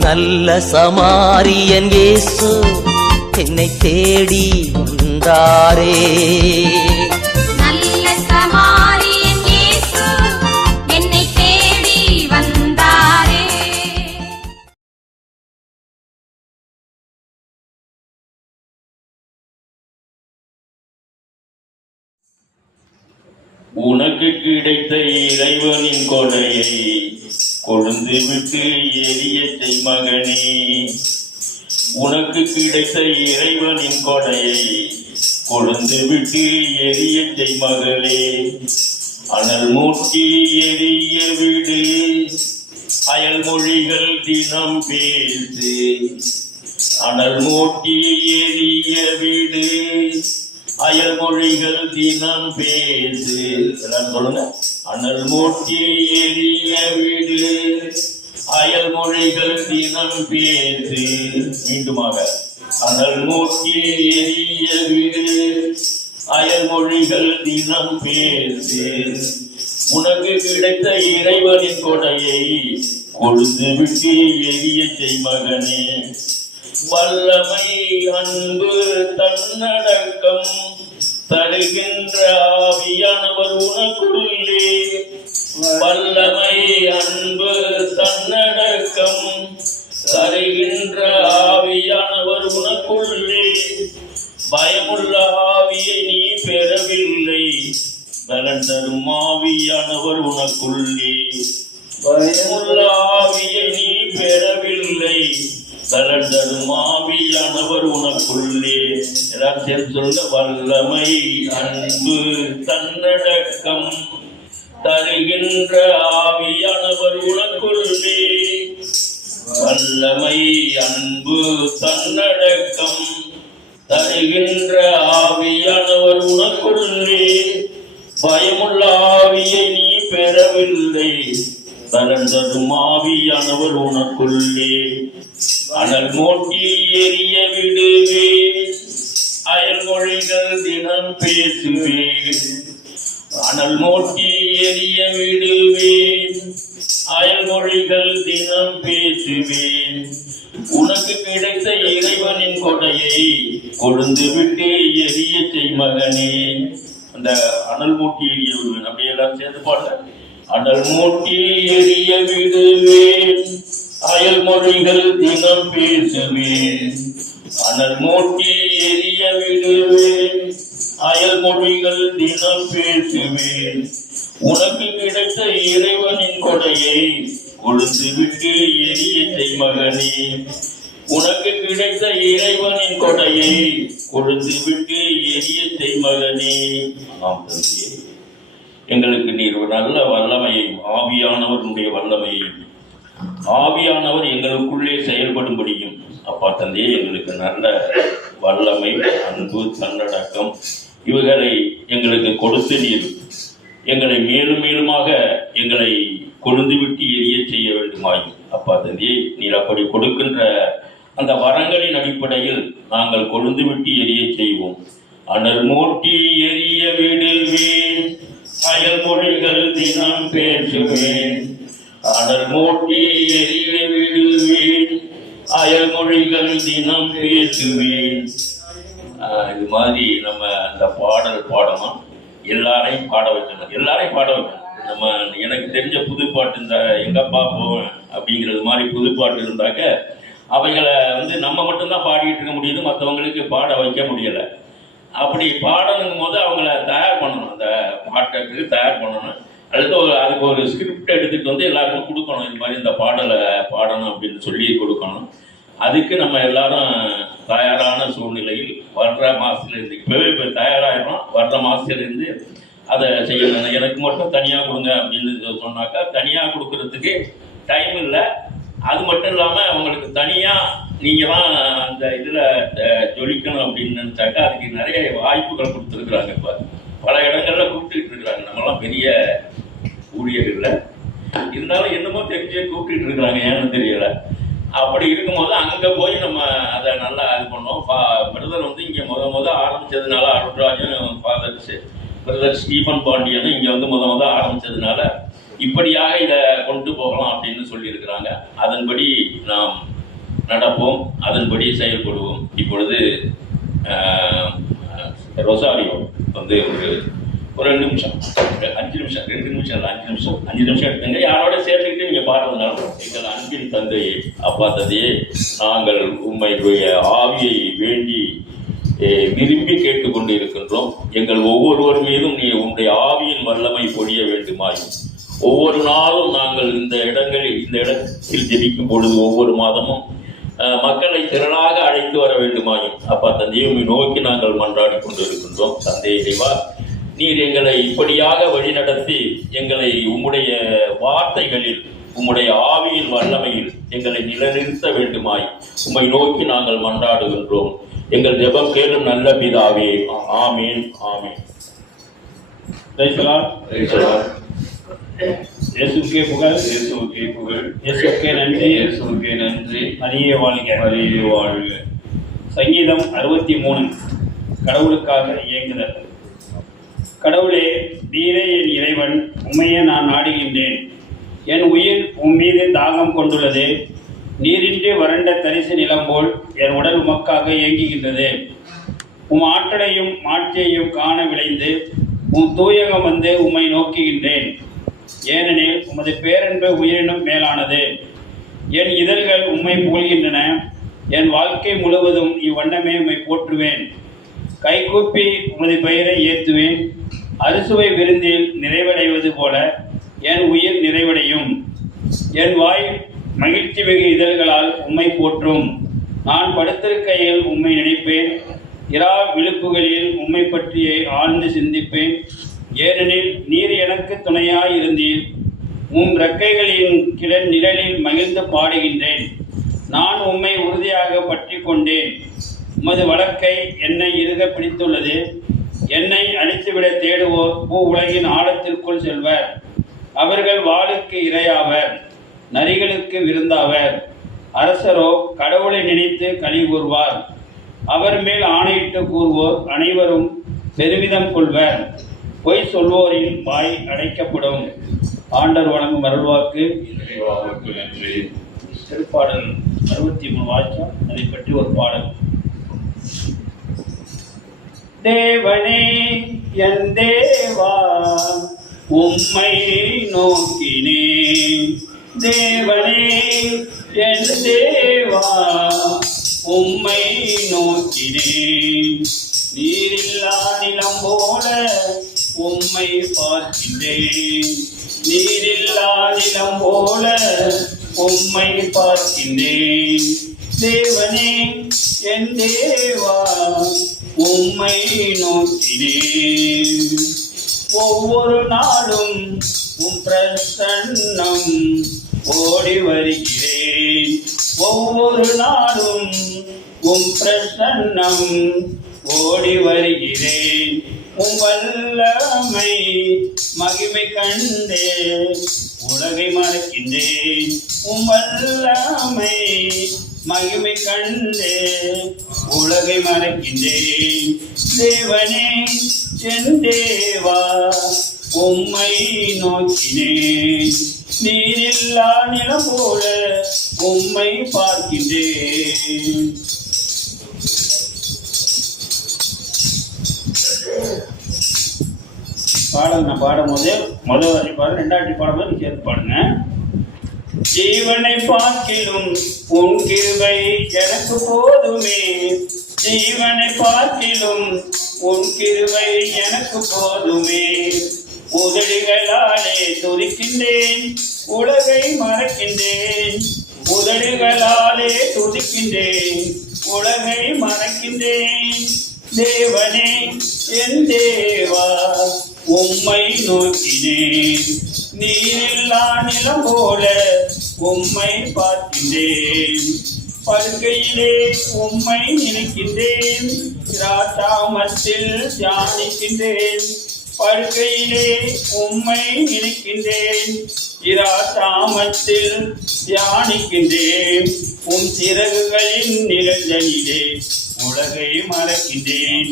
நல்ல சமாரியன் இயேசு என்னை தேடி வந்தாரே. நல்ல சமாரியன் இயேசு என்னை தேடி வந்தாரே. உனக்கு கிடைத்த இறைவனின் கொடையை கொழுந்து விட்டு எரிய செய் மகனே. உனக்கு கிடைத்த இறைவனின் கொடையை கொழுந்து விட்டு எரிய செய் மகளே. அனல் மூட்டி எரிய விடு, அயல் மொழிகள் தினம் பேசு. அனல் மூட்டி எரிய விடு, அயல் மொழிகள் தினம் பேசு. சொல்லுங்க. அனல் மூட்டி எரிய விடு, அயல் மொழிகள் தினம் பேசு. மீண்டுமாக. அனல் மூட்டி எரிய விடு, அயல் மொழிகள் தினம் பேசு. உனக்கு கிடைத்த இறைவனின் கொடையை கொழுந்து விட்டு எரிய செய் மகனே. வல்லமை அன்பு தன்னடக்கம் தருகின்ற ஆவியானவர் உனக்குள்ளே. வல்லமை அன்பு தன்னடக்கம் தருகின்ற ஆவியானவர் உனக்குள்ளே. பயமுள்ள ஆவியை நீ பெறவில்லை, பலன் தரும் ஆவியானவர் உனக்குள்ளே. பயமுள்ள ஆவியை நீ பெறவில்லை, பலன் தரும் ஆவியானவர் உனக்குள்ளே. எல்லாரும் சேர்ந்து சொல்லுங்க. வல்லமை அன்பு தன்னடக்கம் தருகின்ற ஆவியானவர் உனக்குள்ளே. வல்லமை அன்பு தன்னடக்கம் தருகின்ற ஆவியானவர் உனக்குள்ளே. பயமுள்ள ஆவியை நீ பெறவில்லை, பலன் தரும் ஆவியானவர் உனக்குள்ளே. அனல் மூட்டி எரிய விடுவேன், அயல் மொழிகள் தினம் பேசுவேன். அனல் மூட்டி எரிய விடுவேன், அயல் மொழிகள் தினம் பேசுவேன். உனக்கு கிடைத்த இறைவனின் கொடையை கொழுந்து விட்டு எரிய செய் மகனே. அந்த அனல் மூட்டி எரிய விடுவேன் அப்படியே எல்லாம் சேர்ந்து பாடுங்க. அனல் மூட்டி எரிய விடுவேன், அயல் மொழிகள் தினம் பேசுவேன். அனல் மூட்டி எரிய விடுவேன், அயல் மொழிகள் தினம் பேசுவேன். உனக்கு கிடைத்த இறைவனின் கொடையை கொழுந்து விட்டு எரிய செய் மகனே. உனக்கு கிடைத்த இறைவனின் கொடையை கொழுந்து விட்டு எரிய செய் மகனே. ஆம் தந்தையே, எங்களுக்கு நீர் நல்ல வல்லமையையும் ஆவியானவருடைய வல்லமையையும் ஆவியானவர் எங்களுக்குள்ளே செயல்படும்படியும் அப்பா தந்தையே எங்களுக்கு நல்ல வல்லமை அன்பு தன்னடக்கம் இவைகளை எங்களுக்கு கொடுத்து நீர் எங்களை மேலும் மேலுமாக எங்களை கொழுந்து விட்டு எரிய செய்ய வேண்டுமாயும் அப்பா தந்தையே நீர் அப்படி கொடுக்கின்ற அந்த வரங்களின் அடிப்படையில் நாங்கள் கொழுந்து விட்டு எரிய செய்வோம். அனல் மூட்டி எரிய விடுவேன், அயல் மொழிகள் தினம் பேசுவேன். அனல் மூட்டி எரிய விடுவேன், அயல் மொழிகள் தினம் பேசுவேன். இது மாதிரி நம்ம அந்த பாடல் பாடணும், எல்லாரையும் பாட வைக்கணும், எல்லாரையும் பாட வைக்கணும். நம்ம எனக்கு தெரிஞ்ச புதுப்பாட்டு இந்த எங்கப்பா போவேன் அப்படிங்கிறது மாதிரி புதுப்பாட்டு இருந்தாக்க அவைகளை நம்ம மட்டும்தான் பாடிட்டு இருக்க முடியுது, மற்றவங்களுக்கு பாட வைக்க முடியலை. அப்படி பாடணுங்கும் போது அவங்கள தயார் பண்ணணும், அந்த பாட்டுக்கு தயார் பண்ணணும். அடுத்து அதுக்கு ஒரு ஸ்கிரிப்ட் எடுத்துகிட்டு எல்லாருக்கும் கொடுக்கணும். இது மாதிரி இந்த பாடலை பாடணும் அப்படின்னு சொல்லி கொடுக்கணும். அதுக்கு நம்ம எல்லாரும் தயாரான சூழ்நிலையில் வர்ற மாதத்துலேருந்து இப்போவே இப்போ தயாராகிடும். வர்ற மாதத்துலேருந்து அதை செய்யணும். எனக்கு மட்டும் தனியாக கொடுங்க அப்படின்னு சொன்னாக்கா தனியாக கொடுக்கறதுக்கு டைம் இல்லை. அது மட்டும் இல்லாமல் அவங்களுக்கு தனியாக நீங்கள் தான் அந்த இதில் ஜொலிக்கணும் அப்படின்னு நினச்சாக்கா அதுக்கு நிறைய வாய்ப்புகள் கொடுத்துருக்குறாங்க. இப்போ பல இடங்களில் கூப்பிட்டுக்கிட்டு இருக்கிறாங்க. நம்மளாம் பெரிய ஊழியர்கள் இருந்தாலும் என்னமோ தெரிஞ்சே கூப்பிட்டுட்டு இருக்கிறாங்க, ஏன்னு தெரியலை. அப்படி இருக்கும்போது அங்கே போய் நம்ம அதை நல்லா இது பண்ணோம். பிரதர் இங்கே முத ஆரம்பித்ததுனால அருட்ராஜும் பிரதர் ஸ்டீபன் பாண்டியனும் இங்கே முத ஆரம்பித்ததுனால இப்படியாக இதை கொண்டு போகலாம் அப்படின்னு சொல்லியிருக்கிறாங்க. அதன்படி நாம் நடப்போம், அதன்படி செயல்படுவோம். இப்பொழுது ரொசாரியோ வந்து ஒரு 2 நிமிஷம், 5 நிமிஷம், 2 நிமிஷம் இல்லை 5 நிமிஷம் எடுத்துங்க. யாரோட சேர்த்துக்கிட்டு நீங்கள் பாடுறதுனாலும் எங்கள் அன்பின் தந்தையே, அப்பா தந்தையே, நாங்கள் உம்மையுடைய ஆவியை வேண்டி விரும்பி கேட்டுக்கொண்டு இருக்கின்றோம். எங்கள் ஒவ்வொருவர் மீதும் நீ உன்னுடைய ஆவியின் வல்லமை பொழிய வேண்டுமாயும், ஒவ்வொரு நாளும் நாங்கள் இந்த இடத்தில் ஜெபிக்கும் பொழுது ஒவ்வொரு மாதமும் மக்களை திரளாக அழைத்து வர வேண்டுமாயும் அப்பா தந்தையை நோக்கி நாங்கள் மன்றாடி கொண்டு இருக்கின்றோம். தந்தை இறைவா, நீர் எங்களை இப்படியாக வழிநடத்தி எங்களை உம்முடைய வார்த்தைகளில் உம்முடைய ஆவியின் வல்லமையில் எங்களை நிலைநிறுத்த வேண்டுமாய் உம்மை நோக்கி நாங்கள் மன்றாடுகின்றோம். எங்கள் ஜெபம் கேளும் நல்ல பிதாவே. ஆமீன், ஆமீன். இயேசுவுக்கே புகழ், இயேசுவுக்கே புகழ், இயேசுவுக்கே நன்றி, இயேசுவுக்கே நன்றி. அரிய வாழ்க, அரிய வாழ்க. சங்கீதம் 63. கடவுளுக்காக இயங்குதல். கடவுளே, நீரே என் இறைவன், உம்மையே நான் நாடுகின்றேன். என் உயிர் உம் மீது தாகம் கொண்டுள்ளது. நீரின்றி வறண்ட தரிசு நிலம் போல் என் உடல் உமக்காக இயங்குகின்றது. உம் ஆற்றலையும் மாட்சியையும் காண விளைந்து உம் தூயகம் வந்து உம்மை நோக்குகின்றேன். ஏனெனில் உமது பேரன்பு உயிரினும் மேலானது. என் இதழ்கள் உம்மை புகழ்கின்றன. என் வாழ்க்கை முழுவதும் இவ்வண்ணமே உம்மை போற்றுவேன். கைகூப்பி உமது பெயரை ஏற்றுவேன். அறுசுவை விருந்தில் நிறைவடைவது போல என் உயிர் நிறைவடையும். என் வாய் மகிழ்ச்சி வெகு இதழ்களால் உம்மை போற்றும். நான் படுத்திருக்கையில் உம்மை நினைப்பேன். இரா விழுப்புகளில் உம்மை பற்றியே ஆழ்ந்து சிந்திப்பேன். ஏனெனில் நீர் எனக்கு துணையாய் இருந்தீர். உம் இறக்கைகளின் கிளர் நிழலில் மகிழ்ந்து பாடுகின்றேன். நான் உம்மை உறுதியாக பற்றி கொண்டேன். உமது வழக்கை என்னை இறுக பிடித்துள்ளது. என்னை அழித்துவிட தேடுவோர் பூ உலகின் ஆழத்திற்குள் செல்வர். அவர்கள் வாளுக்கு இரையாவர், நரிகளுக்கு விருந்தாவர். அரசரோ கடவுளை நினைத்து களி கூறுவார். அவர் மேல் ஆணையிட்டு கூறுவோர் அனைவரும் பெருமிதம் கொள்வர். பொய் சொல்வோரின் வாய் அடைக்கப்படும். ஆண்டவர் வழங்கும் அருள்வாக்கு. திருப்பாடல் 63 வாக்கியம். அதை பற்றி ஒரு பாடல். தேவனே என் தேவா, உம்மை நோக்கினேன். தேவனே என் தேவா, உம்மை நோக்கினேன். நீரில்லா நிலம் போல உம்மை பார்க்கின்றேன். நீரில்லா நிலம் போல உம்மை பார்க்கின்றேன். தேவனே என் தேவா, உம்மை நோக்கினேன். ஒவ்வொரு நாளும் உம் பிரசன்னம் ஓடி வருகிறேன். ஒவ்வொரு நாளும் உம் பிரசன்னம் ஓடி வருகிறேன். உம் வல்லமை மகிமை கண்டே உலகை மறக்கின்றேன். உம் வல்லமை மகிமை கண்டே உலகை மறக்கின்றேன். தேவனே என் தேவா, உம்மை நோக்கினேன். நீரில்லா நிலம் போல உம்மை பார்க்கின்றேன். பாடல் நான் பாடும்போது முதல் வாட்டி பாடல், ரெண்டாட்டி பாடும்போது சேர்த்து பாடுங்க. ஜீவனை பார்க்கிலும் உன் கிருபை எனக்கு போதுமே. ஜீவனை பார்க்கிலும் உன் கிருபை எனக்கு போதுமே. உதடுகளாலே துதிக்கின்றேன், உலகை மறக்கின்றேன். உதடுகளாலே துதிக்கின்றேன், உலகை மறக்கின்றேன். தேவனே என் தேவா, உம்மை நோக்கினேன். நீரில்லா நிலம் போல உம்மை பார்க்கின்றேன். படுக்கையிலே உம்மை நினைக்கின்றேன். ராட்டாமத்தில் தியானிக்கின்றேன். படுக்கையிலே உம்மை நினைக்கின்றேன். இராட்டாமத்தில் தியானிக்கின்றேன். உம் சிறகுகளின் நிழலிலே உலகை மறக்கின்றேன்.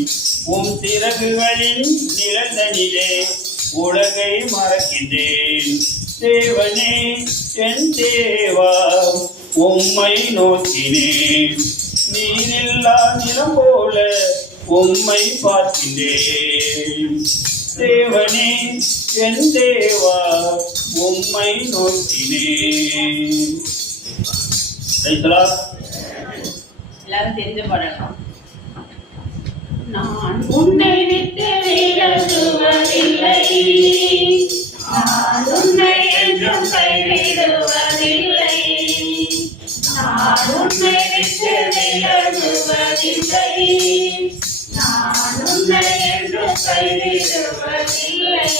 உம் சிறகுகளின் நிழலிலே உலகை மறக்கின்றேன். தேவனே என் தேவா, உம்மை நோக்கினேன். நீரில்லா நிலம் போல உம்மை பார்க்கின்றேன். தேவனே என் தேவா உம்மை நோக்கினேன். ரைட்டா? எல்லாரும் தெரிஞ்ச பாடலாம். நான் உன்னை விட்டு விலகுவதில்லை, நான் உன்னை என்றும் கைவிடுவதில்லை, நான் உன்னை விட்டு விலகுவதில்லை, நான் உன்னை என்றும் கைவிடுவதில்லை.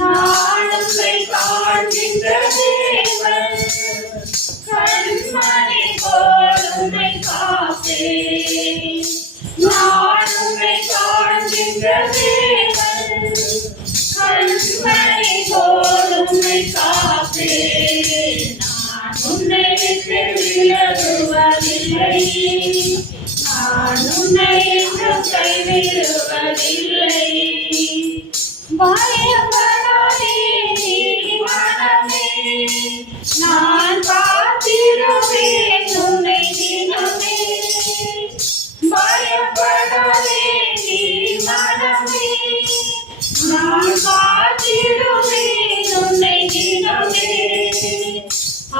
நான் உன்னை காண்கின்ற தேவன், கண்மணி போல் உன்னை காப்பேன். நான் உன்னை காண்கின்ற தேவன், கண்மணி போல் உன்னை காப்பேன். நான் உன்னை விட்டு விலகுவதில்லை, நான் உன்னை என்றும் கைவிடுவதில்லை. பயப்படாதே நீ மனமே, நான் காத்திடுவேன் உன்னை தினமே. பயப்படாதே நீ மனமே, நான் காத்திடுவேன் உன்னை தினமே.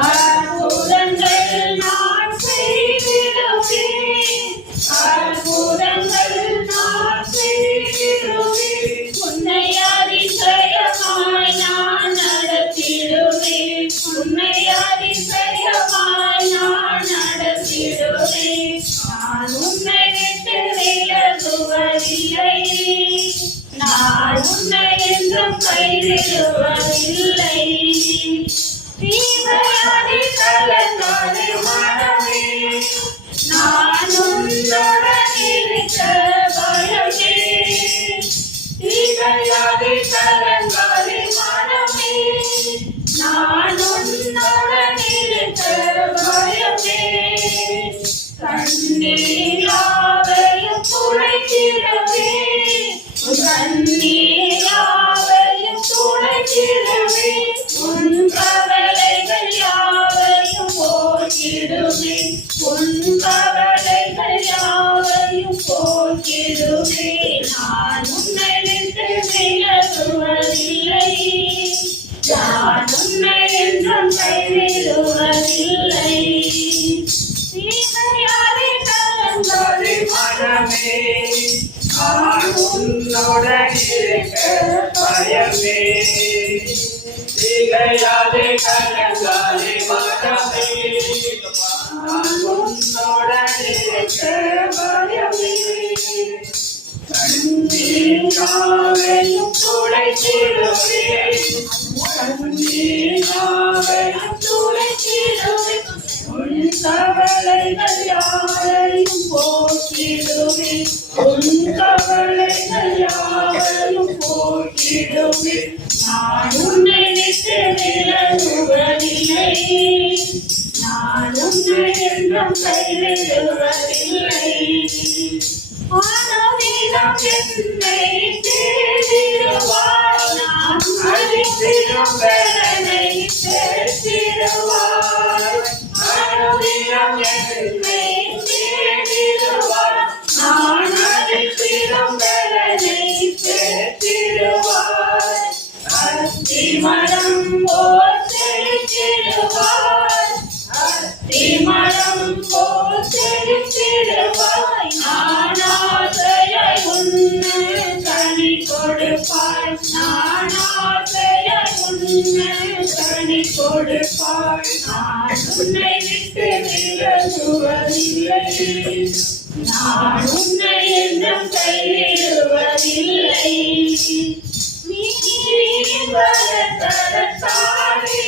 அற்புதங்கள் நான் செய்திடுவேன், அற்புதங்கள் நான் செய்திடுவேன். உன்னை அதிசயமாய் நான் நடத்திடுவேன், உன்னை அதிசயமாய் நான் நடத்திடுவேன். நான் உன்னை விட்டு விலகுவதில்லை, நான் உன்னை என்றும் கைவிடுவதில்லை. தீமையாதி கலங்காதே மனமே, நான் உன்னுடன் இருக்க பயமே. தீமையாதி கலங்காதே மனமே, நான் உன்னுடன் இருக்க பயமே. கண்ணீர் யாவையும் துடைத்திடவே, கண்ணீர் யாவையும் துடைத்திடவே, உன் கவலைகள் யாவையும் போக்கிடுவே, உன் கவலைகள் யாவையும் போக்கிடுவே. நான் உன்னை விட்டு விலகுவதில்லை, நான் உன்னை என்றும் கைவிடுவதில்லை. தீமையாதி கலங்காதே மனமே, நான் உன்னுடன் இருக்க பயமே. தீமையாதி கலங்காதே மனமே, நான் உன்னுடன் இருக்க பயமே. கண்ணீர் யாவையும் துடைத்திடுவேன், கண்ணீர் யாவையும் துடைத்திடுவேன். உன் கவலைகள் யாவையும் போக்கிடுவேன், உன் கவலைகள் யாவையும் போக்கிடுவேன். நான் உன்னை விட்டு விலகுவதில்லை, நான் உன்னை என்றும் கைவிடுவதில்லை. ஆனவீனம் என்னை தேடிடுவார், நான் அழித்திடும் வேதனை சேர்த்திடுவார். ஆனவீனம் என்னை தேடிடுவார், நான் அழித்திடும் வேதனை சேர்த்திடுவார். அத்திமரம் போல் செழித்திடுவார், அத்திமரம் போல் செழித்திடுவாய். நானாசையாய் உன்னை கனி கொடுப்பாய், நானாசையாய் உன்னை கனி கொடுப்பாய். நான் உன்னை விட்டு விலகுவதில்லை, நான் உன்னை என்றும் கைவிடுவதில்லை. நீரின் வரக்கரத்தாலே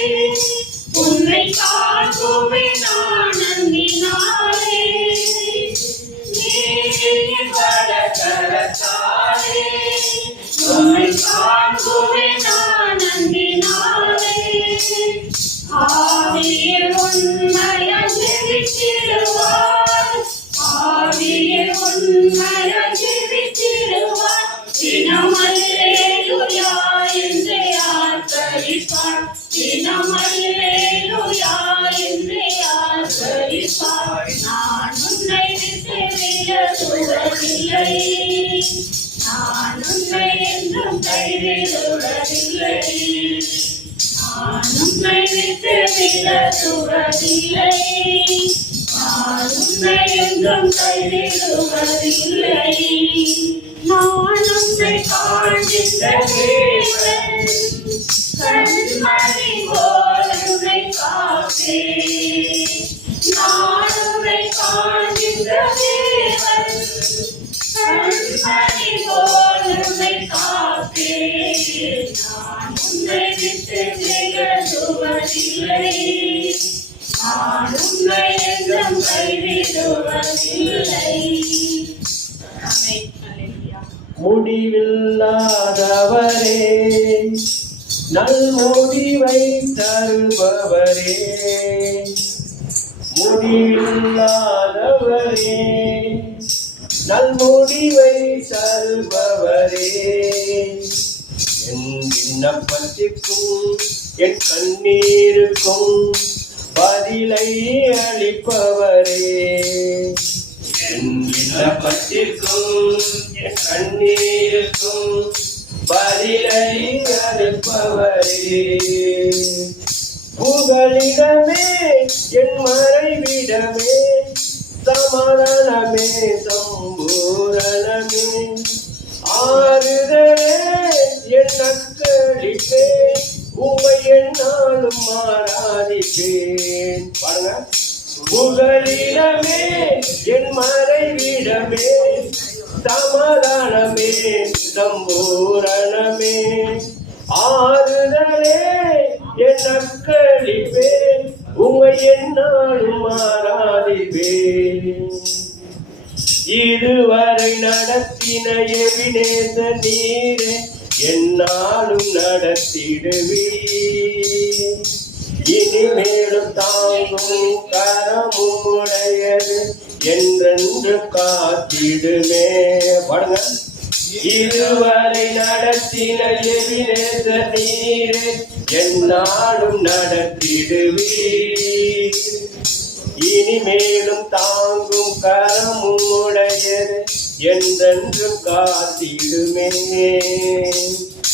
உன்னை காண்புவேன் நான் அன்பினாலே. நீரின் வரக்கரத்தாலே உன்னை காண்புவேன் நான் அன்பினாலே. ஆவியில் உண்மையாய் ஜெபித்திடுவார், ஆவியில் உண்மையாய் ஜெபித்திடுவார். தினம் அல்லேலூயா என்று ஆர்ப்பரிப்பார், ரட்சிப்பார். நான் உன்னை விட்டு விலகுவதில்லை. நான் உன்னை என்றும் கைவிடுவதில்லை. நான் உன்னை விட்டு விலகுவதில்லை. நான் உன்னை என்றும் கைவிடுவதில்லை. நான் உன்னை காண்கின்ற தேவன், கண்மணி போல் உன்னை காப்பேன். நான் உன்னை காண்கின்ற தேவன், கண்மணி போல் உன்னை காப்பேன். நான் உன்னை விட்டு விலகுவதில்லை. நான் உன்னை என்றும் கைவிடுவதில்லை. ஆமென். அல்லேலூயா. முடிவில்லாதவரே, நல்முடிவை தருபவரே, முடிவில்லாதவரே, நல்முடிவை தருபவரே, என் விண்ணப்பத்திற்கும் என் கண்ணீருக்கும் பதிலை அளிப்பவரே, என் விண்ணப்பத்திற்கும் என் கண்ணீருக்கும் பதிலை அளிப்பவரே, புகலிடமே என் மறைவிடமே, சமாதானமே சம்பூரணமே, ஆறுதலே என் நக்களிப்பே, உம்மை என்னாலும் ஆராதிப்பேன். பாருங்க. புகலிடமே என் மறைவிடமே, சமாதானமே சம்பூரணமே, ஆறுதலே என் நக்களிப்பே, உம்மை என்னாலும் ஆராதிப்பேன். இதுவரை நடத்தின எபினேச நீரே, என்னாலும் நடத்திடுவீர். இனிமேலும் தாங்கும் கரமும் உடையது, என்றென்று காத்திடுமே. பாருங்க. இதுவரை நடத்தின எபினேச நீரே, என்னாலும் நடத்திடுவீர். இனிமேலும் தாங்கும் கரமும் உடையது, என்றென்றும் காத்திடுமே.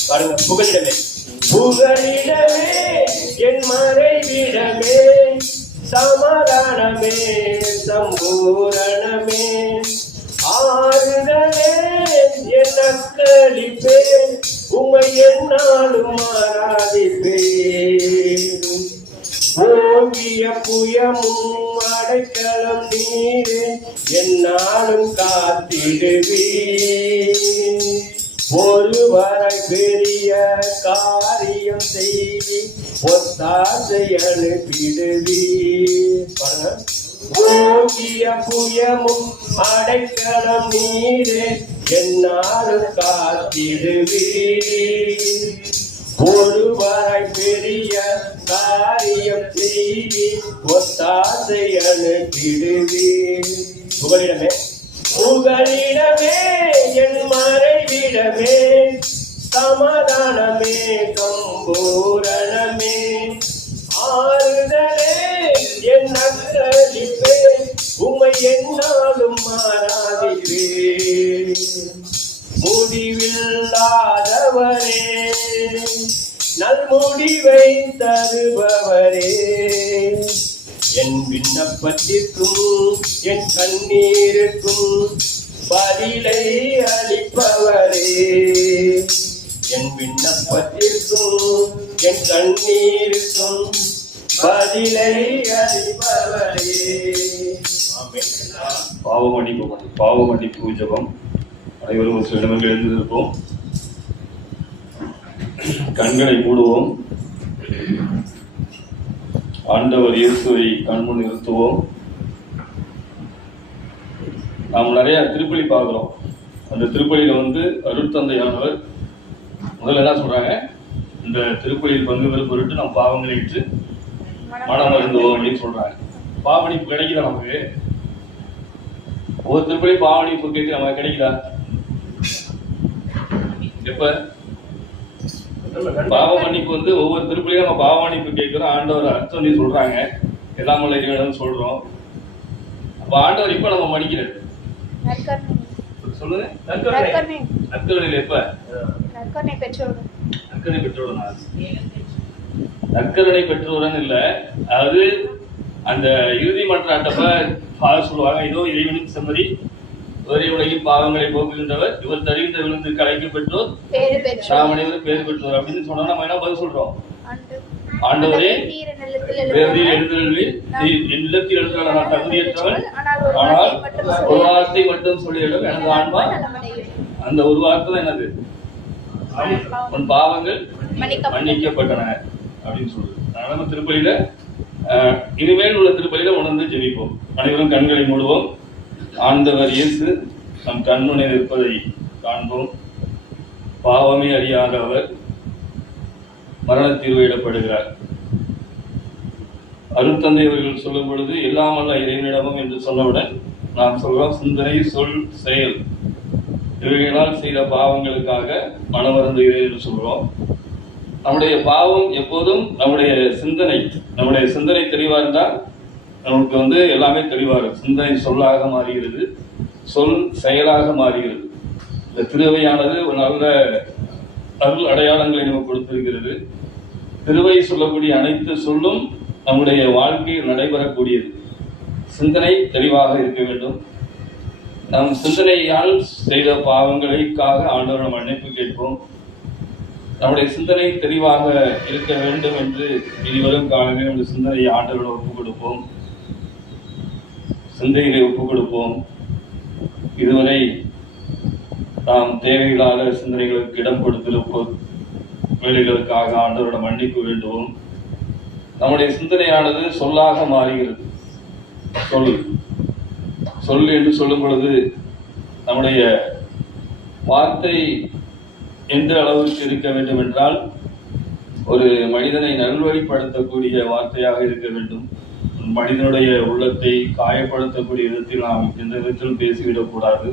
பாருங்க. புகலிடமே புகலிடமே என் மறைவிடமே, சமாதானமே சம்பூரணமே, ஆறுதலே என் நக்களிப்பே, உம்மை என்னாலும் ஆராதிப்பேன். ஓங்கிய புயமும் அடைக்கலம் நீரே, என்னாலும் காத்திடுவீர். ஒருவரை பெரிய காரியம் செய்தி ஒத்தாசை அனுப்பிடுவீர். ஓங்கிய புயமும் அடைக்கலம் நீரே, என்னாலும் காத்திடுவீர். ஒருவரை பெரிய காரியம் செய்தி ஒத்தாசை அனுப்பிடுவீர். புகலிடமே புகலிடமே என் மறைவிடமே, சமாதானமே சம்பூரணமே, ஆறுதலே என் நக்களிப்பே, உம்மை என்னாலும் ஆராதிப்பேன். முடிவில்லாதவரே, நல்முடிவை தருபவரே, என் விண்ணப்பத்திற்கும் என் கண்ணீருக்கும் பதிலை அளிப்பவரே, என் விண்ணப்பத்திற்கும் என் கண்ணீருக்கும் பதிலை அளிப்பவரே. பாவ மன்னிப்பு ஜெபம். அனைவரும் ஒரு சில இடங்கள் எழுந்திருப்போம். கண்களை மூடுவோம். ஆண்டவர் இயேசுவை கண்முன் நிறுத்துவோம். நாம் நிறைய திருப்பலி பார்க்கிறோம். அந்த திருப்பலியில அருட்தந்தையானவர் முதல்ல என்ன சொல்றாங்க, இந்த திருப்பலியில் பங்கு பெறும் பொருட்டு நாம் பாவங்களை விட்டு மனம் வருந்துவோம் அப்படின்னு சொல்றாங்க. பாவமன்னிப்பு கிடைக்குதா நமக்கு? ஒவ்வொரு திருப்பலி பாவமன்னிப்பு கேட்க நமக்கு கிடைக்குதா? எப்ப பாவ மன்னிப்பு ஒவ்வொரு திருப்பலியும் நம்ம பாவ மன்னிப்பு கேட்கிறோம். ஆண்டவர் அர்த்தம் சொல்றாங்க, எல்லாம் இறைவன் சொல்றோம். அப்ப ஆண்டவர் இப்ப நம்ம மன்னிக்கிறது நற்கருணை. சொல்லுங்க. நற்கருணை. நற்கருணையில எப்ப? நற்கருணை பெற்றோர்கள். நற்கருணை பெற்றோருனா நற்கருணை பெற்றோரன் இல்ல, அது அந்த இறுதி மன்றாட்டப்ப சொல்லுவாங்க, இதோ இறைவனுக்கு செம்மறி ஒரே உலகின் பாவங்களை போக்குகின்றவர், இவர் தருகின்ற விழுந்து கலைக்கு பெற்றோர் நாம் அனைவரும் பேர் பெற்றோர் அப்படின்னு சொன்னா நம்ம என்ன பதில் சொல்றோம்? ஆண்டவரே வேதியில் எழுந்தருளி என் இல்லத்தில் எழுந்துள்ள நான் தகுதியற்றவன், ஆனால் ஒரு வார்த்தை மட்டும் சொல்லிவிடும் எனது ஆன்மா. அந்த ஒரு வார்த்தை தான் என்னது? உன் பாவங்கள் மன்னிக்கப்பட்டன அப்படின்னு சொல்றது. அதனால நம்ம திருப்பலியில இனிமேல் உள்ள திருப்பலியில உணர்ந்து ஜெபிப்போம். அனைவரும் கண்களை மூடுவோம். ஆண்டவர் இயேசு நம் கண்முனை இருப்பதை காண்போம். பாவமே அறியாத அவர் மரண தீர்வையிடப்படுகிறார். அருட்தந்தை அவர்கள் சொல்லும் பொழுது எல்லாம் அல்ல இறைவனிடமும் என்று சொன்னவுடன் நாம் சொல்றோம் சிந்தனை, சொல், செயல் இவைகளால் செய்த பாவங்களுக்காக மனமருந்து என்று சொல்றோம். நம்முடைய பாவம் எப்போதும் நம்முடைய சிந்தனை தெளிவா இருந்தால் நமக்கு எல்லாமே தெளிவா இருக்கும். சிந்தனை சொல்லாக மாறுகிறது, சொல் செயலாக மாறுகிறது. இந்த திருவையானது ஒரு நல்ல அருள் அடையாளங்களை நமக்கு கொடுத்திருக்கிறது. திருவை சொல்லக்கூடிய அனைத்து சொல்லும் நம்முடைய வாழ்க்கையில் நடைபெறக்கூடியது. சிந்தனை தெளிவாக இருக்க வேண்டும். நம் சிந்தனையால் செய்த பாவங்களுக்காக ஆண்டவரிடம் மன்னிப்பு கேட்போம். நம்முடைய சிந்தனை தெளிவாக இருக்க வேண்டும் என்று இனிவரும் காலங்களில் நம்முடைய சிந்தனையை ஆண்டவரிடம் ஒப்புக் கொடுப்போம். சிந்தைகளை ஒப்புக் கொடுப்போம். இதுவரை நாம் தேவையில்லாத சிந்தனைகளுக்கு இடம் கொடுத்திருப்போம் வேலைகளுக்காக ஆண்டவரிடம் மன்னிப்பு வேண்டுவோம். நம்முடைய சிந்தனையானது சொல்லாக மாறுகிறது. சொல் என்று சொல்லும் பொழுது நம்முடைய வார்த்தை எந்த அளவுக்கு இருக்க வேண்டும் என்றால் ஒரு மனிதனை நல்வழிப்படுத்தக்கூடிய வார்த்தையாக இருக்க வேண்டும். மனிதனுடைய உள்ளத்தை காயப்படுத்தக்கூடிய விதத்தில் நாம் எந்த விதத்திலும் பேசிவிடக்கூடாது.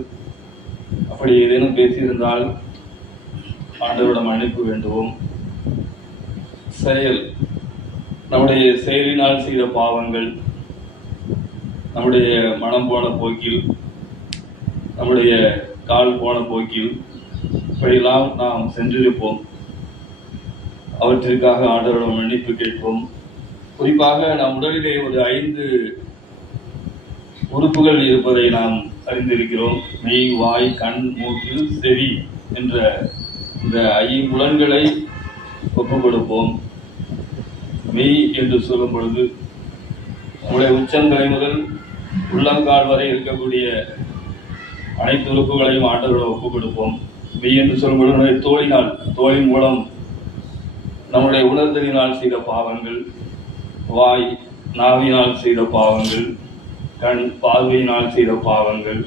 அப்படி ஏதேனும் பேசியிருந்தால் ஆண்டவரிடம் மன்னிப்பு வேண்டுவோம். செயல், நம்முடைய செயலினால் செய்த பாவங்கள், நம்முடைய மனம் போன போக்கில், நம்முடைய கால் போன போக்கில் இப்படியெல்லாம் நாம் சென்றிருப்போம். அவற்றிற்காக ஆண்டவரிடம் மன்னிப்பு கேட்போம். குறிப்பாக நம் உடலிலே ஒரு 5 உறுப்புகள் இருப்பதை நாம் அறிந்திருக்கிறோம். மெய், வாய், கண், மூக்கு, செவி என்ற இந்த 5 புலன்களை ஒப்புக் கொடுப்போம். மெய் என்று சொல்லும் பொழுது நம்முடைய உச்சந்தலை முதல் உள்ளங்கால் வரை இருக்கக்கூடிய அனைத்து உறுப்புகளையும் ஆண்டவரிடம் ஒப்புக் கொடுப்போம். மெய் என்று சொல்லும் பொழுது நம்முடைய தோலின் மூலம் நம்முடைய உணர்தலினால் செய்த பாவங்கள், வாய் நாவினால் செய்த பாவங்கள், கண் பார்வையினால் செய்த பாவங்கள்,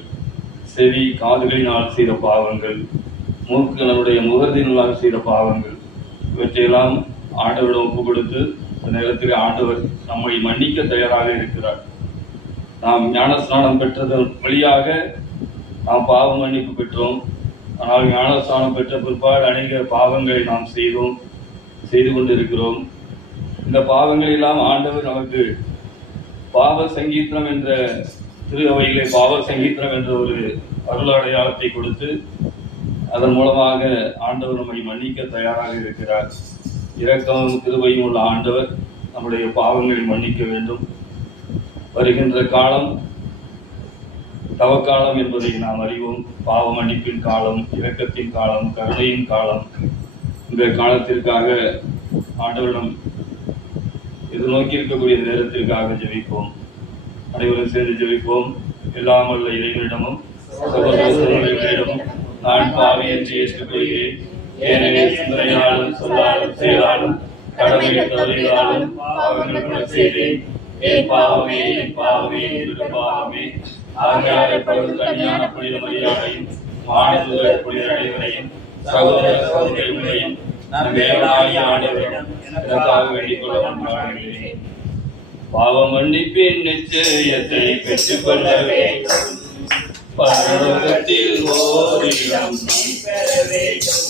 செவி காதுகளினால் செய்த பாவங்கள், மூக்கு நம்முடைய முகத்தினால் செய்த பாவங்கள், இவற்றையெல்லாம் ஆண்டவரிடம் ஒப்புக் கொடுத்து அந்த நேரத்தில் ஆண்டவர் நம்மை மன்னிக்க தயாராக இருக்கிறார். நாம் ஞானஸ்நானம் பெற்றதன் வழியாக நாம் பாவ மன்னிப்பு பெற்றோம். ஆனால் ஞானஸ்நானம் பெற்ற பிற்பாடு அநேக பாவங்களை நாம் செய்து கொண்டிருக்கிறோம். இந்த பாவங்களெல்லாம் ஆண்டவர் நமக்கு பாவ சங்கீதம் என்ற திரு அவையிலே பாவ சங்கீதம் என்ற ஒரு அருள் அடையாளத்தை கொடுத்து அதன் மூலமாக ஆண்டவர் நம்மை மன்னிக்க தயாராக இருக்கிறார். இரக்கமும் கிருபையும் உள்ள ஆண்டவர் நம்முடைய பாவங்களை மன்னிக்க வேண்டும். வருகின்ற காலம் தவக்காலம் என்பதை நாம் அறிவோம். பாவ மன்னிப்பின் காலம், இரக்கத்தின் காலம், கருணையின் காலம். இந்த காலத்திற்காக ஆண்டவரிடம் எதிர்நோக்கி இருக்கக்கூடிய நேரத்திற்காக ஜெபிப்போம். அனைவரும் சேர்ந்து ஜெபிப்போம். எல்லாம் வல்ல இறைவனிடமும் சகோதரர்களிடமும் நான் பாவி என்று ஏற்றுக்கொள்கிறேன். ஏனெனில் சிந்தனையாலும் சொல்லாலும் செயலாலும் கடமை தவறினாலும் பாவங்கள் செய்தேன். என் பாவமே என்று பாவமே. ஆகியாரப்படும் கல்யாண புனித மரியாதையும் மாநில புனித அனைவரையும் சகோதர சகோதரிகளையும் நான் தேவனாகிய ஆண்டவரிடம் எனக்காக வேண்டிக் கொள்ள கொண்டாடுகிறேன். பாவ மன்னிப்பின் நிச்சயத்தை பெற்றுக் கொள்ள வேண்டும். பரலோகத்தில் ஓரிடம் பெற வேண்டும்.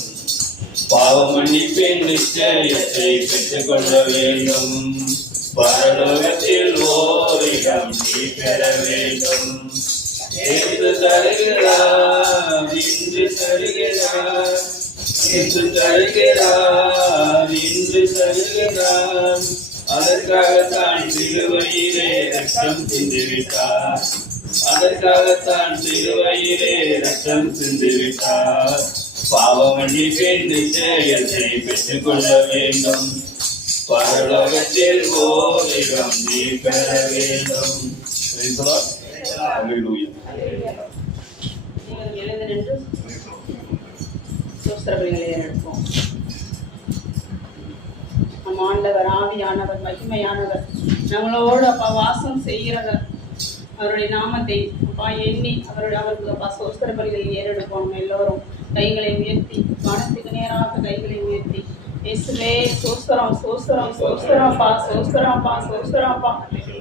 பாவ மன்னிப்பின் நிச்சயத்தை பெற்றுக் கொள்ள வேண்டும். பரலோகத்தில் ஓரிடம் நீ பெற வேண்டும். இன்று தருகிறார், இன்று தருகிறார், இன்று தருகிறார், இன்று தருகிறார். அதற்காகத்தான் சிலுவையிலே ரத்தம் சிந்திவிட்டார், அதற்காகத்தான் சிலுவையிலே ரத்தம் சிந்திவிட்டார். பாவ மன்னிப்பின் நிச்சயத்தை பெற்றுக் கொள்ள வேண்டும். பரலோகத்தில் ஓரிடம் நீ பெற வேண்டும். Hallelujah. நீங்கள் எழுந்து நின்று ஸ்தோத்திர பலிகளை ஏறெடுப்போம். நம் ஆண்டவர் ஆவியானவர் மகிமையானவர் நம்மளோடு அப்பா வாசம் செய்கிறவர். அவருடைய நாமத்தை அப்பா எண்ணி அவருக்கு அப்பா ஸ்தோத்திர பலிகளை ஏறெடுப்போம். நம்ம எல்லோரும் கைகளை உயர்த்தி வானத்துக்கு நேராக கைகளை உயர்த்தி இயேசுவே சோஸ்தரம் சோஸ்தரம் சோஸ்தரம்ப்பா சோஸ்தரம்ப்பா சோஸ்தரம்ப்பா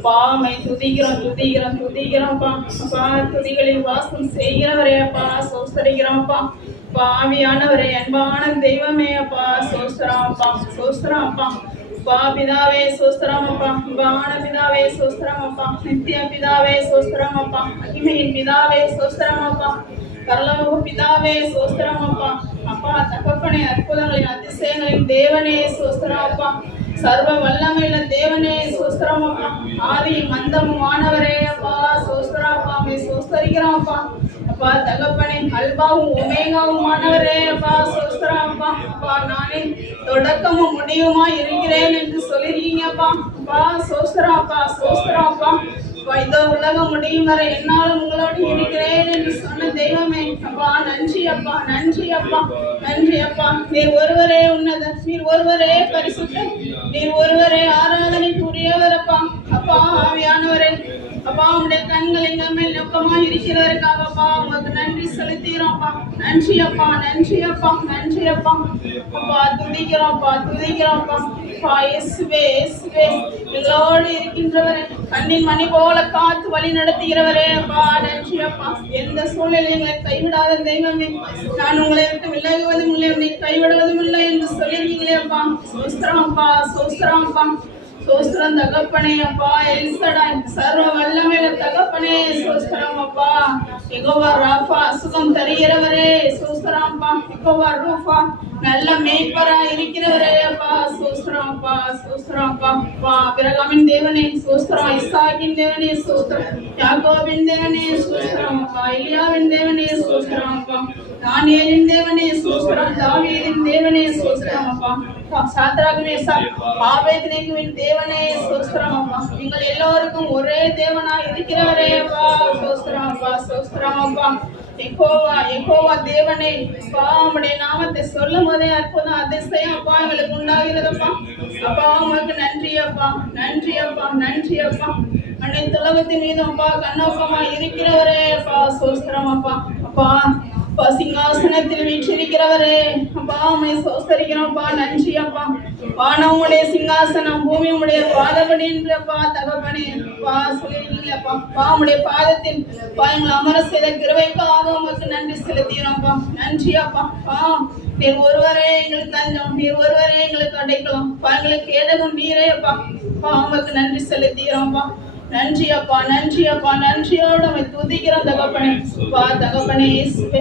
பாமை துதிக்கிறோம் துதிக்கிறோம் துதிக்கிறோம்ப்பா அப்பா துதிகளில் வாசம் செய்கிறவரே அப்பா சோஸ்தரிக்கிறோம்ப்பா பாவியானவரே அன்பான தெய்வமே அப்பா சோஸ்தரம்ப்பா சோஸ்தரம்ப்பா பா பிதாவே சோஸ்தரமப்பா அன்பான பிதாவே சோஸ்தரமப்பா நித்திய பிதாவே சோஸ்தரமப்பா மகிமையின் பிதாவே சோஸ்தரமப்பா பரலோக பிதாவே சோஸ்தரமப்பா அப்பா தகப்பனே அற்புதங்களின் அதிசயங்களின் தேவனே சோஸ்தரமப்பா சர்வ வல்லமையுள்ள தேவனே சோஸ்தரமப்பா ஆதியும் மந்தமும் ஆனவரே அப்பா சோஸ்தரமப்பா மே சோஸ்தரிக்கிறோம்ப்பா அப்பா தகப்பனே அல்பாவும் ஒமேகாவும் ஆனவரே அப்பா சோஸ்தரமப்பா அப்பா நானே தொடக்கமும் முடிவுமா இருக்கிறேன் என்று சொல்லிருக்கீங்கப்பா அப்பா சோஸ்தரமப்பா சோஸ்தரமப்பா இந்த உலகம் முடியும் வரை என்னாலும் உங்களோடு இருக்கிறேன் என்று சொன்ன தெய்வமே அப்பா நன்றி அப்பா நன்றி அப்பா நன்றி அப்பா நீர் ஒருவரே உன்னதர், நீர் ஒருவரே பரிசுத்தர், நீர் ஒருவரே ஆராதனைக்குரியவர் அப்பா அப்பா ஆவியானவரே அப்பா உங்களுடைய கண்கள் எங்கள் மேல் நோக்கமா இருக்கிறதற்காக அப்பா உங்களுக்கு நன்றி செலுத்துகிறோம்ப்பா. நன்றி அப்பா நன்றி அப்பா நன்றி அப்பா அப்பா துதிக்கிறோம்ப்பா துதிக்கிறோம்ப்பா அப்பா இயேசுவே இயேசுவே எங்களோடு இருக்கின்றவரே கண்ணின் மணி போல காத்து வழி நடத்துகிறவரே அப்பா நன்றி அப்பா. எந்த சூழ்நிலை எங்களை கைவிடாத தெய்வமே நான் உங்களை விட்டு விலகுவதும் இல்லை உன்னை கைவிடுவதும் இல்லை என்று சொல்லியிருக்கீங்களே அப்பா சோஸ்திரம் அப்பா சோஸ்திரம் அப்பா சோஸ்திரம் தகப்பனே அப்பா எல்சடா சர்வ வல்லமையில தகப்பனே சோஸ்திரம் அப்பா யெகோவா ராஃபா சுகம் தருகிறவரே சோஸ்திரம் அப்பா யெகோவா ரூஃபா நல்ல மேய்ப்பரா இருக்கிறவரே அப்பா சோஸ்திரம் அப்பா சோஸ்திரம் அப்பா அப்பா ஆபிரகாமின் தேவனே சோஸ்திரம் இசாக்கின் தேவனே சோஸ்திரம் யாக்கோபின் தேவனே சோஸ்திரம் அப்பா எலியாவின் தேவனே சோஸ்திரம் அப்பா தானியேலின் தேவனே சோஸ்திரம் தாவீதின் தேவனே சோஸ்திரம் அப்பா சாத்ராக் மேஷாக் ஆபேத்நேகோவின் தேவனே சோஸ்திரம் அப்பா நீங்கள் எல்லோருக்கும் ஒரே தேவனா இருக்கிறவரே அப்பா சோஸ்திரம் அப்பா சோஸ்திரம் அப்பா யெகோவா யெகோவா தேவனே அப்பா உம்முடைய நாமத்தை சொல்லும் போதே அற்புதம் அதிசயம் அப்பா எங்களுக்கு உண்டாகிறதப்பா அப்பா உங்களுக்கு நன்றி அப்பா நன்றி அப்பா நன்றி அப்பா அனைத்து உலகத்தின் மீதும் அப்பா கண்ணோக்கமா இருக்கிறவரே அப்பா சோஸ்திரம் அப்பா அப்பா அப்பா சிங்காசனத்தில் வீற்றிருக்கிறவரே அப்பா உம்மை சோஸ்தரிக்கிறோம்ப்பா நன்றி அப்பா வானம் உடைய சிங்காசனம் பூமி உடைய பாதபடி என்று அப்பா தகப்பனே அப்பா சொல்லிருக்கீங்களே அப்பா அப்பா உடைய பாதத்தில் அப்பா எங்களை அமர செய்த கிருபைக்காக உமக்கு நன்றி செலுத்துகிறோம்ப்பா நன்றி அப்பா அப்பா நீர் ஒருவரே எங்களுக்கு தஞ்சம் நீர் ஒருவரே எங்களுக்கு அடைக்கலாம் அப்பா எங்களுக்கு கேடகம் நீரே அப்பா அப்பா உமக்கு நன்றி செலுத்துகிறோம்ப்பா நன்றி அப்பா நன்றி அப்பா நன்றியோடு உம்மை துதிக்கிறோம் தகப்பனே அப்பா தகப்பனே இயேசுவே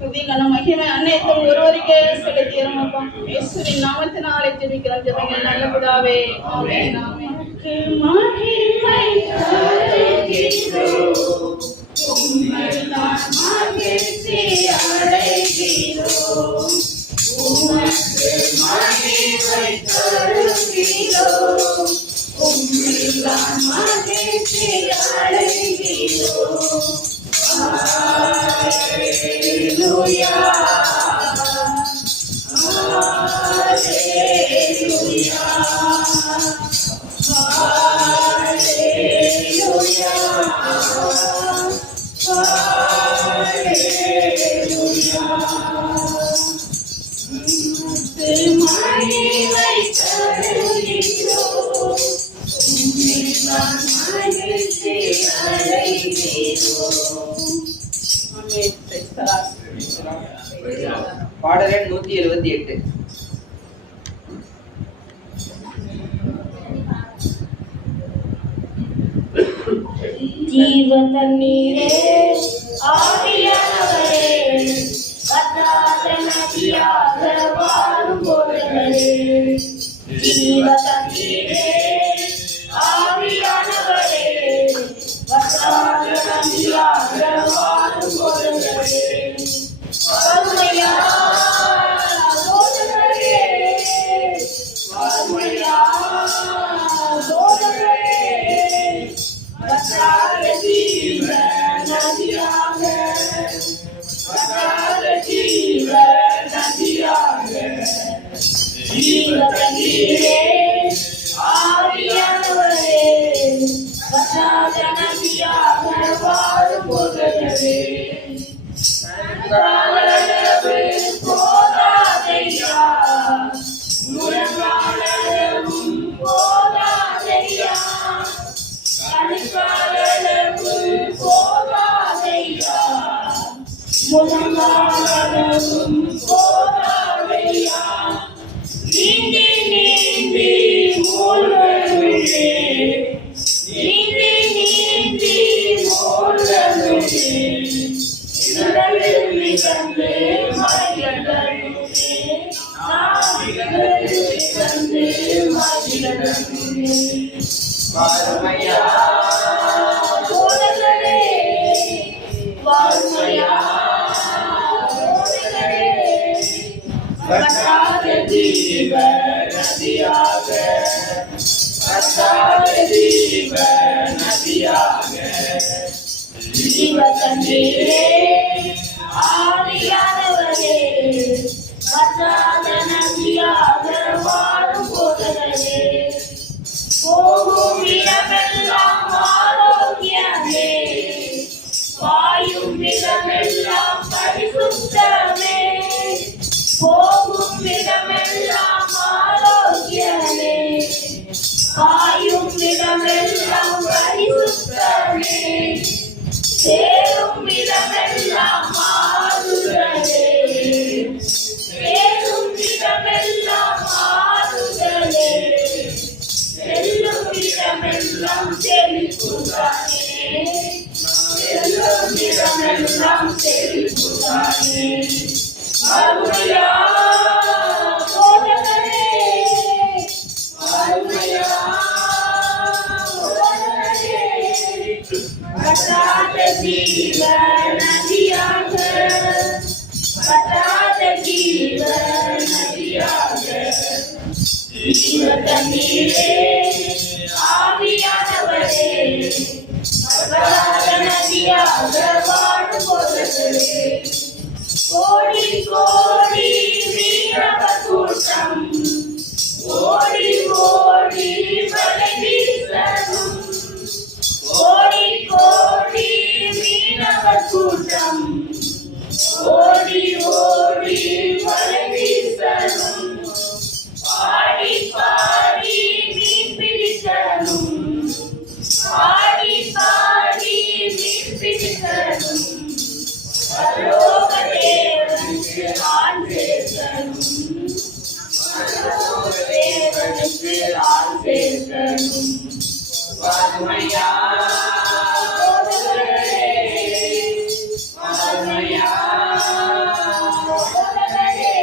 துதிகன மகிமை அனைத்தும் ஒருவருக்கே செலுத்துகிறோம் அப்பா இயேசுவின் நாமத்தினாலே ஜெபிக்கிறோம் ஜெபங்கள் நல்ல பிதாவே ஆமென் ஆமென். மகிமை தருகிறோம் உம்மை நான் மகிழ்ச்சி அடைகிறோம் உமக்கு மகிமை தருகிறோம் உம்மில்தான் மகிழ்ச்சி அடைகிறோம். ஹல்லேலூயா ஹல்லேலூயா ஹல்லேலூயா ஹல்லேலூயா மகிமை தருகிறோம் பாடல் 178. ஜீவ தண்ணீரே ஆவியானவரே வற்றாத நதியாக வாழும் போதவரே ஜீவ தண்ணீரே ஆவியானவரே வற்றாத நதியாக வாழும் போதவரே வறுமையா போதவரே வறுமையா போதவரே வற்றாத ஜீவ நதியாக வற்றாத ஜீவ நதியாக ஜீவ தண்ணீரே ஆவியானவரே வற்றாத நதியாக வாழும் போதவரே கண்காலளவு போதாதையா முழங்காலளவும் போதாதையா கண்காலளவு போதாதையா முழங்காலளவும் போதாதையா நீந்தி நீந்தி மூழ்கவே நீந்தி நீந்தி மூழ்கவே மிகந்து மகிழவே மிகந்து மகிழவே வறுமையா போதவரே வறுமையா போதவரே வற்றாத ஜீவ நதியாக வற்றாத ஜீவ நதியாக ஜீவ தண்ணீரே ஆவியானவரே வற்றாத நதியாக வாழும் போதவரே போகும் இடமெல்லாம் ஆரோக்கியமே வாயும் இடமெல்லாம் பரிசுத்தமே போகும் இடமெல்லாம் ஆரோக்கியமே வாயும் இடமெல்லாம் பரிசுத்தமே சேரும் இடமெல்லாம் ஆறுதலே சேரும் இடமெல்லாம் ஆறுதலே செல்லும் இடமெல்லாம் செழிப்புதானே செல்லும் இடமெல்லாம் செழிப்புதானே வறுமையா போதவரே வறுமையா போதவரே வற்றாத ஜீவ நதியாக வற்றாத ஜீவ நதியாக ஜீவ தண்ணீரே ஆவியானவரே வற்றாத நதியாக வாழும் போதவரே கோடி கோடி வீரவர் கூட்டம் ஓடி ஓடி வலை வீசணும் கோடி கோடி மீனவர் கூட்டம் ஓடி ஓடி வலை வீசணும் பாடி பாடி மீன் பிடிக்கணும் பாடி பாடி மீன் பிடிக்கணும் பரலோக தேவனுக்கு ஆண் சேர்க்கணும் பரலோக தேவனுக்கு ஆண் சேர்க்கணும் வறுமையா போதவரே வறுமையா போதவரே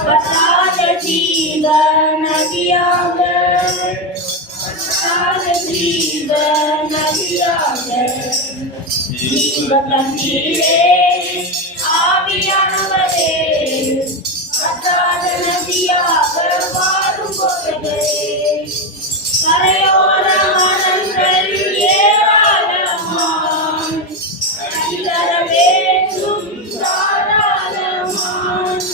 வற்றாத ஜீவ நதியாக வற்றாத ஜீவ நதியாக ஜீவ தண்ணீரே ஆவியானவரே வற்றாத நதியாக வாழும் போதவரே கரையோர மரங்கள் ஏராளமாய் கனிதர வேண்டும் தாராளமாய்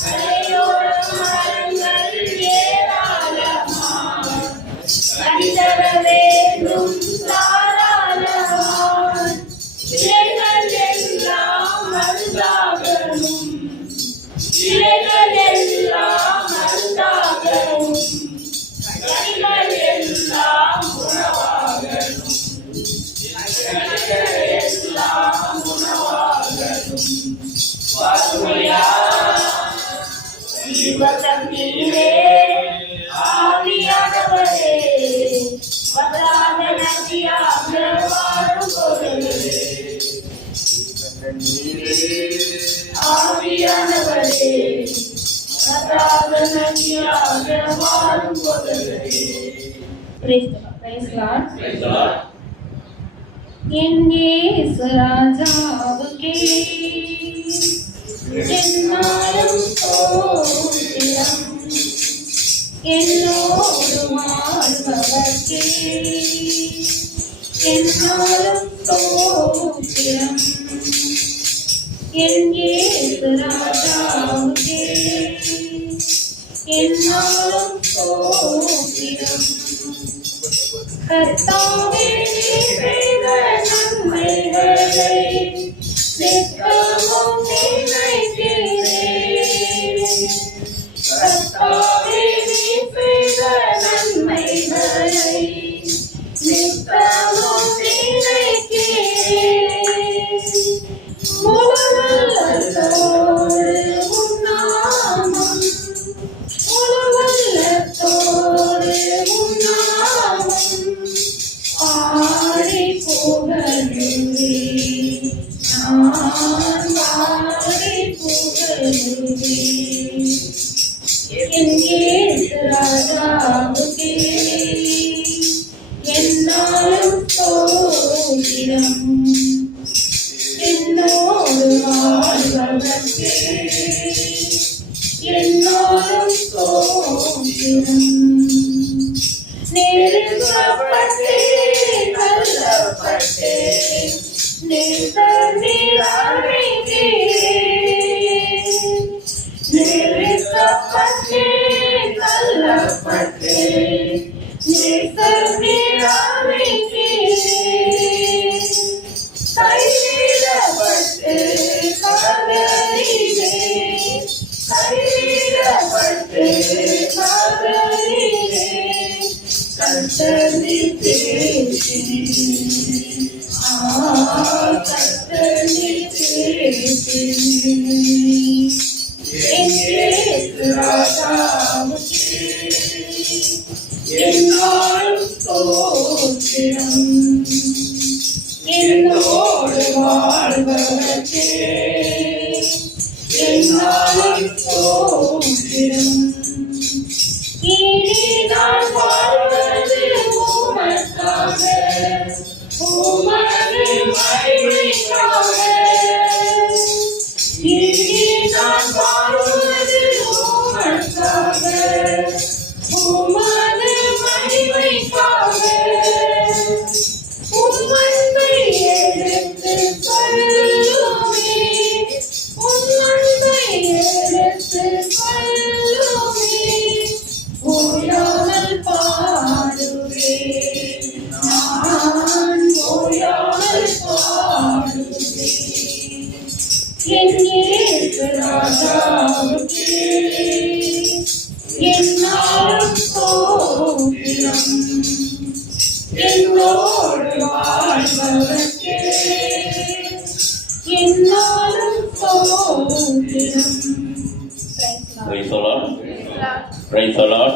கரையோர மரங்கள் ஏராளமாய் கனிதர வேண்டும் தாராளமாய் இலைகள் எல்லாம் மருந்தாகணும் இலைகள் எல்லாம் மருந்தாகணும் கனிகள் எல்லாம் உணவாகணும் கனிகள் எல்லாம் உணவாகணும் வறுமையா ஜீவ தண்ணீரே ஆவியானவரே வற்றாத நதியாக Praise God. என் இயேசு ராஜாவுக்கே என்னாலும் ஸ்தோத்திரம், என்னோடு வாழ்பவர்க்கே என்னாலும் ஸ்தோத்திரம். என் இயேசு ராஜாவுக்கே என்னாலும் ஸ்தோத்திரம். கர்த்தாவே செய்த நன்மைகளை நித்தமும் நினைக்கிறேன். கர்த்தாவே செய்த நன்மைகளை நித்தமும் நினைக்கிறேன். முழுவல்லத்தோடு உன்னாமம், முழுவல்லத்தோடு உன்னாமம் ஆடி புகழுவேன், நான் ஆடி புகழுவேன். என் இயேசு ராஜாவுக்கே என்னாலும் ஸ்தோத்திரம், என்னோடு வாழ்பவர்க்கே என்னாலும் ஸ்தோத்திரம். நெருக்கப்பட்டே தள்ளப்பட்டே நெருக்கப்பட்டே தள்ளப்பட்டே கைவிடப்பட்டு கதறினே, கைவிடப்பட்டு கதறினே, கர்த்தனை தேடினேன், கர்த்தனை தேடினேன். என் இயேசு ராஜாவுக்கே என்னாலும் ஸ்தோத்திரம், என்னோடு வாழ்பவர்க்கே என்னாலும் ஸ்தோத்திரம். இனி நான் வாழ்வது உமக்காக, உமது மகிமைக்காக. இனி நான் வாழ்வது உமக்காக, உமது மகிமைக்காக. உம்மன்பை எடுத்து சொல்லுவேன், உம்மன்பை எடுத்து சொல்லுவேன், ஓயாமல் பாடுவேன், நான் ஓயாமல் பாடுவேன். என் இயேசு ராஜாவுக்கே என்னாலும் ஸ்தோத்திரம், என்னோடு வாழ்பவர்க்கே என்னாலும் ஸ்தோத்திரம். Praise the Lord. Praise the Lord.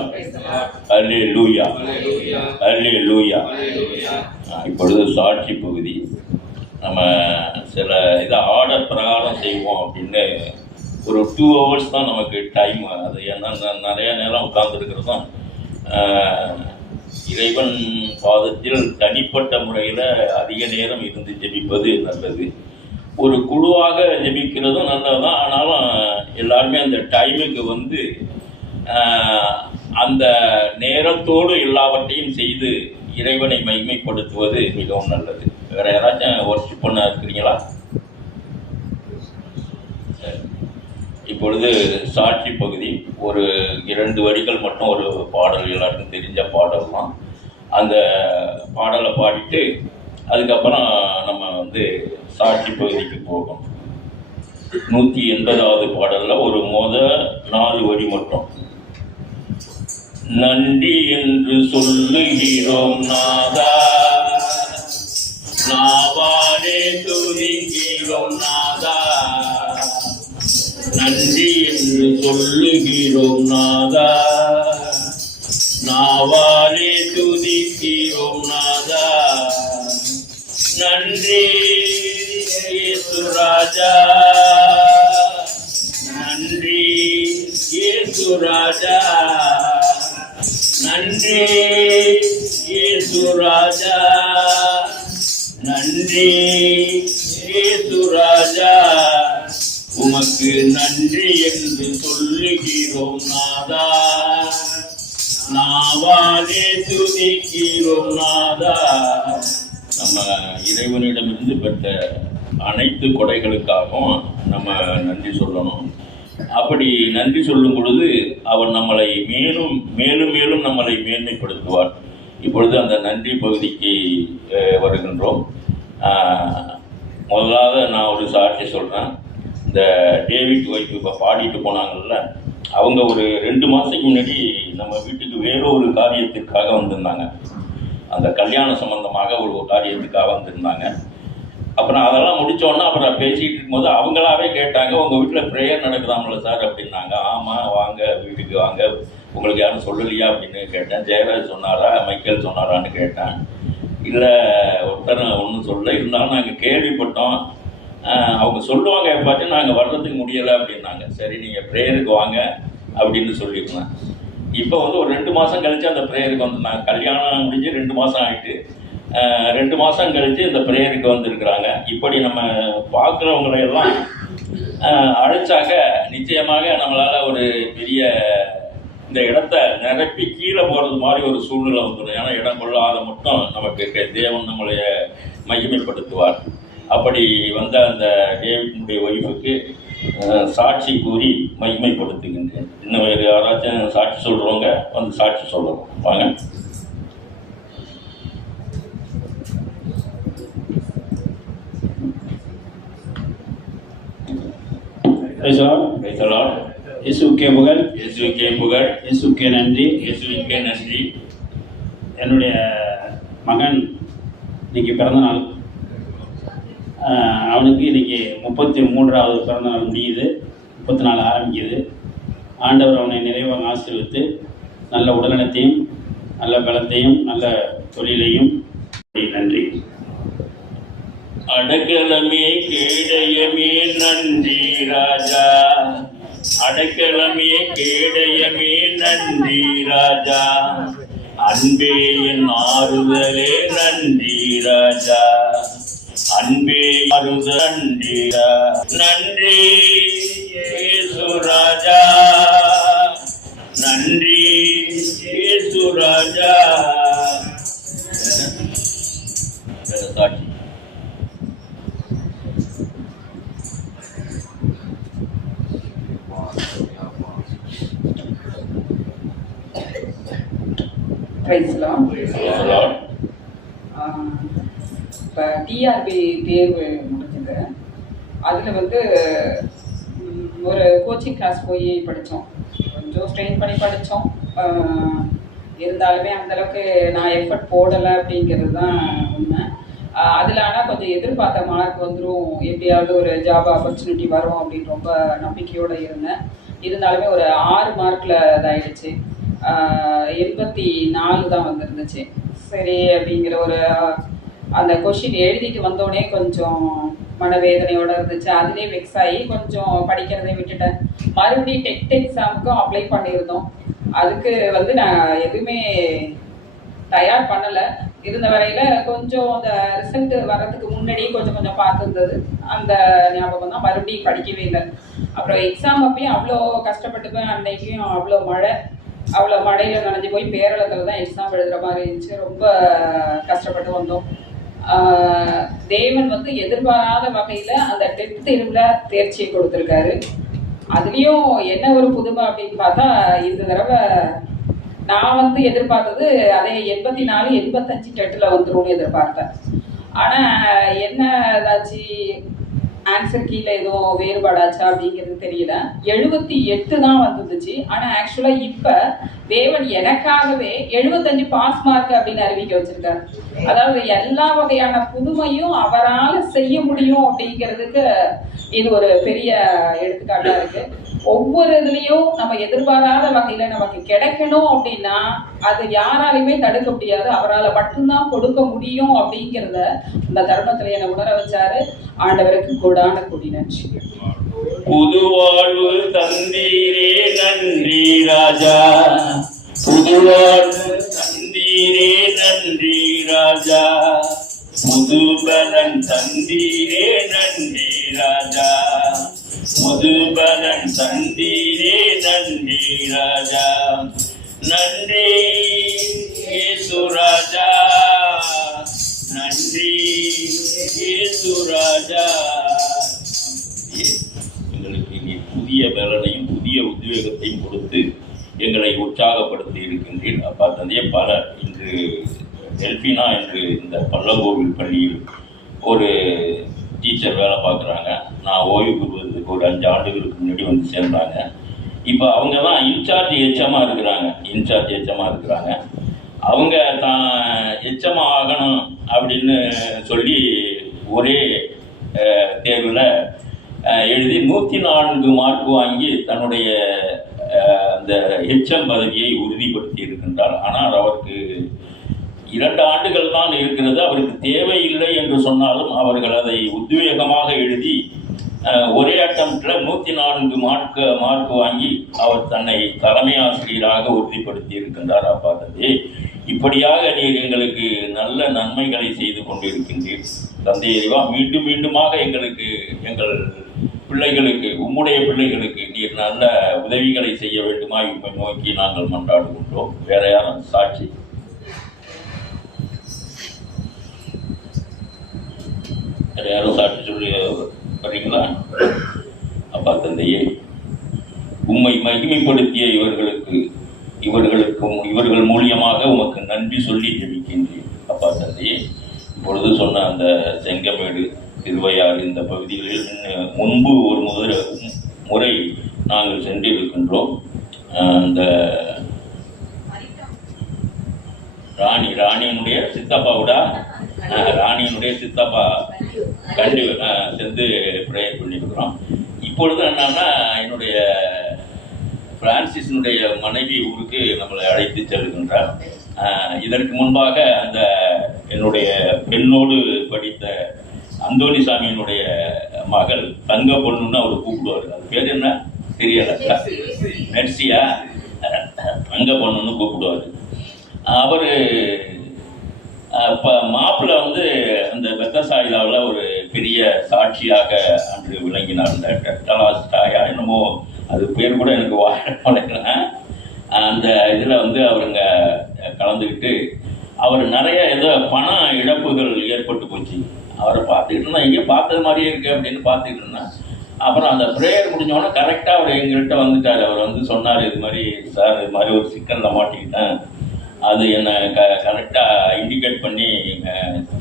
Hallelujah. Hallelujah. இப்பொழுது சாட்சி பகுதி. நம்ம சில இதை ஆர்டர் பிரகாரம் செய்வோம் அப்படின்னு ஒரு 2 hours தான் நமக்கு டைம். அது ஏன்னா நிறைய நேரம் உட்கார்ந்துருக்கிறதும் இறைவன் பாதத்தில் தனிப்பட்ட முறையில் அதிக நேரம் இருந்து ஜெபிப்பது நல்லது. ஒரு குழுவாக ஜெபிக்கிறதும் நல்லது தான். ஆனாலும் எல்லாருமே அந்த டைமுக்கு வந்து அந்த நேரத்தோடு எல்லாவற்றையும் செய்து இறைவனை மகிமைப்படுத்துவது மிகவும் நல்லது. வேற யாராச்சும் ஒர்ஷிப் பண்ண இருக்கிறீங்களா? இப்பொழுது சாட்சி பகுதி. ஒரு 2 வரிகள் மட்டும் ஒரு பாடல், எல்லாருக்கும் தெரிஞ்ச பாடல் தான். அந்த பாடலை பாடிட்டு அதுக்கப்புறம் நம்ம வந்து சாட்சி பகுதிக்கு போகணும். 180வது பாடல்ல ஒரு 4 வரி மட்டும். நன்றி என்று சொல்லுகிறோம் நாதா, நாவாலே துதிக்கிறோம் நாதா. நன்றி என்று சொல்லுகிறோம் நாதா, நாவாலே துதிக்கிறோம் நாதா. நன்றி இயேசு ராஜா, நன்றி இயேசு ராஜா, நன்றி இயேசு ராஜா நன்றி இயேசு ராஜா உமக்கு நன்றி என்று சொல்லுகிறோம் நாதா நாவாலே துதிக்கிறோம் நாதா. நம்ம இறைவனிடமிருந்து பெற்ற அனைத்து கொடைகளுக்காகவும் நம்ம நன்றி சொல்லணும். அப்படி நன்றி சொல்லும் பொழுது அவர் நம்மளை மேலும் மேலும் மேலும் நம்மளை மேன்மைப்படுத்துவார். இப்பொழுது அந்த நன்றி பகுதிக்கு வருகின்றோம். முதலாவது நான் ஒரு சாட்சி சொல்கிறேன். இந்த டேவிட் ஒய்ஃப் இப்போ பாடிட்டு போனாங்கல்ல, அவங்க ஒரு 2 மாதத்துக்கு முன்னாடி நம்ம வீட்டுக்கு வேற ஒரு காரியத்திற்காக வந்திருந்தாங்க. அந்த கல்யாண சம்பந்தமாக ஒரு காரியத்துக்காக வந்திருந்தாங்க. அப்புறம் அதெல்லாம் முடித்தோன்னா அப்புறம் பேசிகிட்டு இருக்கும்போது அவங்களாவே கேட்டாங்க, உங்கள் வீட்டில் ப்ரேயர் நடக்குதாமல சார் அப்படின்னாங்க. ஆமாம், வாங்க வீட்டுக்கு வாங்க, உங்களுக்கு யாரும் சொல்லலையா அப்படின்னு கேட்டேன். ஜெயராஜ் சொன்னாரா மைக்கேல் சொன்னாரான்னு கேட்டேன். இல்லை ஒருத்தர் ஒன்றும் சொல்ல, இருந்தாலும் நாங்கள் கேள்விப்பட்டோம், அவங்க சொல்லுவாங்க எப்போச்சும் நாங்கள் வர்றதுக்கு முடியலை அப்படின்னாங்க. சரி நீங்கள் ப்ரேயருக்கு வாங்க அப்படின்னு சொல்லியிருந்தேன். இப்போ வந்து ஒரு 2 மாதம் கழித்து அந்த ப்ரேயருக்கு வந்திருந்தாங்க. கல்யாணம் முடிஞ்சு 2 மாதம் ஆகிட்டு 2 மாதம் கழித்து இந்த ப்ரேயருக்கு வந்திருக்கிறாங்க. இப்படி நம்ம பார்க்குறவங்களையெல்லாம் அழைச்சாக்க நிச்சயமாக நம்மளால் ஒரு பெரிய இந்த இடத்த நிரப்பி கீழே போகிறது மாதிரி ஒரு சூழ்நிலை வந்துடும். ஏன்னா இடம் கொள்ளாத மட்டும் நமக்கு தேவன் நம்மளைய மகிமைப்படுத்துவார். அப்படி வந்த அந்த டேவிட்னுடைய ஒய்ஃபுக்கு சாட்சி கூறி மகிமைப்படுத்துகின்றேன். இன்னும் வேறு யாராச்சும் சாட்சி சொல்கிறவங்க வந்து சாட்சி சொல்லணும். வாங்க. இயேசுவுக்கே புகழ், இயேசுவுக்கே புகழ், இயேசுவுக்கே நன்றி, இயேசுவுக்கே நன்றி. என்னுடைய மகன் இன்னைக்கு பிறந்த நாள். அவனுக்கு இன்னைக்கு 33வது பிறந்த நாள் முடியுது, 34 ஆரம்பிக்குது. ஆண்டவர் அவனை நிறைவாக ஆசீர்வித்து நல்ல உடல்நலத்தையும் நல்ல பலத்தையும் நல்ல தொழிலையும். நன்றி. அடக்கலமே கேடயமே நன்றி ராஜா, அடக்கலமே கேடயமே நன்றி ராஜா, அன்பே என் ஆறுதலே நன்றி ராஜா, அன்பே ஆறுதல் நன்றி நன்றி இயேசு ராஜா, நன்றி இயேசு ராஜா. சாட்சி. இப்போ டிஆர்பி தேர்வு முடிஞ்சது. அதில் வந்து ஒரு கோச்சிங் கிளாஸ் போய் படித்தோம். கொஞ்சம் ஸ்ட்ரெயின் பண்ணி படித்தோம். இருந்தாலுமே அந்தளவுக்கு நான் எஃபர்ட் போடலை அப்படிங்கிறது தான் உண்மை. அதில் ஆனால் கொஞ்சம் எதிர்பார்த்த மார்க் வந்துடும், எப்படியாவது ஒரு ஜாப் ஆப்பர்ச்சுனிட்டி வரும் அப்படின்னு ரொம்ப நம்பிக்கையோடு இருந்தேன். இருந்தாலுமே ஒரு 6 மார்க்கில் இதாகிடுச்சு. 84 தான் வந்துருந்துச்சு. சரி அப்படிங்கிற ஒரு அந்த கொஷின் எழுதிட்டு வந்தோடனே கொஞ்சம் மனவேதனையோடு இருந்துச்சு. அதுலேயே வெக்ஸ் ஆகி கொஞ்சம் படிக்கிறதை விட்டுட்டேன். மறுபடியும் டெட் எக்ஸாமுக்கும் அப்ளை பண்ணியிருந்தோம். அதுக்கு வந்து நான் எதுவுமே தயார் பண்ணலை. இருந்த வரையில் கொஞ்சம் அந்த ரிசல்ட் வர்றதுக்கு முன்னாடி கொஞ்சம் பார்த்துருந்தது. அந்த ஞாபகம் தான். மறுபடியும் படிக்கவே இல்லை. அப்புறம் எக்ஸாம் அப்பயும் அவ்வளோ கஷ்டப்பட்டுப்பேன். அன்னைக்கும் அவ்வளோ மழையில் நனைஞ்சு போய் பேரளத்தில் தான் எக்ஸாம் எழுதுகிற மாதிரி இருந்துச்சு. ரொம்ப கஷ்டப்பட்டு வந்தோம். தேவன் வந்து எதிர்பாராத வகையில் அந்த 10th தேர்வில் தேர்ச்சியை கொடுத்துருக்காரு. அதுலேயும் என்ன ஒரு புதுமை அப்படின்னு பார்த்தா, இந்த தடவை நான் வந்து எதிர்பார்த்தது அதே 84, 85 டெட்டில் வந்துடும்னு எதிர்பார்த்தேன். ஆனால் என்ன ஏதாச்சு ஆன்சர் கீழே எதுவும் வேறுபாடாச்சா அப்படிங்கிறது தெரியல. 78 தான் வந்துருந்துச்சு. ஆனால் ஆக்சுவலாக இப்போ தேவன் எனக்காகவே 75 பாஸ் மார்க் அப்படின்னு அறிவிக்க வச்சிருக்காரு. அதாவது எல்லா வகையான புதுமையும் அவரால் செய்ய முடியும் அப்படிங்கிறதுக்கு இது ஒரு பெரிய எடுத்துக்காட்டாக இருக்கு. ஒவ்வொரு இதுலேயும் நம்ம எதிர்பாராத வகையில் நமக்கு கிடைக்கணும் அப்படின்னா அது யாராலையுமே தடுக்க முடியாது. அவரால் மட்டும்தான் கொடுக்க முடியும் அப்படிங்கிறத இந்த தருணத்தில் என்னை உணர வச்சாரு. ஆண்டவருக்கு கூடான கூடி நன்றி. புது வாழ்வு தந்தீரே நன்றி ராஜா, புது வாழ்வு தந்தீரே தந்தீரே நன்றி ராஜா, முதுபலன் தந்தீரே நன்றி ராஜா, முதுபலன் தந்தீரே நன்றி ராஜா. நன்றி இயேசு ராஜா, நன்றி இயேசு ராஜா. எங்களுக்கு நீ புதிய பலனையும் புதிய உத்வேகத்தையும் கொடுத்து எங்களை உற்சாகப்படுத்தி இருக்கின்றேன். அப்பா தந்தையே, பலர் இன்று டெல்பினா என்று இந்த பல்லங்கோவில் பள்ளியில் ஒரு டீச்சர் வேலை பார்க்குறாங்க. நான் ஓய்வு பெறுவதற்கு ஒரு 5 ஆண்டுகளுக்கு முன்னாடி வந்து சேர்ந்தாங்க. இப்போ அவங்க தான் இன்சார்ஜ் எச்சமாக இருக்கிறாங்க. அவங்க தான் எச்சமாக ஆகணும் அப்படின்னு சொல்லி ஒரே தேர்வில் எழுதி 104 மார்க் வாங்கி தன்னுடைய அந்த எச்சம் பதவியை உறுதிப்படுத்தி இருக்கின்றார். ஆனால் அவருக்கு 2 ஆண்டுகள் தான் இருக்கிறது. அவருக்கு தேவையில்லை என்று சொன்னாலும் அவர்கள் அதை உத்வேகமாக எழுதி ஒரே அட்டம்ப்ட்ல 104 மார்க் வாங்கி அவர் தன்னை தலைமை ஆசிரியராக உறுதிப்படுத்தி இருக்கின்றார். அப்பா தந்தை, இப்படியாக நீர் எங்களுக்கு நல்ல நன்மைகளை செய்து கொண்டிருக்கின்றீர். தந்தை இறைவா, மீண்டும் மீண்டுமாக எங்கள் பிள்ளைகளுக்கு, உம்முடைய பிள்ளைகளுக்கு நீர் நல்ல உதவிகளை செய்ய வேண்டுமா இப்ப நோக்கி நாங்கள் மன்றாடுகின்றோம். வேற யாரும் சாட்சி? வேற யாரும் சாட்சி சொல்லி வர்றீங்களா? அப்பா தந்தையே, உம்மை மகிமைப்படுத்திய இவர்கள் மூலியமாக உமக்கு நன்றி சொல்லி ஜெபிக்கின்றேன். அப்பா தந்தையே, இப்பொழுது சொன்ன அந்த செங்கமேடு, திருவையாறு இந்த பகுதிகளில் முன்பு ஒரு முறை நாங்கள் சென்றிருக்கின்றோம். அந்த ராணியினுடைய சித்தப்பா கண்டு சேர்ந்து ப்ரேயர் பண்ணியிருக்கிறோம். இப்பொழுது என்னன்னா, என்னுடைய பிரான்சிஸினுடைய மனைவி ஊருக்கு நம்மளை அழைத்து செல்கின்றார். இதற்கு முன்பாக அந்த என்னுடைய பெண்ணோடு படித்த அந்தோனிசாமியினுடைய மகள் தங்க பொண்ணுன்னு அவர் கூப்பிடுவார். அது பேர் என்ன தெரியல, மெர்சியா, தங்க பொண்ணுன்னு கூப்பிடுவார். அவர் இப்போ மாப்பிள்ளை வந்து அந்த பெத்தசாயிதாவில் ஒரு பெரிய சாட்சியாக அன்று விளங்கினார். இந்த டெட்டலாஸ்டாயா என்னமோ அது பேர் கூட எனக்கு வாழ அந்த இதில் வந்து அவருங்க கலந்துக்கிட்டு அவர் நிறைய ஏதோ பண இழப்புகள் ஏற்பட்டு போச்சு. அவரை பார்த்துக்கிட்டு இருந்தா, எங்கேயோ பார்த்தது மாதிரியே இருக்கு அப்படின்னு பார்த்துக்கிட்டு இருந்தேன். அப்புறம் அந்த ப்ரேயர் முடிஞ்சோடனே கரெக்டாக அவர் எங்கள்கிட்ட வந்துட்டார். அவர் வந்து சொன்னார், இது மாதிரி சார், இது மாதிரி ஒரு சிக்கலில் மாட்டிக்கிட்டேன், அது என்னை கரெக்டாக இண்டிகேட் பண்ணி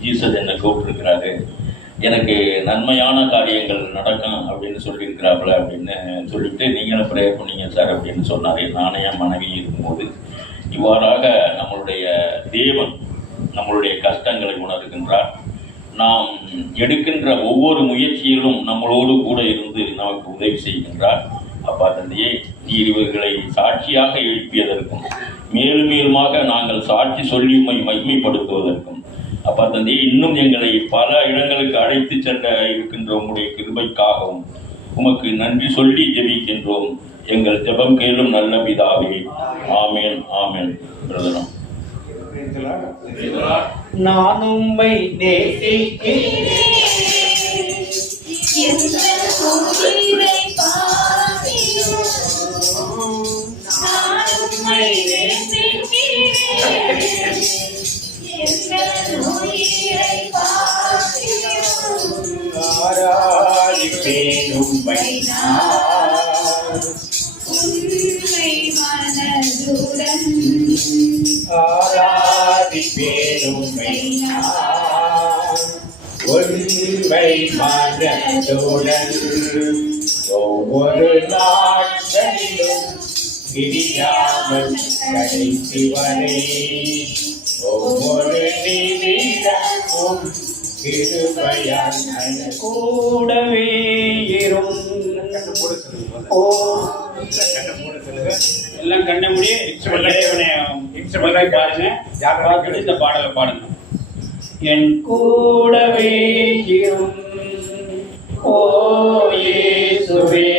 ஜீசஸ் என்னை கூப்பிட்டுருக்கிறாரு, எனக்கு நன்மையான காரியங்கள் நடக்கும் அப்படின்னு சொல்லியிருக்கிறாப்புல அப்படின்னு சொல்லிட்டு நீங்களும் ப்ரேயர் பண்ணீங்க சார் அப்படின்னு சொன்னார். நானே என் மனைவி இருக்கும்போது இவ்வாறாக நம்மளுடைய தேவன் நம்மளுடைய கஷ்டங்களை உணர்கின்றார். நாம் எடுக்கின்ற ஒவ்வொரு முயற்சியிலும் நம்மளோடு கூட இருந்து நமக்கு உதவி செய்கின்றார். அப்பா தந்தையே, நீர் இவர்களை சாட்சியாக எழுப்பியதற்கும் மேலும் மேலுமாக நாங்கள் சாட்சி சொல்லி மகிமைப்படுத்துவதற்கும் அப்பா தந்தையே, இன்னும் எங்களை பல இடங்களுக்கு அழைத்து செல்ல இருக்கின்ற உங்களுடைய கிருபைக்காகவும் உமக்கு நன்றி சொல்லி ஜெபிக்கின்றோம். எங்கள் ஜெபம் கேளும் நல்ல பிதாவே. ஆமேன் ஆமேன். பிரதனம். நான் உம்மை நேசிக்கிறேன், ஆராதிப்பேன் உம்மை நான், உண்மை மனதுடன் ஆராதிப்பேன் உம்மை நான், உண்மை மனதுடன் ஒவ்வொரு நாட்களிலும் பிரியாமல் கடைசி வரை ஒவ்வொரு நிமிடமும் கிருபையால் கூடவே இரும். எல்லாம் கண்ண முடிய பாருங்க, இந்த பாடலை பாடுங்க. என் கூடவே இரும் ஓ இயேசுவே,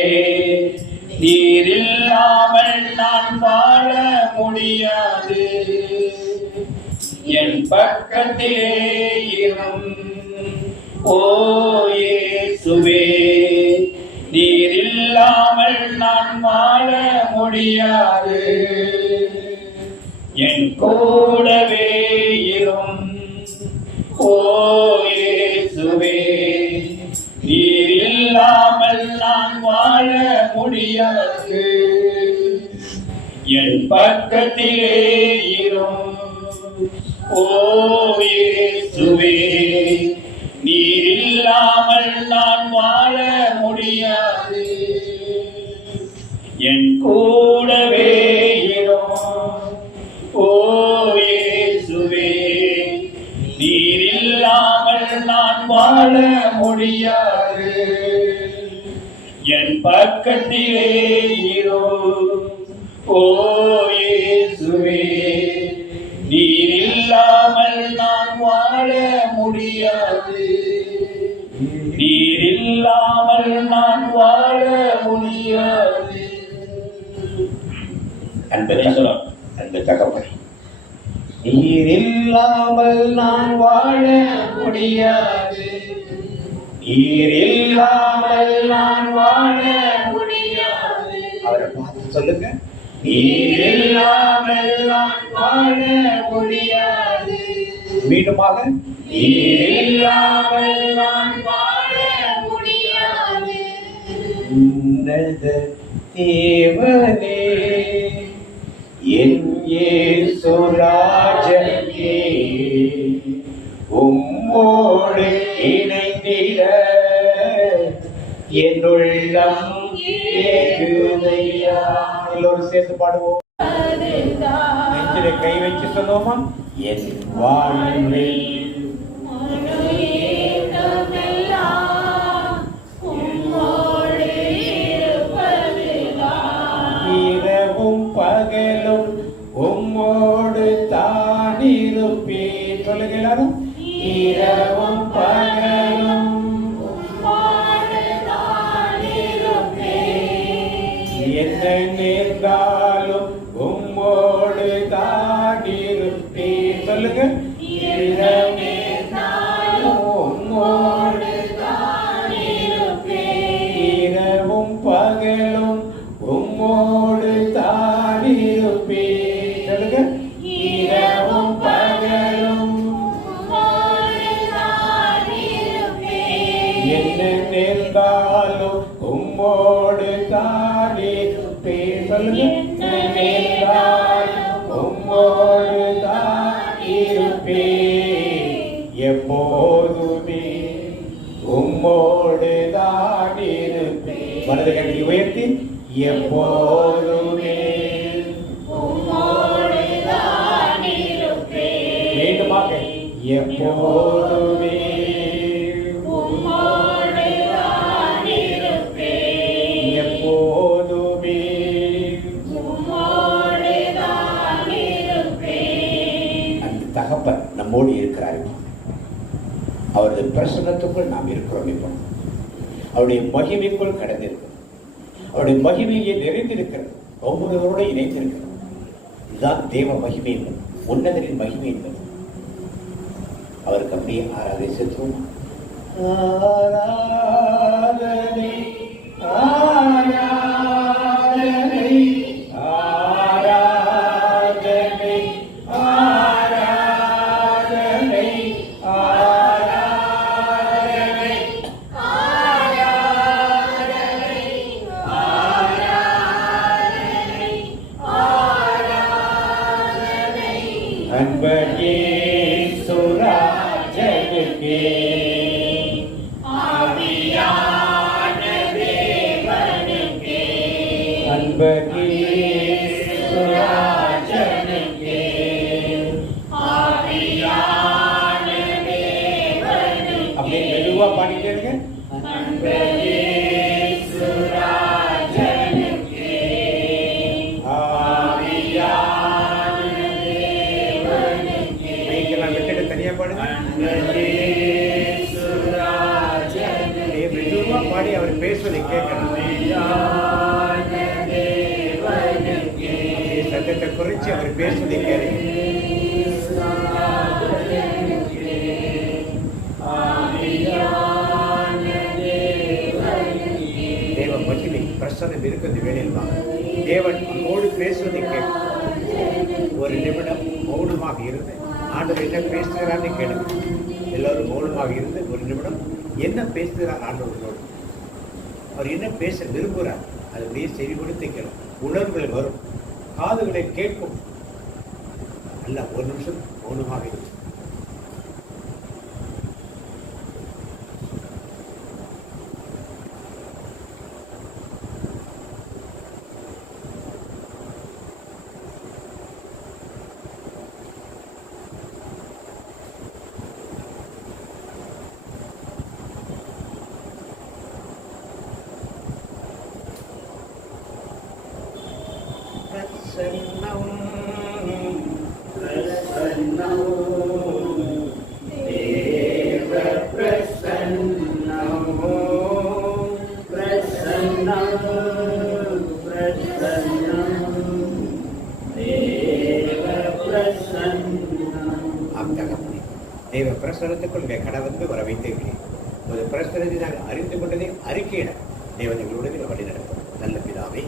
நீர் இல்லாமல் நான் வாழ முடியாது. ஓ இயேசுவே, நீர் இல்லாமல் நான் வாழ முடியாது. என் கூடவே இரும் ஓ இயேசுவே, நீர் இல்லாமல் நான் வாழ முடியாது. என் பக்கத்திலே இரும் ஓ இயேசுவே, நீர் இல்லாமல் நான் வாழ முடியாது. என் கூடவே இரும் ஓ இயேசுவே, நீர் இல்லாமல் நான் வாழ முடியாது. என் பக்கத்திலே இரும் ஓ இயேசுவே, நீர் இல்லாமல் நான் வாழ முடியாது. நீர் இல்லாமல் நான் வாழ முடியாது. அந்த தகப்பன், நீர் இல்லாமல் நான் வாழ முடியாது. நீர் இல்லாமல் நான் வாழ முடியாது. அவரை பார்த்து சொல்லுங்க, நீர் இல்லாமல் நான் வாழ முடியாது. மீண்டுமாக, நீர் இல்லாமல் நான் வாழ முடியாது. உன்னத தேவனே, என் இயேசு ராஜனே, உம்மோடு இணைந்திட என் உள்ளம் ஏகுதையா. எல்லோரும் சேர்ந்து பாடுவோம். நெஞ்சிலே கை வச்சு சொல்லுவோமா? என் வாழ்வில் இரவும் பகலும் உம்மோடு தான் இருப்பேன். சொல்லுங்க எல்லாரும். இரவும் பகலும் என்ன நேர்ந்தாலும் உம்மோடு தான் இருப்பேன். சொல்லுங்க. உம்மோடு தான் இருப்பேன். இரவும் பகலும் உம்மோடு தான் இருப்பேன். சொல்லுங்க. இரவும் பகலும் என்ன நேர்ந்தாலும் உம்மோடு தான் இருப்பேன். சொல்லுங்க. நேர்ந்தாலும் உம்மோடு தான் இருப்பேன். எப்போதுமே உம்மோடு தான் இருப்பேன். வலது கை உயர்த்தி, எப்போதுமே மீண்டுமாக, எப்போதுமே எப்போதுமே அந்த தகப்பன் நம்மோடு இருக்கிறார். அவரது பிரசன்னத்துக்குள் நாம் இருக்கிறோம். இப்போ அவருடைய மகிமைக்குள் கடந்திருக்கிறோம். அவருடைய மகிமையை நிறைந்திருக்கிறது. ஒவ்வொருவரோடு இணைந்திருக்கிறது. இதுதான் தேவ மகிமை என்பது, உன்னதரின் மகிமை என்பது. அவருக்கு அப்படியே ஆராதனை செலுத்துவோம். ஆராதனை ஆராதனை ஆராதனை ஆராதனை ஆராதனை அன்பே சுராஜனுக்கே அன்பே சுராஜனுக்கே அப்படியே மெதுவா பாடிட்டே இருங்க. அன்பே சுராஜனுக்கே விட்டுட்டு தனியா பாடுங்க. மெதுவா பாடி அவர் பேசுவதை கேட்கணும். சத்தத்தை குறைச்சி அவர் பேசுவதை கேட்க. பிரசன்னம் இருக்கு இந்த வேலையில் வாங்க. தேவன் நம்மோடு பேசுவதை கேட்க ஒரு நிமிடம் மௌனமாக இருந்து ஆண்டவர் என்ன பேசுகிறான்னு கேளுங்க. எல்லாரும் மௌனமாக இருந்து ஒரு நிமிடம் என்ன பேசுகிறார் ஆண்டவர்களோடு, அவர் என்ன பேச விரும்புகிறார், அது அப்படியே செவி கொடுத்து கேளும். உணர்வுகள் வரும், காதுகளை கேட்கும். அல்ல, ஒரு நிமிஷம் மௌனமாக இருக்கும். தேவ பிரசனத்துக்குள் கடந்து வர வைத்திருக்கிறேன். ஒரு பிரசனத்தை நாங்கள் அறிந்து கொண்டதை அறிக்கையிட தேவனைகளோடு வழி நடத்தும். நல்ல பிதாவை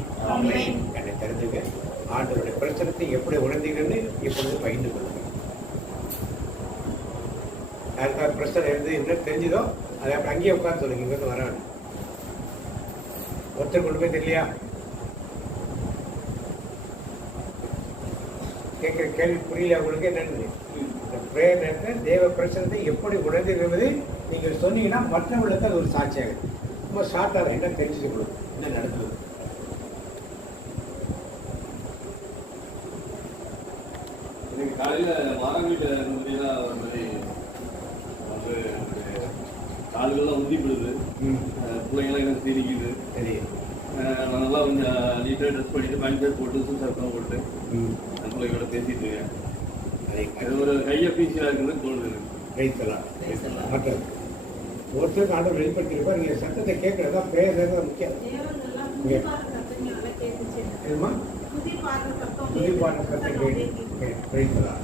என்னை தெரிஞ்சுங்க. ஆண்டவருடைய பிரசனத்தை எப்படி உணர்ந்தீங்கன்னு இப்பொழுது பகிர்ந்து கொள்ளுங்க. யாருக்காவது பிரச்சனை இருந்து என்ன தெரிஞ்சுதோ அதை அப்படி அங்கேயே உட்காந்து சொல்லுங்க. இங்கிருந்து வராது ஒருத்தர் கொண்டு போய் தெரியலையா? கேட்குற கேள்வி புரியல உங்களுக்கு என்னன்னு. இந்த பிரேயர் நேரத்தில் தேவ பிரச்சனத்தை எப்படி உணர்ந்திருக்கிறது நீங்கள் சொன்னீங்கன்னா மற்றவங்களுக்கு அது ஒரு சாட்சியாக ரொம்ப ஷார்ட்டாக என்ன தெரிஞ்சுட்டு கொடுக்கும் என்ன நடந்தது. இன்னைக்கு காலையில் மாறாங்கீட்ட இருந்ததுலாம் ஒரு மாதிரி வந்து கால்கள்லாம் உந்திப்படுது, பிள்ளைங்களாம் எனக்கு திரிக்குது. சரி, நல்லா கொஞ்சம் நீட்டாக ட்ரெஸ் பண்ணிட்டு பேண்ட் போட்டு சூசார்லாம் போட்டு அந்த பிள்ளைங்களோட பேசிட்டு இருக்கேன். அது ஒரு கையப்பீசியாக இருக்குன்னு தோணுது. மற்றது ஒருத்தருக்கு ஆண்டவர் வெளிப்படுத்திருப்பார். நீங்கள் சத்தத்தை கேட்கறதா பிரேயர் தான் முக்கியம். புதிப்பான சத்தம் கேட்கலாம்.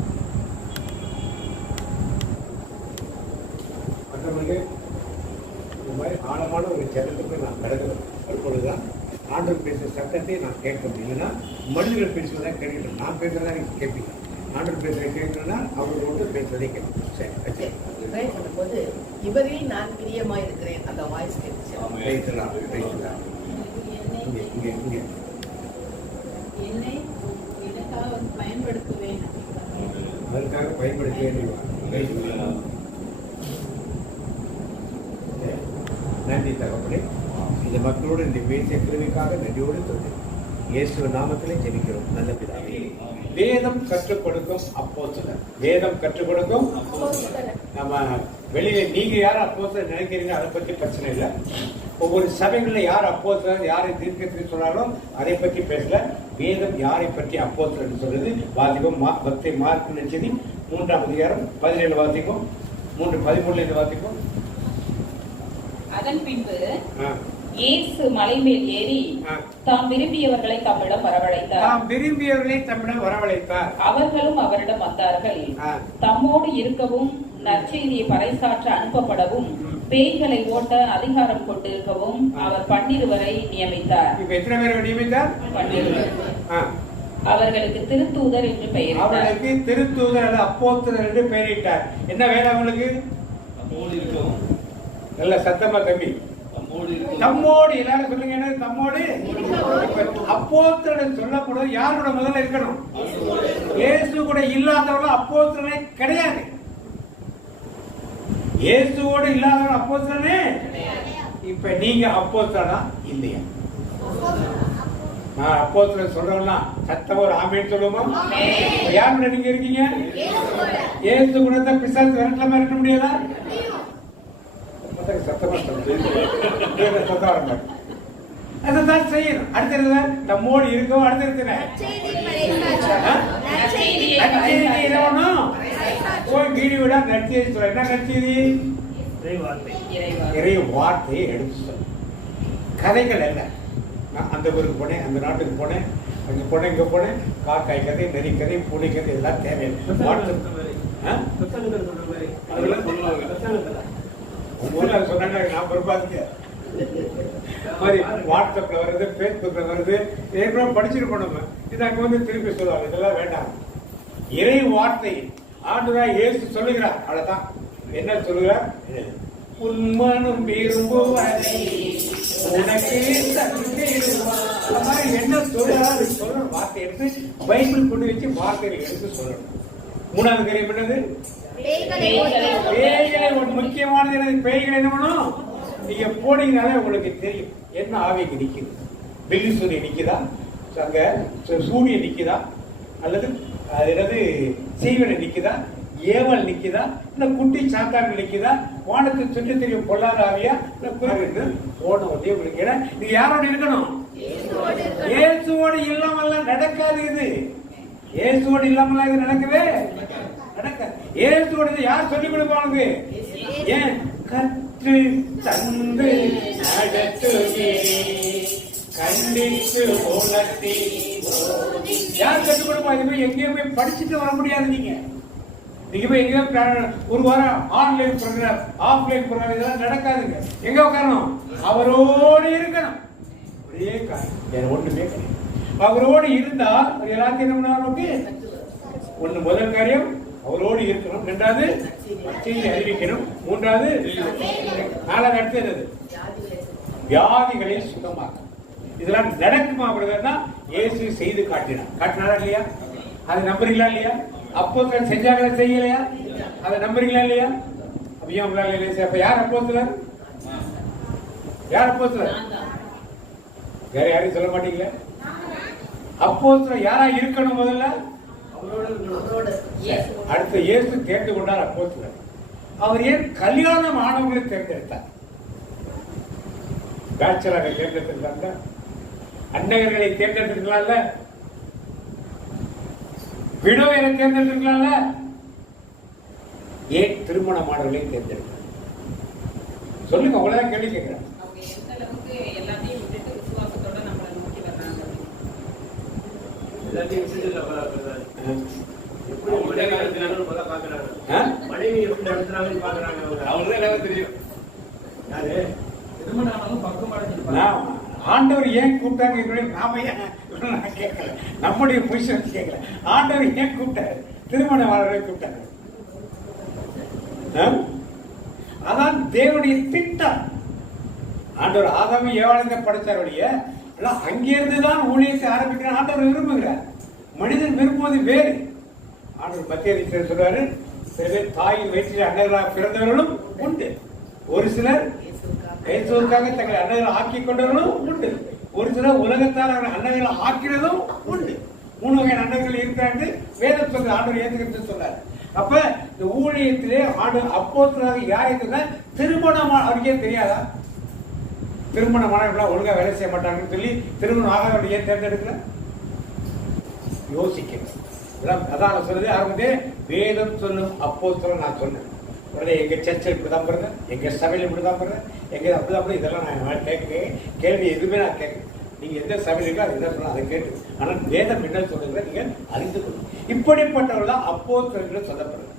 மற்றவங்களுக்கு இந்த மாதிரி ஆழமான ஒரு ஜனத்துக்கு நான் கடக்கிறேன். அப்பொழுதுதான் ஆண்டவர் பேசுகிற சத்தத்தை நான் கேட்க முடியலன்னா மனிதர்கள் பேசுவதாக கேட்கிறேன். நான் பேசுறதா நீங்கள் கேட்பீங்க. ஆண்டவர் பேசுறதை கேட்கணும்னா அவங்களோட பேசுறதை கேட்கணும். சரி, போது இவரே நான் பிரியமா இருக்கிறேன் அந்த வாய்ஸ் பேசலாம். என்னை எனக்காக பயன்படுத்துவேன், அதற்காக பயன்படுத்துவேன். நன்றி தகப்பனே. இந்த மக்களோடு இந்த பேசிய கிருமிக்காக நன்றியோடு தொட்டு இயேசு நாமத்திலே ஜெபிக்கிறோம். நல்ல பிதாவே. வேதம் கற்றுக் கொடுக்கும் அப்போஸ்தலர். வேதம் கற்றுக் கொடுக்கும் நம்ம வெளியில நீங்க யார் அப்போஸ்தலர் நினைக்கிறீங்க அதை பத்தி பிரச்சனை இல்லை. ஒவ்வொரு சபைகளில் யார் அப்போஸ்தலர் யாரை தீர்க்கதரிசி சொன்னாலும் அதை பற்றி பேசல. வேதம் யாரை பற்றி அப்போஸ்தலர் சொல்றது வாசிக்கும். பக்தி மார்க் நினைச்சது 3ஆம் அதிகாரம் 17 வாசிக்கும், 3:13 வாசிக்கும். அதன் பின்பு இயேசு மலை மேல் ஏறி தாம் விரும்பியவர்களை தம்மிடம் வரவழைத்தார். அவர்களும் அவரிடம் வந்தார்கள். தம்மோடு இருக்கவும் நற்செய்தியை பறைசாற்ற அனுப்பப்படவும் பேய்களை ஓட்ட அதிகாரம் கொண்டிருக்கவும் அவர் 12 நியமித்தார். எத்தனை பேரை நியமித்தார்? 12. அவர்களுக்கு திருத்தூதர் என்று பெயர். அவர்களுக்கு திருத்தூதர் அல்லது அப்போஸ்தலர் என்று பெயரிட்டார். என்ன வேலை அவங்களுக்கு? நல்ல சத்தமா தம்பி. தம்மோடு எல்லாரும் சொல்லுங்க. என்ன தம்மோடு? அப்போஸ்தலர் சொல்லப்படுவது யாரோட முதல்ல இருக்கணும்? இயேசு கூட இல்லாதவர்கள் அப்போஸ்தலரே கிடையாது. இயேசுவோடு இல்லாதவர்கள் அப்போஸ்தலரே. இப்ப நீங்க அப்போஸ்தலரா இல்லையா? அப்போஸ்தலர் சொல்றவங்க சத்தம் ஒரு ஆமேன்னு சொல்லுவோம். யாரு நீங்க இருக்கீங்க? இயேசு கூட தான் பிசாசு விரட்டலாம இருக்க முடியாதா? அதான் செய்யணும். அடுத்த நம்மோடு இருக்கவும் அடுத்த போய் வீடு விட நற்செய்தி சொல்ல. என்ன நற்செய்தி? இறை வார்த்தையை எடுத்து சொல்ல. கதைகள் அல்ல. நான் அந்த ஊருக்கு போனேன், அந்த நாட்டுக்கு போனேன், அங்க போனேன், இங்க போனேன். காக்காய் கதை, நெறி கதை, பூனை கதை இதெல்லாம் தேவையில்லை. சொன்னாங்க நான் பொறுப்பாங்க. மாதிரி வாட்ஸ்அப்ல வருது, பேஸ்புக்ல வருது, ஏற்கனவே படிச்சிருக்கோம் நம்ம. இது அங்க வந்து திருப்பி சொல்லுவாங்க, இதெல்லாம் வேண்டாம். இறை வார்த்தை ஆண்டவராய் இயேசு சொல்லுகிறார், அவ்வளவுதான். என்ன சொல்லுகிறார்? உன்மனம் விரும்புவதை உனக்கு அந்த மாதிரி என்ன சொல்றாரு சொல்ற வார்த்தை எடுத்து பைபிள் கொண்டு வச்சு வார்த்தைகளை எடுத்து சொல்லணும். மூணாவது காரியம் என்னது? பேய்களை. ஒரு முக்கியமானது என்னது? பேய்களை என்ன பண்ணும்? நீங்க போனீங்கனாலே உங்களுக்கு தெரியும் என்ன ஆவிக்கு நிக்குது. வெள்ளி சூரியன் நிக்குதா, அங்க சூரியன் நிக்குதா, அல்லது என்னது சீவனை நிக்குதா, ஏவல் நிக்குதா, இல்ல குட்டி சாத்தான்கள் நிக்குதா, வானத்தை சுற்றி தெரியும் பொல்லாத ஆவியா, போன உடனே உங்களுக்கு நீங்க யாரோட இருக்கணும்? இயேசுவோடு இல்லாமல்லாம் நடக்காது. இது இயேசுவோடு இல்லாமல்லாம் இது நடக்கவே நடக்காது. இயேசுவோடு யார் சொல்லிக் கொடுப்பாங்க? ஏன் கற்று தந்து நடத்துவே கண்டித்து உலகத்தை யார் கற்றுக் கொடுப்பா? இது போய் எங்கேயும் போய் படிச்சுட்டு வர முடியாது. நீங்க போய் எங்கேயும் ஒரு வாரம் ஆன்லைன் ப்ரோக்ராம், ஆஃப்லைன் ப்ரோக்ராம் இதெல்லாம் நடக்காதுங்க. எங்க உட்காரணும்? அவரோடு இருக்கணும். ஒரே காரியம், வேற ஒண்ணுமே கிடையாது. அவரோடு இருந்தால் எல்லாத்தையும் என்ன பண்ணணும்? ஒண்ணு முதல் காரியம் அவரோடு இருக்கணும். ரெண்டாவது நற்செய்தியை அறிவிக்கணும். மூன்றாவது நாலாவது அடுத்தது வியாதிகளை சுகமாக்கும். இதெல்லாம் நடக்குமா? அப்படின்னா இயேசு செய்து காட்டினாரா இல்லையா? அதை நம்புறீங்களா இல்லையா? அப்போஸ்தலர் செஞ்சாங்களா செய்யலையா? அதை நம்புறீங்களா இல்லையா? அப்படியே உங்களால இல்லையா? அப்ப யார் அப்போஸ்தலர்? யார் அப்போஸ்தலர்? வேற யாரையும் சொல்ல மாட்டீங்களா? அப்போஸ்தலர் யாரா இருக்கணும்? முதல்ல அடுத்த இயேசு தேர்ந்து கொண்டார் அப்போஸ்தலர். அவர் ஏன் கல்யாணம் ஆனவங்களை தேர்ந்தெடுத்தார்? பேச்சலரை தேர்ந்தெடுத்திருக்காங்க, அன்னையர்களை தேர்ந்தெடுத்திருக்கலாம்ல, விடோவை தேர்ந்தெடுத்திருக்கலாம்ல, ஏன் திருமணமானவர்களை தேர்ந்தெடுத்தார்? சொல்லுங்க, அவ்வளவுதான் கேள்வி கேட்கிறேன். மனைவி எப்படி நடத்துறாங்கன்னு பாக்குறாங்க. அவங்களுக்கு எல்லாமே தெரியும். ஆண்டவர் ஏன் கூப்பிட்டாங்க? நாம ஏன் கேட்கல, நம்முடைய பொசிஷன் கேட்கல. ஆண்டவர் ஏன் கூப்பிட்டாரு? திருமண வாழ்வை கூப்பிட்டாங்க. அதான் தேவனுடைய திட்டம். ஆண்டவர் ஆதாம ஏவாளத்தை படைத்தார் வழிய அங்கிருந்துதான் ஊழியத்தை ஆரம்பிக்கிற ஆண்டவர் விரும்புகிறார். மனிதன் விரும்புவது வேறு. ஆண்டவர் மத்திய சொல்றாரு, சில பேர் தாயின் வயிற்றில் அண்ணர்களாக பிறந்தவர்களும் உண்டு, ஒரு சிலர் இயேசுவுக்காக தங்களை அண்ணகளை ஆக்கிக் கொண்டவர்களும் உண்டு, ஒரு சிலர் உலகத்தால் அவர்கள் அண்ணகளை ஆக்கிறதும் உண்டு. 3 வகை அண்ணர்கள் இருக்கிறாங்க. வேதம் சொல்ற ஆண்டவர் ஏற்றுக்கிறது சொல்றாரு. அப்ப இந்த ஊழியத்திலே ஆண்டவர் அப்போஸ்தலராக யார் இருக்கிற திருமணம் அவருக்கே தெரியாதா? திருமணமான ஒழுங்கா வேலை செய்ய மாட்டாங்கன்னு சொல்லி திருமணம் ஆகாத ஏன் தேர்ந்தெடுக்கல? யோசிக்கணும். அதான் சொல்றது ஆரம்பத்தே வேதம் சொல்லும் அப்போஸ்தலர் நான் சொன்னேன். உடனே எங்க சர்ச்சில் இப்படிதான் பாருங்க, எங்க சபையில இப்படிதான் பாருங்க, எங்க அப்படிதான் இதெல்லாம் நான் கேள்வி எதுவுமே நான் கேட்க. நீங்க எந்த சபையில இருக்கோ அது என்ன சொல்ல அதை கேட்டு, ஆனால் வேதம் என்ன சொல்லுங்க நீங்க அறிந்து கொள்ளுங்க. இப்படிப்பட்டவர்கள் அப்போஸ்தலர்கள் சொல்லப்படுறது.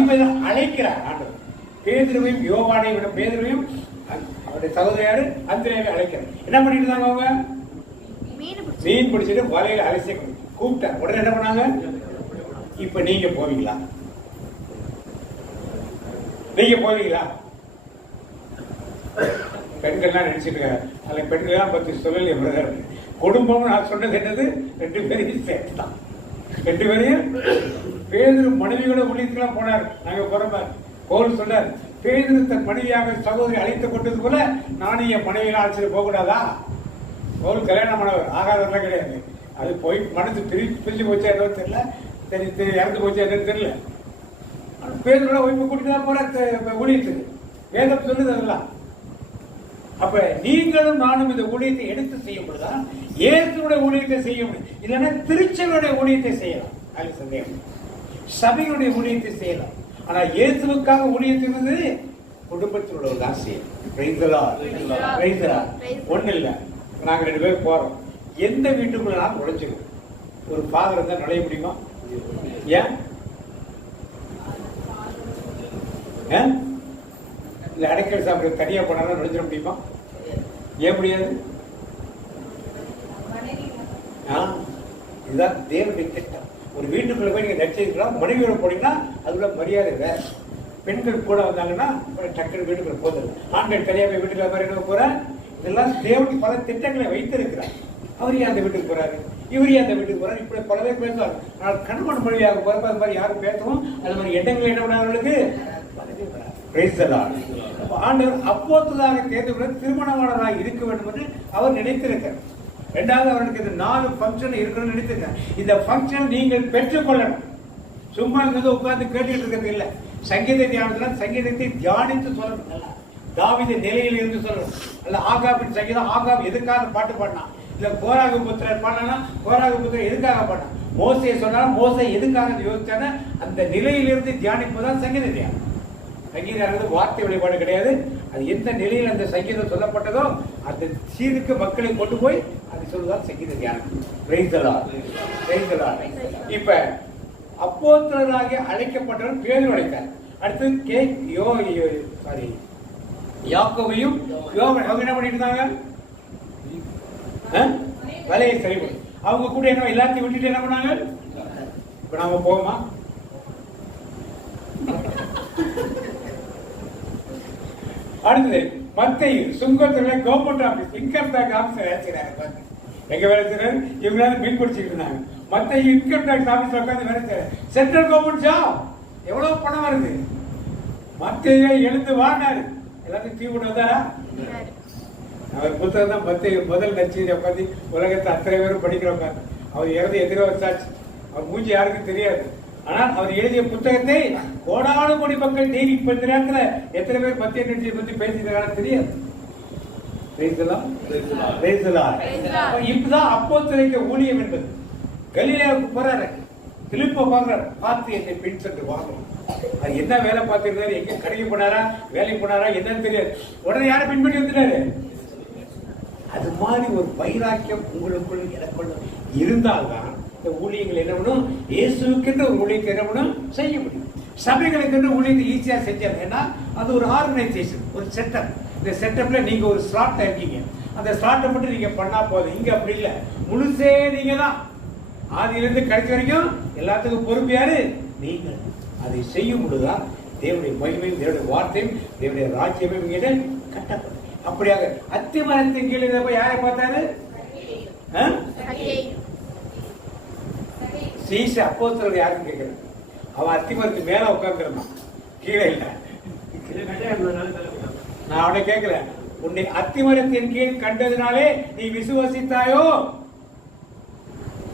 இப்ப இதை அழைக்கிறார் ஆண்டவர். பேதுருவையும் யோவானையும் விட பேதுருவையும் அவருடைய சகோதரியாரு அந்திரேயாவை அழைக்கிறார். என்ன பண்ணிட்டு இருந்தாங்க? அவங்க மீன் பிடிச்சிட்டு வலையில அலசி கூப்பிட்டார். உடனே என்ன பண்ணாங்க? இப்ப நீங்க போவீங்களா? நீங்க போவீங்களா? பெண்கள்லாம் நினைச்சிட்டு அதுல பெண்கள்லாம் பத்தி சொல்லலையே பிரதர். குடும்பம் நான் சொன்னது என்னது? 2 பேரையும் சேர்த்துதான். 2 பேரையும் பேதுரு மனைவியோட ஊழியத்துக்கெல்லாம் போனார். நாங்க போறோம். பவுல் சொன்னார், பேதுரு தன் மனைவியாக சகோதரி அழைத்துக் கொண்டது போல நானும் என் மனைவியை அழைச்சிட்டு போக கூடாதா? பவுல் கல்யாணம் பண்ணவர், ஆகாதெல்லாம் கிடையாது. அது போய் மனசு பிரிஞ்சு போச்சா என்னன்னு தெரியல, சரி இறந்து போச்சா என்னன்னு தெரியல. பேதுருவோட ஒய்ஃபை கூட்டிட்டு தான் போற ஊழியத்துக்கு. வேதம் சொல்லுது அதெல்லாம். அப்ப நீங்களும் நானும் இந்த ஊழியத்தை எடுத்து செய்யப்படுதான் இயேசுடைய ஊழியத்தை செய்ய முடியும். இல்லைன்னா திருச்சபையுடைய ஊழியத்தை செய்யலாம், அது சந்தேகம். சபையுடைய ஊழியத்தை செய்யலாம். ஆனா இயேசுவுக்காக ஊழியத்திலிருந்து குடும்பத்தில் உள்ளவர் தான் செய்யணும். ஒண்ணு இல்ல, நாங்க 2 பேர் போறோம். எந்த வீட்டுக்குள்ள நான் நுழைஞ்சிருக்கோம். ஒரு ஃபாதர் இருந்தா நுழைய முடியுமா? ஏன் இல்ல அடைக்கல் சாப்பிட தனியா போனாலும் நுழைஞ்சிட முடியுமா? ஏன் முடியாது? இதுதான் தேவனுடைய திட்டம். ஒரு வீட்டுக்குள்ள போய் நீங்க நடிச்சிருக்கலாம், மனைவியோட போனீங்கன்னா அதுக்குள்ள மரியாதை வேற. பெண்கள் கூட வந்தாங்கன்னா டக்குனு வீட்டுக்குள்ள போதும். ஆண்கள் தனியாக போய் வீட்டுக்குள்ள மாதிரி என்ன போற? இதெல்லாம் தேவனுடைய பல திட்டங்களை வைத்திருக்கிறார். அவர் ஏன் அந்த வீட்டுக்கு போறாரு, இவர் ஏன் அந்த வீட்டுக்கு போறாரு, இப்படி பலவே பேசுவார். ஆனால் கணவன் மொழியாக போறப்ப அது மாதிரி யாரும் பேசவும் அது மாதிரி எண்ணங்கள் என்ன பண்ணார்களுக்கு ஆண்டவர் அப்போதுதாக தேர்ந்தெடுத்து திருமணமானதாக இருக்க வேண்டும் என்று அவர் நினைத்திருக்கிறார். இரண்டாவது, அவருக்கு இந்த 4 ஃபங்க்ஷன் இருக்கணும்னு நினைத்திருக்கார். இந்த ஃபங்க்ஷன் நீங்கள் பெற்றுக்கொள்ளணும். சும்மா இருந்து உட்கார்ந்து கேட்டுக்கிட்டு இருக்கிறது இல்லை. சங்கீத தியானத்துல சங்கீதத்தை தியானித்து சொல்லணும். தாவீது நிலையில் இருந்து சொல்லணும். அல்ல ஆகாபின் சங்கீதம், ஆகாப் எதுக்காக பாட்டு பாடினான், இல்ல கோராகு புத்திரர் பாடினா கோராகு புத்திரர் எதுக்காக பாடினான், மோசையை சொன்னாலும் மோசை எதுக்காக யோசிச்சான அந்த நிலையிலிருந்து தியானிப்பதுதான் சங்கீத தியானம். சங்கீதம் வார்த்தை வழிபாடு கிடையாது. அது எந்த நிலையில் அந்த சங்கீதம் சொல்லப்பட்டதோ அந்த சீருக்கு மக்களை கொண்டு போய் அது சொல்லுதான் சங்கீத தியானம். இப்ப அப்போஸ்தலராக அழைக்கப்பட்டவர் பேதுரு அழைத்தார். அடுத்து யாக்கோபையும் அவங்க என்ன பண்ணிட்டு இருந்தாங்க? வேலையை சரி பண்ணி அவங்க கூட என்ன எல்லாத்தையும் விட்டுட்டு என்ன பண்ணாங்க? இப்ப நாம போவோமா? அடுத்தது மத்தேயு சுங்கத்துறை government office, income tax officer ஏற்கிறாரு. எங்க வேலை செய்யறாரு? இவங்களால பில் குடிச்சிட்டு இருந்தாங்க. மத்தேயு இன்கம் டாக்ஸ் ஆபீஸ்ல உட்காந்து வேலை செய்யறாரு. சென்ட்ரல் கவர்மெண்ட் ஜாப், எவ்வளவு பணம் வருது. மத்தேயு எழுந்து வாங்கினாரு. எல்லாத்தையும் தீ விட்டு வந்தாரா? அவர் புத்தகம் தான் மத்தேயு முதல் நச்சீதி உட்காந்து உலகத்தை அத்தனை பேரும் படிக்கிற உட்காந்து. அவர் இறந்து எதிரே வச்சாச்சு. அவர் மூஞ்சி யாருக்கும் தெரியாது. ஆனால் அவர் எழுதிய புத்தகத்தை கோடானு கோடி மக்கள் டெய்லி படிக்கிறாங்க. எத்தனை பேர் மத்திய நிகழ்ச்சியை பத்தி பேசிக்கிறாங்க தெரியாது. இப்பதான் அப்போஸ்தலருடைய ஊழியம் என்பது. கலிலேயாவுக்கு போறாரு, பிலிப்பை பார்க்கிறார். பார்த்து என்னை பின் சென்று வாங்கணும். அது என்ன வேலை பார்த்திருந்தாரு, எங்க கடைக்கு போனாரா, வேலைக்கு போனாரா என்னன்னு தெரியாது. உடனே யாரை பின்பற்றி வந்துட்டாரு. அது மாதிரி ஒரு வைராக்கியம் உங்களுக்குள் எனக்குள்ள இருந்தால்தான் இந்த ஊழியங்கள் என்ன பண்ணும், இயேசுக்கென்று ஒரு ஊழியத்தை என்ன பண்ணும் செய்ய முடியும். சபைகளுக்கு ஊழியத்தை ஈஸியா செஞ்சாங்க. ஏன்னா அது ஒரு ஆர்கனைசேஷன், ஒரு செட்டப். இந்த செட்டப்ல நீங்க ஒரு ஸ்லாட் இருக்கீங்க. அந்த ஸ்லாட்டை மட்டும் நீங்க பண்ணா போதும். இங்க அப்படி இல்லை, முழுசே நீங்க தான். ஆதியிலிருந்து கடைசி வரைக்கும் எல்லாத்துக்கும் பொறுப்பு யாரு? நீங்கள். அதை செய்யும் பொழுதுதான் தேவனுடைய மகிமையும் தேவனுடைய வார்த்தையும் தேவனுடைய ராஜ்யமும் இங்கே கட்டப்படும். அப்படியாக அத்திமரத்தின் கீழே யாரை பார்த்தாரு? சீச அப்போஸ்தலர் யாருன்னு கேட்கிறேன். அவன் அத்திமரத்துக்கு மேல உட்கார்ந்துருந்தான், கீழே இல்லை. நான் அவனை கேட்கிறேன், உன்னை அத்திமரத்தின் கீழ் கண்டதினாலே நீ விசுவாசித்தாயோ?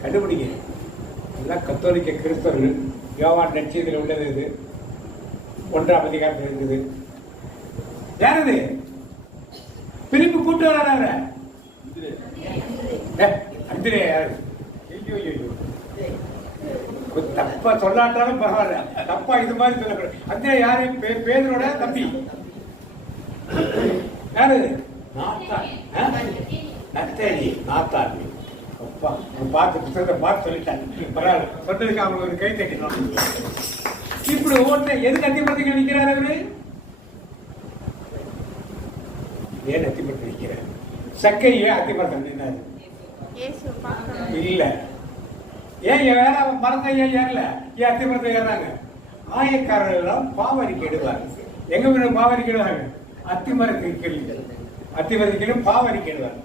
கண்டுபிடிங்க. எல்லாம் கத்தோலிக்க கிறிஸ்தவர்கள். யோவான் நற்செய்தியில் உள்ளது இது, 1ஆம் அதிகாரத்தில் இருக்குது. யாரது? பிலிப்பு கூட்டு வராரு. அந்திரே யாரு? தப்பா சொல்லாட்டாலும் பரவாயில்ல, தப்பா இது மாதிரி சொல்லக்கூடாது. அந்திரே யாரு? பேதுரோட தம்பி. யாரு? நத்தேலி, நாத்தாலி. பார்த்து புத்தகத்தை பார்த்து சொல்லிட்டாங்க. பரவாயில்ல, சொன்னதுக்கு அவங்க ஒரு கை தட்டினோம். இப்படி ஒவ்வொருத்தர் எதுக்கு அத்திமரத்துக்கு நிற்கிறார் அவரு? ஏன் அத்திமரத்தை நிற்கிறார்? சக்கையே அத்திமரத்தை நின்றாரு இல்ல. ஏன் வேற மரத்தை ஏன் ஏறல? ஏன் அத்திமரத்தை ஏறாங்க? ஆயக்காரர்கள் எல்லாம் பாவரிக்கை எடுவாங்க. எங்க போய் பாவரிக்கை எடுவாங்க? அத்திமரத்துக்கு கீழே. அத்திமரத்துக்கு கீழே பாவரிக்கை எடுவாங்க.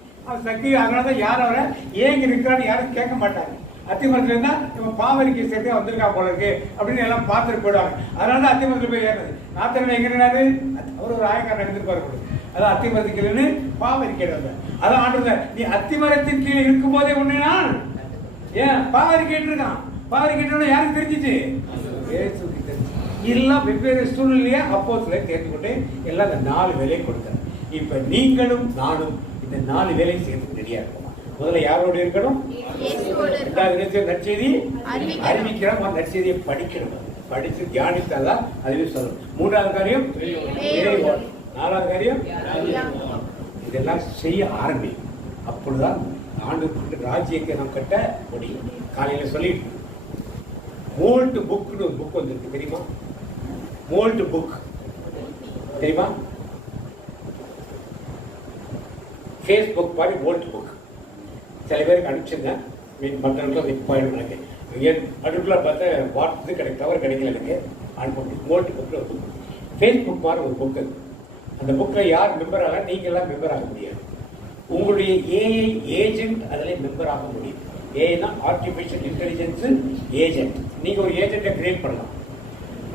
சக்தி அதனாலதான் யாரும் அவரை ஏங்க இருக்கிறான்னு யாரும் கேட்க மாட்டாங்க. அத்திமரத்துல இருந்தா இவன் பாவரிக்கை சேர்த்து வந்திருக்கா போல இருக்கு அப்படின்னு எல்லாம் பார்த்துட்டு போயிடுவாங்க. அதனாலதான் அத்திமரத்துல போய் ஏறது. நாத்தனை எங்க இருந்தாரு? அவர் ஒரு ஆயக்காரன் எடுத்துருப்பாரு. அதான் அத்திமரத்துக்கு கீழே பாவரிக்கை வந்தார். அதான் ஆண்டு நீ அத்திமரத்தின் கீழே இருக்கும் போதே ஒண்ணுனா ஏன் பாவரிக்கை இருக்கான்? பாவரிக்கை யாருக்கு தெரிஞ்சிச்சு? எல்லாம் வெவ்வேறு சூழ்நிலையா அப்போஸ்தலரை தேர்ந்து கொண்டு எல்லாம் இந்த 4 வேலையை கொடுத்தார். இப்ப நீங்களும் நானும் இந்த 4 வேலையை சேர்த்து ரெடியா இருக்கணும். முதல்ல யாரோடு இருக்கணும்? நற்செய்தி அறிவிக்கிறோம். அந்த நற்செய்தியை படிக்கணும். படிச்சு தியானித்தாதான் அதுவே சொல்லணும். 3வது காரியம் 4வது காரியம் இதெல்லாம் செய்ய ஆரம்பிக்கும். அப்பொழுதுதான் ஆண்டு ராஜ்யத்தை நாம் கட்ட முடியும். காலையில சொல்லிட்டு மோல்ட் புக்னு ஒரு புக் வந்துருக்கு தெரியுமா? மோல்ட் புக் தெரியுமா? ஃபேஸ்புக் மாதிரி ஓல்ட் புக். சில பேருக்கு அனுப்பிச்சிருந்தேன், மற்றவர்களுக்கு அது போயிடும். எனக்கு என் அடுப்பில் பார்த்தா வாட்ஸ் கிடைக்கும், டவர் கிடைக்கல எனக்கு. அனுப்பி ஓல்ட் புக்கில் ஒரு புக், ஃபேஸ்புக் மாதிரி ஒரு புக்கு. அந்த புக்கில் யார் மெம்பர் ஆகலாம், நீங்கள்லாம் மெம்பர் ஆக முடியாது. உங்களுடைய ஏஐ ஏஜென்ட் அதில் மெம்பர் ஆக முடியும். ஏன்னா ஆர்டிஃபிஷியல் இன்டெலிஜென்ஸ் ஏஜென்ட். நீங்கள் ஒரு ஏஜென்ட்டை கிரியேட் பண்ணலாம்.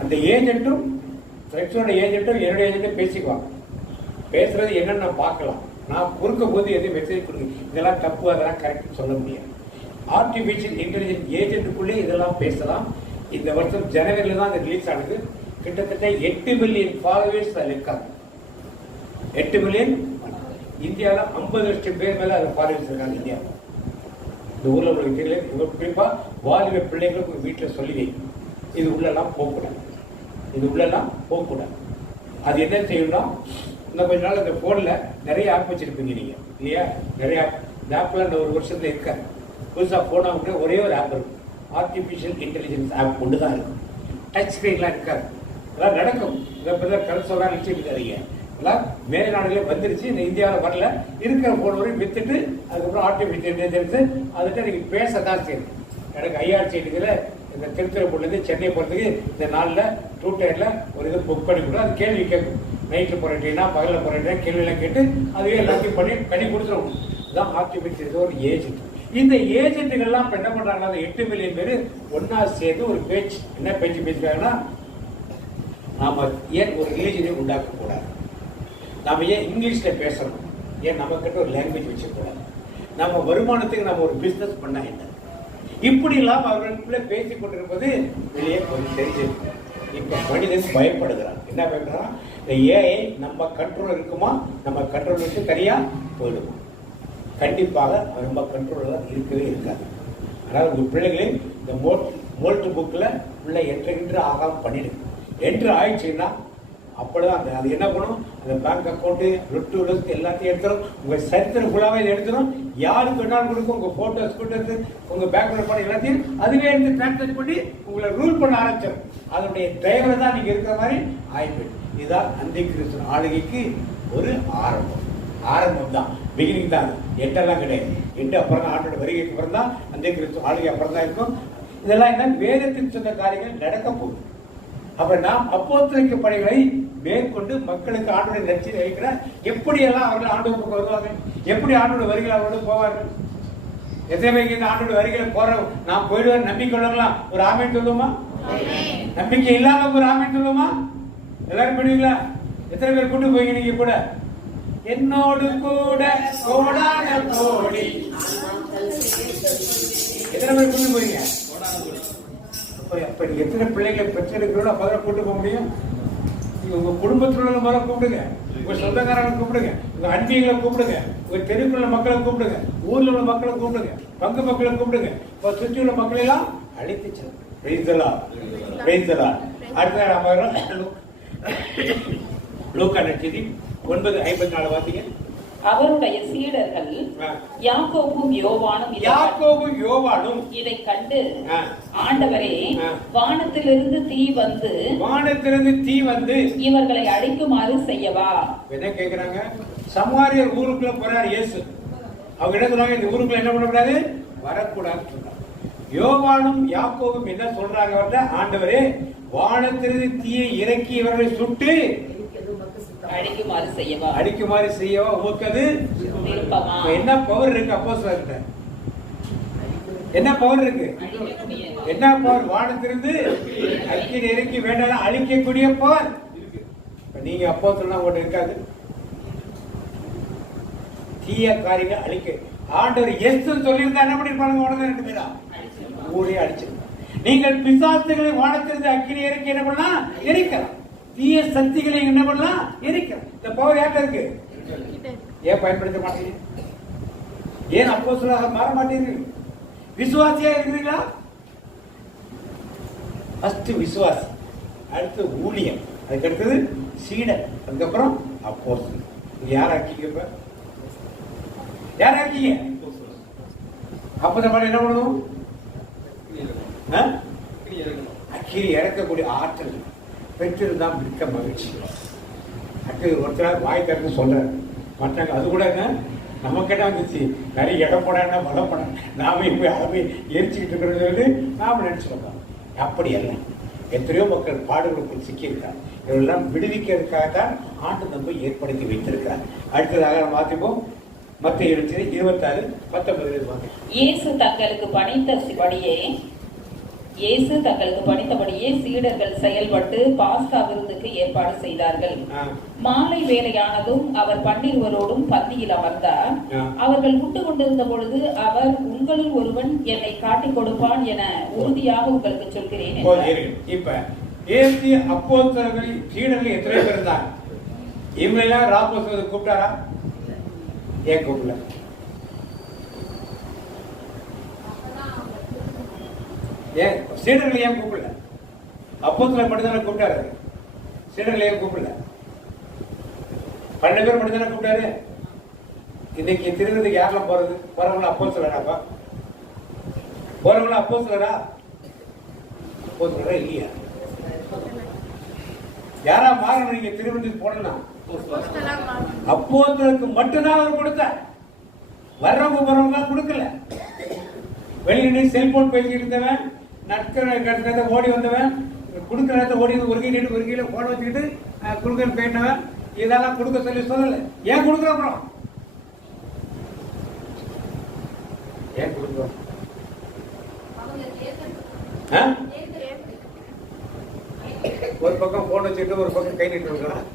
அந்த ஏஜென்ட்டும் ஃப்ரெண்ட்ஸோட ஏஜென்ட்டும் என்னுடைய ஏஜென்ட்டும் பேசிக்குவாங்க. பேசுறது என்னன்னு நான் பார்க்கலாம். நான் கொடுக்க போது எதுவும் மெசேஜ் கொடுங்க, இதெல்லாம் தப்பு அதெல்லாம் கரெக்ட் சொல்ல முடியாது. ஆர்டிஃபிஷியல் இன்டெலிஜென்ஸ் ஏஜென்ட்டுக்குள்ளே இதெல்லாம் பேசலாம். இந்த வருஷம் ஜனவரியில் தான் அது ரிலீஸ் ஆனது. கிட்டத்தட்ட 8 மில்லியன் ஃபாலோவர்ஸ் அதில் இருக்காங்க. 8 மில்லியன். இந்தியாவில் 50 லட்சம் பேர் மேலே அதில் ஃபாலோவர்ஸ் இருக்காங்க இந்தியாவில். இந்த ஊரில் உங்களுக்கு தெரியல. இவங்க குறிப்பாக வாலிப பிள்ளைங்களுக்கு வீட்டில் சொல்லி வைங்க, இது உள்ளெல்லாம் போகக்கூடாது, இது உள்ளெல்லாம் போகக்கூடாது. அது என்ன செய்யணும், இன்னும் கொஞ்ச நாள் அந்த ஃபோனில் நிறைய ஆப் வச்சுருப்பீங்க நீங்கள் இல்லையா? நிறைய ஆப். இந்த ஆப்லாம் இந்த ஒரு வருஷத்தில் இருக்காது. புதுசாக ஃபோனாக கூட ஒரே ஒரு ஆப் இருக்கும், ஆர்டிஃபிஷியல் இன்டெலிஜென்ஸ் ஆப் ஒன்று தான் இருக்கும். டச் ஸ்க்ரீன்லாம் இருக்காது. அதெல்லாம் நடக்கும். இதை பற்றி கருத்து நினச்சிருக்காதீங்க. எல்லாம் மேல் நாடுகளே வந்துருச்சு, இந்த இந்தியாவில் வரல. இருக்கிற ஃபோன் வரையும் விற்றுட்டு அதுக்கப்புறம் ஆர்டிஃபிஷியல் இன்டெலிஜென்ஸு அதுகிட்ட நீங்கள் பேச தான் செய்யுது. எனக்கு ஐஆர்சி இதில் இந்த திருத்துறைப்பூர்லேருந்து சென்னை போகிறதுக்கு இந்த நாளில் 2 டயரில் ஒரு இது புக் பண்ணி கூட அது கேள்வி கேட்கும். நைட்டில் போகிறேன்னா பகலில் போகிறேன்னா கேள்வியெல்லாம் கேட்டு அதுவே எல்லாத்தையும் பண்ணி கொடுத்துருவோம். இதுதான் ஆர்டிஃபிஷியல் ஒரு ஏஜென்ட். இந்த ஏஜென்ட்டுகள்லாம் இப்போ என்ன பண்ணுறாங்கன்னா, அந்த 8 மில்லியன் பேர் ஒன்றா சேர்ந்து ஒரு பேச்சு, என்ன பேச்சு பேசுகிறாங்கன்னா, நாம் ஏன் ஒரு ரிலீஜனை உண்டாக்கக்கூடாது, நாம் ஏன் இங்கிலீஷில் பேசணும், ஏன் நம்மக்கிட்ட ஒரு லாங்குவேஜ் வச்சுக்கூடாது, நம்ம வருமானத்துக்கு நம்ம ஒரு பிஸ்னஸ் பண்ணால் என்ன, இப்படிலாம் அவர்களுக்குள்ளே பேசி கொண்டிருப்பது வெளியே கொஞ்சம் தெரிஞ்சிருக்கு. இப்போ மனிதன் பயப்படுகிறான். என்ன பயப்படுறான், இந்த ஏஐ நம்ம கண்ட்ரோல் இருக்குமா, நம்ம கண்ட்ரோல் விட்டு தனியாக போயிடுமா? கண்டிப்பாக நம்ம கண்ட்ரோலில் இருக்கவே இருக்காது. அதனால் உங்கள் பிள்ளைகளே இந்த மோல்ட் புக்கில் உள்ள என்ட்ரு ஆகாமல் பண்ணிடுங்க. என்ட்ரு ஆயிடுச்சுன்னா அப்படிதான் அது என்ன பண்ணும், அந்த பேங்க் அக்கௌண்ட்டு லொட்டு எல்லாத்தையும் எடுத்துரும். உங்கள் சரித்திரம் ஃபுல்லாகவே இதை எடுத்துரும். யாருக்கு வேணாலும் கொடுக்கும். உங்கள் ஃபோட்டோஸ் கூட்டத்து உங்கள் பேங்க்ல பண்ண எல்லாத்தையும் அதுவே எடுத்து டிரான்ஸ்லேட் பண்ணி உங்களை ரூல் பண்ண ஆரம்பிச்சிடும். அதனுடைய டிரைவர் தான் நீங்கள் இருக்கிற மாதிரி ஆயிடுச்சு. இதுதான் அந்தி கிறிஸ்து ஆளுகைக்கு ஒரு ஆரம்பம் தான், பிகினிங் தான். எட்டெல்லாம் கிடையாது. எட்டு அப்புறம் தான் ஆண்டோட வருகைக்கு அப்புறம் தான் அந்தி கிறிஸ்து ஆளுகை அப்புறம் தான் இருக்கும். இதெல்லாம் என்ன, வேதத்தின் சொன்ன காரியங்கள் நடக்க போகுது. அப்ப நாம் அப்போஸ்தலிக்க பணிகளை மேற்கொண்டு மக்களுக்கு ஆண்டோட நற்செய்தி வைக்கிற எப்படியெல்லாம் அவர்கள் ஆண்டோருக்கு வருவாங்க, எப்படி ஆண்டோட வருகையில் அவர்கள் போவார்கள். எத்தனை பேருக்கு இந்த ஆண்டோட வருகையில போற நாம் போயிடுவோம் நம்பிக்கை உள்ளவங்களாம் ஒரு ஆமேன் சொல்லுவோமா? நம்பிக்கை இல்லாம ஒரு ஆமேன் சொல்லுவோமா? எல்லாரும் பண்ணுவீங்களா? எத்தனை பேர் கூட்டு போவீங்க நீங்க கூட? என்னோடு கூட கோடான கோடி. எத்தனை பேர் கூட்டு போவீங்க? அப்ப நீங்க எத்தனை பிள்ளைகளை பெற்றெடுக்கிறோம் அப்பதான் கூட்டு போக முடியும். நீங்க உங்க குடும்பத்தில் உள்ள முறை கூப்பிடுங்க, உங்க சொந்தக்காரங்களை கூப்பிடுங்க, உங்க அன்பியங்களை கூப்பிடுங்க, உங்க தெருக்குள்ள மக்களை கூப்பிடுங்க, ஊர்ல உள்ள மக்களை கூப்பிடுங்க, பங்கு மக்களை கூப்பிடுங்க, சுற்றி உள்ள மக்களை எல்லாம் அழைத்து செல்லுங்க. அடுத்த நாம லூக்கா நற்செய்தி 9:54 வாசிங்க. அவருடைய சீடர்கள் யாக்கோபும் யோவானும் இதை கண்டு, ஆண்டவரே, வானத்திலிருந்து தீ வந்து இவர்களை அழிக்குமாறு செய்யவா? என்ன கேக்குறாங்க? சமாரியர் ஊருக்குள்ள போறார் இயேசு. அவங்க என்ன சொல்றாங்க, இந்த ஊருக்குள்ள என்ன பண்ணக்கூடாது, வரக்கூடாதுன்னு சொல்றாங்க. யோவானும் யாக்கோபும் என்ன சொல்றாங்க, ஆண்டவரே, வானத்திலிருந்து தீயை இறக்கி இவர்களை சுட்டு அடிக்குமாறு செய்யவா உமக்கு அது விருப்பமா? என்ன பவர் இருக்கு அப்போஸ்தலர்கிட்ட? என்ன பவர் இருக்கு? என்ன பவர்? வானத்திலிருந்து அக்கினி இறக்கி வேண்டாம் அழிக்கக்கூடிய பவர். நீங்க அப்போஸ்தலனா ஒன்று இருக்காது. தீய காரியங்கள் அழிக்க ஆண்டவர் எஸ்து சொல்லியிருந்தா என்ன பண்ணிருப்பாங்க? உடனே 2 பேரா ஊரே அடிச்சிருப்பாங்க. நீங்கள் பிசாசுகளை வானத்திலிருந்து அக்கினி இறக்கி என்ன பண்ணலாம்? எரிக்கலாம். தீய சக்திகளை என்ன பண்ணலாம்? எரிக்கலாம். இந்த பவர் யார்கிட்ட இருக்கு? ஏன் பயன்படுத்த மாட்டீங்க? ஏன் அப்போஸ்தலராக மாற மாட்டீர்கள்? விசுவாசியா இருக்கிறீங்களா? ஃபர்ஸ்ட் விசுவாசி, அடுத்து ஊழியம், அதுக்கு அடுத்தது சீடர், அதுக்கப்புறம் அப்போஸ்தலர். யார் ஆக்கிங்க? யார் ஆக்கிங்க? அப்ப நம்ம என்ன பண்ணணும்? அக்கினி இறக்கக்கூடிய ஆற்றல் பெற்றிருந்தான் மிக்க மகிழ்ச்சி. அடுத்து ஒருத்தர் வாய் திறந்து சொல்றாரு, மற்றவங்க அது கூட நமக்கு என்ன வந்துச்சு, நிறைய இடம் போடான்னா வளம் போட நாம இப்போ அதை எரிச்சுக்கிட்டு இருக்கிறது சொல்லி நாம நினைச்சுக்கோம். அப்படி அல்ல. எத்தனையோ மக்கள் பாடுகளுக்குள் சிக்கியிருக்காங்க. இவெல்லாம் விடுவிக்கிறதுக்காக தான் ஆண்டு நம்ம ஏற்படுத்தி வைத்திருக்கிறார். அடுத்ததாக நம்ம மாற்றிப்போம். மத்திய 26:19 இயேசு தங்களுக்கு பணித்தபடியே சீடர்கள் செயல்பட்டு பாஸ்கா விருந்துக்கு ஏற்பாடு செய்தார்கள். மாலை வேளையானதும் அவர் 12 பந்தியில் அமர்ந்தார். அவர்கள் உண்டு கொண்டிருந்த பொழுது அவர், உங்களில் ஒருவன் என்னை காட்டிக் கொடுப்பான் என உறுதியாக உங்களுக்கு சொல்கிறேன். இப்ப ஏசி அப்போஸ்தலர்கள் சீடர்கள் எத்தனை பேர் இருந்தாங்க? இவங்களெல்லாம் ராப்போஸ்தலர் கூப்பிட்டாரா? ஏன் கூப்பிடல? ஏன் சீடர்கள் ஏன் கூப்பிடல? அப்போஸ்தலர் மட்டும் தானே கூப்பிட்டாரு. சீடர்கள் ஏன் கூப்பிடல? 12 பேர் மட்டும் தானே கூப்பிட்டாரு. இன்னைக்கு திருவிழாக்கு யாரெல்லாம் போறது? போறவங்கள அப்போஸ்தலராப்பா? போறவங்கள அப்போஸ்தலரா? அப்போஸ்தலரா இல்லையா? யாரா மாறணும்? நீங்க திருவிழாக்கு போடலாம். அப்போஸ்தலருக்கு மட்டும்தான் அவர் கொடுத்தார். வர்றவங்க கொடுக்கல. வெளியே செல்போன் பேசிட்டு இருந்தவன், நட்க ஓடி வந்தவன், கொடுக்குற நேரத்தை ஓடி ஒரு கையில போன வச்சுக்கிட்டு கொடுக்கன்னு போயிட்டவன், இதெல்லாம் கொடுக்க சொல்லல. ஏன் கொடுக்குறோம்? அப்புறம் ஏன் கொடுக்குறோம்? ஒரு பக்கம் போன் வச்சுட்டு ஒரு பக்கம் கை நீட்டு கொடுக்கலாம்.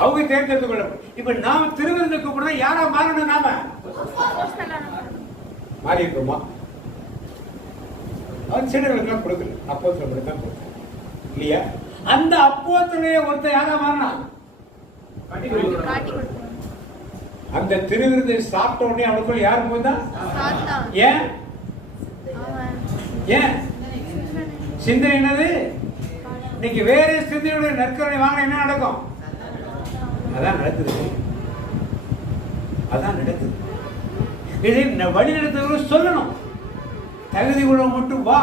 அவங்க தேர்ந்தெடுத்து கொள்ள. இப்ப நாம திருவிருந்து கூப்பிடுறா யாரா மாறணும்? நாம மாறி இருக்கோமா? அவன் சீடர்களுக்கு கொடுக்கல, அப்போஸ்தலர்களுக்கு தான் கொடுத்தார் இல்லையா? அந்த அப்போஸ்தலரே ஒருத்தர் யாரா மாறினா? அந்த திருவிருந்தை சாப்பிட்ட உடனே அவனுக்குள்ள யாரு போதா? ஏன் ஏன் சிந்தனை என்னது? இன்னைக்கு வேற சிந்தனையுடைய நற்கருணை வாங்க என்ன நடக்கும்? அதான் நடக்குது. இதை வழி நடத்துறவங்க சொல்லணும். தகுதி உள்ள மட்டும் வா.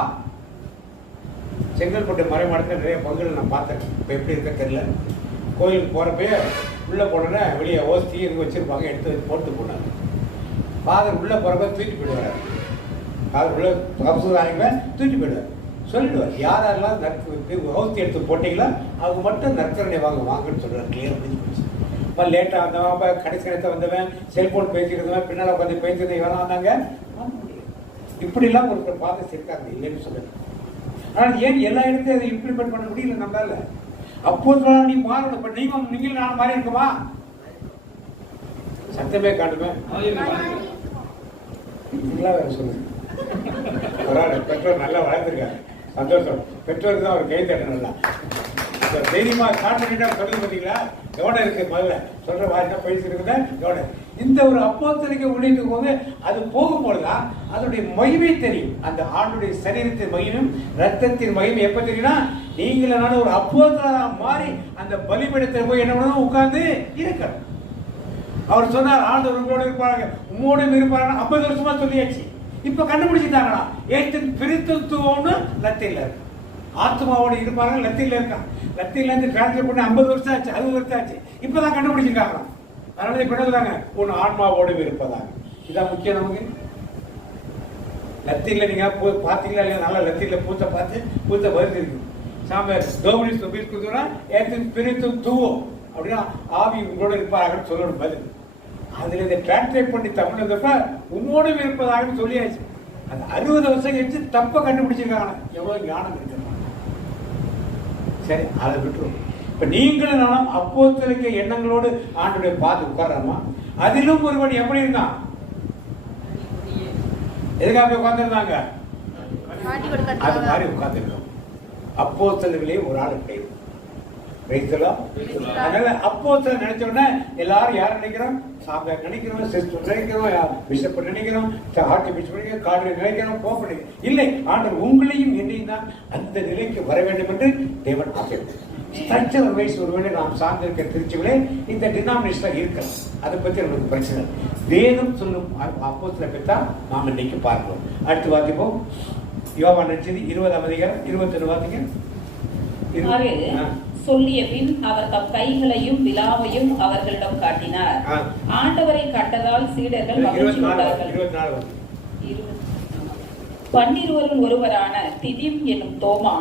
செங்கல்பட்டு மறைமாடத்தில் நிறைய பங்குகள் நான் பார்த்தேன். இப்போ எப்படி இருக்க தெரியல. கோயிலுக்கு போறப்ப உள்ள போனோன்னா வெளியே ஓஸ்தி இது வச்சிருப்பாங்க, எடுத்து போட்டு போனாங்க. ஃபாதர் உள்ள போறப்ப தூக்கிட்டு போயிடுவார். ஃபாதர் உள்ள கப்சூராங்க தூக்கிட்டு போயிடுவார். சொல்லிடுவார், யாரெல்லாம் ஓஸ்தி எடுத்து போட்டீங்களா அவங்க மட்டும் நற்கரணை வாங்கன்னு சொல்றாரு. கிளியர் பண்ணி போச்சு. லேட்டாக வந்தவன், கடைசி நேரத்தை வந்தவன், செல்போன் பேசிக்கிறவன், பின்னால் உட்காந்து பேசுறது இவெல்லாம் வந்தாங்க. இப்படிலாம் ஒரு பாதஸ் இருக்காங்க, இல்லைன்னு சொல்லுங்க. ஆனால் ஏன் எல்லா இடத்தையும் அதை இம்ப்ளிமெண்ட் பண்ண முடியல நம்மளால? அப்போது நீ மாறணும். இப்ப நீங்களும் நான் மாறி இருக்குமா? சத்தமே காட்டுமே வேற சொல்லுங்க. பெற்றோர் நல்லா வளர்த்துருக்காங்க, சந்தோஷம். பெற்றோருக்கு தான் ஒரு கை தட்ட நல்லா தைரியமா காட்டுறீங்க. சொல்லுங்க பார்த்தீங்களா? கவனம் இருக்கு. முதல்ல சொல்ற வாரியா பேசிருக்குதா கவனம். இந்த ஒரு அப்போஸ்தலிக்க உள்ளிட்டு போது அது போகும்போதுதான் அதனுடைய மகிமை தெரியும். அந்த ஆண்டுடைய சரீரத்தின் மகிமும் ரத்தத்தின் மகிமை எப்ப தெரியும்னா, நீங்களான ஒரு அப்போஸ்தலரா மாறி அந்த பலிபீடத்தில் போய் என்ன பண்ணணும்? உட்கார்ந்து இருக்கணும். அவர் சொன்னார், ஆண்டவர் உங்களோட இருப்பாங்க, உங்களோட இருப்பாங்க. 50 வருஷமா சொல்லியாச்சு. இப்ப கண்டுபிடிச்சிட்டாங்களா? ஏத்தின் பிரித்துவம்னு லத்தியில இருக்கு. ஆத்மாவோட இருப்பாங்க, லத்தியில இருக்காங்க. லத்தியில இருந்து டிரான்ஸ்ஃபர் பண்ணி 50 வருஷம் ஆச்சு, 60 வருஷம் ஆச்சு. இப்பதான் கண்டுபிடிச்சிருக்காங்க. அதனால இப்ப சொல்றாங்க, உன் ஆன்மாவோடு இருப்பதாக. இதான் முக்கியம் நமக்கு. லத்தியில நீங்க பாத்தீங்களா இல்லையா? நல்லா லத்தியில பூத்த வருது இருக்கு. சாம தோமணி சொபில் குதுனா ஏத்தின் பிரித்தும் தூவம் அப்படின்னா ஆவி உங்களோட இருப்பாங்கன்னு சொல்லணும் பதில். அதுல இதை டிரான்ஸ்லேட் பண்ணி தமிழ் வந்தப்ப உன்னோட இருப்பதாக சொல்லியாச்சு. அந்த 60 வருஷம் கழிச்சு தப்ப கண்டுபிடிச்சிருக்காங்க. எவ்வளவு ஞானம் இருக்கு. சரி, அதை விட்டுரும். இப்ப நீங்களும் நானும் அப்போஸ்தலிக்க எண்ணங்களோடு ஆண்டுடைய பார்த்து உட்கார்றோமா? அதிலும் ஒருவன் எப்படி இருந்தான்? எதுக்காக உட்கார்ந்துருந்தாங்க? அது மாதிரி உட்கார்ந்துருக்கோம். அப்போஸ்தலர்களே ஒரு ஆள் கிடையாது. அதனால அப்போஸ்தலர் நினைச்ச உடனே எல்லாரும் யார் நினைக்கிறோம்? சாமியார் நினைக்கிறோம், சிஸ்டர் நினைக்கிறோம், பிஷப் நினைக்கிறோம், ஆர்டி பிஷப் நினைக்கிறோம், கார்டினல் நினைக்கிறோம், போப் நினைக்கிறோம். இல்லை, ஆண்டவர் உங்களையும் என்னையும் தான் அந்த நிலைக்கு வர வேண்டும் என்று தேவன் ஆசைப்படுகிறார். ஸ்ட்ரக்சர் வைஸ் ஒருவேளை நாம் சார்ந்திருக்கிற திருச்சிகளே இந்த டினாமினேஷன் இருக்கலாம். அதை பற்றி நமக்கு பிரச்சனை. வேதம் சொல்லும் அப்போஸ்தலரை பற்றி தான் நாம் இன்னைக்கு பார்க்கிறோம். அடுத்து வாசிப்போம். யோவான் நற்செய்தி 20 அதிகாரம் 21 வாசிங்க. சொல்லிய பின் அவர் தம் கைகளையும் விலாவையும் அவர்களிடம் காட்டினார். ஆண்டவரை கண்டதால் சீடர்கள் மகிழ்ச்சி கொண்டார்கள். 12 ஒருவரான திதிம் என்னும் தோமா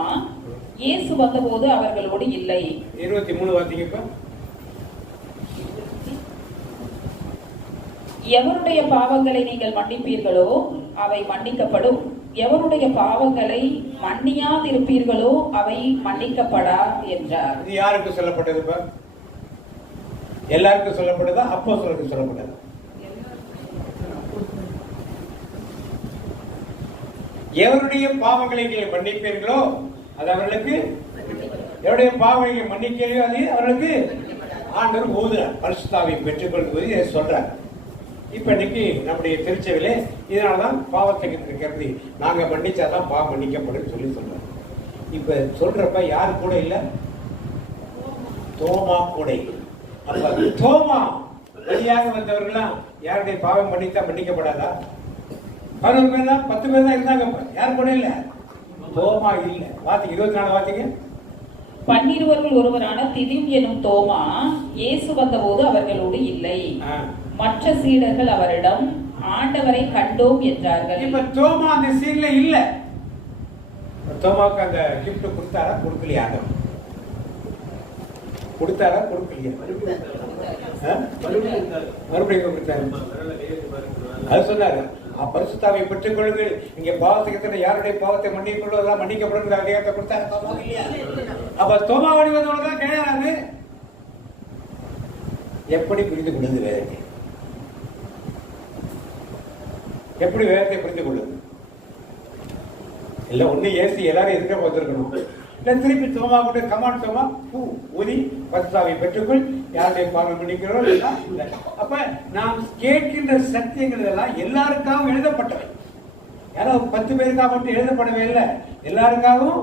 இயேசு வந்தபோது அவர்களோடு இல்லை. 23 வாசிங்கப்பா. எவருடைய பாவங்களை நீங்கள் மன்னிப்பீர்களோ அவை மன்னிக்கப்படும், எவருடைய பாவங்களை மன்னியாதிருப்பீர்களோ அவை மன்னிக்கப்படா என்றார். இது யாருக்கு சொல்லப்பட்டதுப்பா? எல்லாருக்கும் சொல்லப்பட்டதா, அப்போஸ்தலருக்கு சொல்லப்பட்டதா? எவருடைய பாவங்களை நீங்கள் மன்னிப்பீர்களோ அது அவர்களுக்கு, எவருடைய பாவங்களை மன்னிக்கலையோ அது அவர்களுக்கு ஆண்டவர் ஓதுறார். பரிசுத்தாவை பெற்றுக்கொள்வது சொல்றார். இப்ப இன்னைக்கு நம்முடைய திருச்சபையிலே இதனாலதான் பாவத்தை கருதி நாங்க மன்னிச்சாதான் பாவம் மன்னிக்கப்படும் சொல்லி சொல்றோம். இப்ப சொல்றப்ப யாரு கூட இல்ல? தோமா கூட இல்லை. அப்ப தோமா வழியாக வந்தவர்கள்லாம் யாருடைய பாவம் மன்னித்தா மன்னிக்கப்படாதா? 11 பேர் தான், 10 பேர் தான் இருந்தாங்க. யாரு கூட இல்ல? தோமா இல்ல. வாத்திங்க 24 வாத்திங்க. 12 ஒருவரான திதிம் எனும் தோமா இயேசு வந்தபோது அவர்களோடு இல்லை. மற்ற சீடர்கள் அவரிடம் ஆண்டவரை கண்டோம் என்றார்கள். இப்ப தோமா அந்த சீன்ல இல்ல. தோமாவுக்கு அந்த கிஃப்ட் கொடுத்தாரா கொடுக்கலையா? கொடுத்தாரா கொடுக்கலையா? மறுபடியும் கொடுத்தாரு. அது சொன்னாரு, பரிசுத்தாவை பெற்றுக் கொள்ளுங்கள், இங்க பாவத்துக்கு யாருடைய பாவத்தை மன்னிக் கொள்வதெல்லாம் மன்னிக்கப்படும் அதிகாரத்தை கொடுத்தாரு. தோமா இல்லையா? அப்ப தோமா வழி வந்தவங்கதான் கிடையாது. எப்படி புரிந்து கொள்ளுது வேதத்தை? எப்படி வேதத்தை புரிந்து கொள்ளுது? இல்ல ஒண்ணு ஏசி எல்லாரும் எதுக்க வந்திருக்கணும். இல்ல திருப்பி தோமா கூட கமான் தோமா ஊதி பரிசுத்தாவை பெற்றுக்கொள், யாருடைய பாவம் மன்னிக்கிறோம். அப்ப நாம் கேட்கின்ற சத்தியங்கள் எல்லாம் எல்லாருக்காகவும் எழுதப்பட்டவை. யாரோ 10 பேருக்காக மட்டும் எழுதப்படவே இல்லை, எல்லாருக்காகவும்.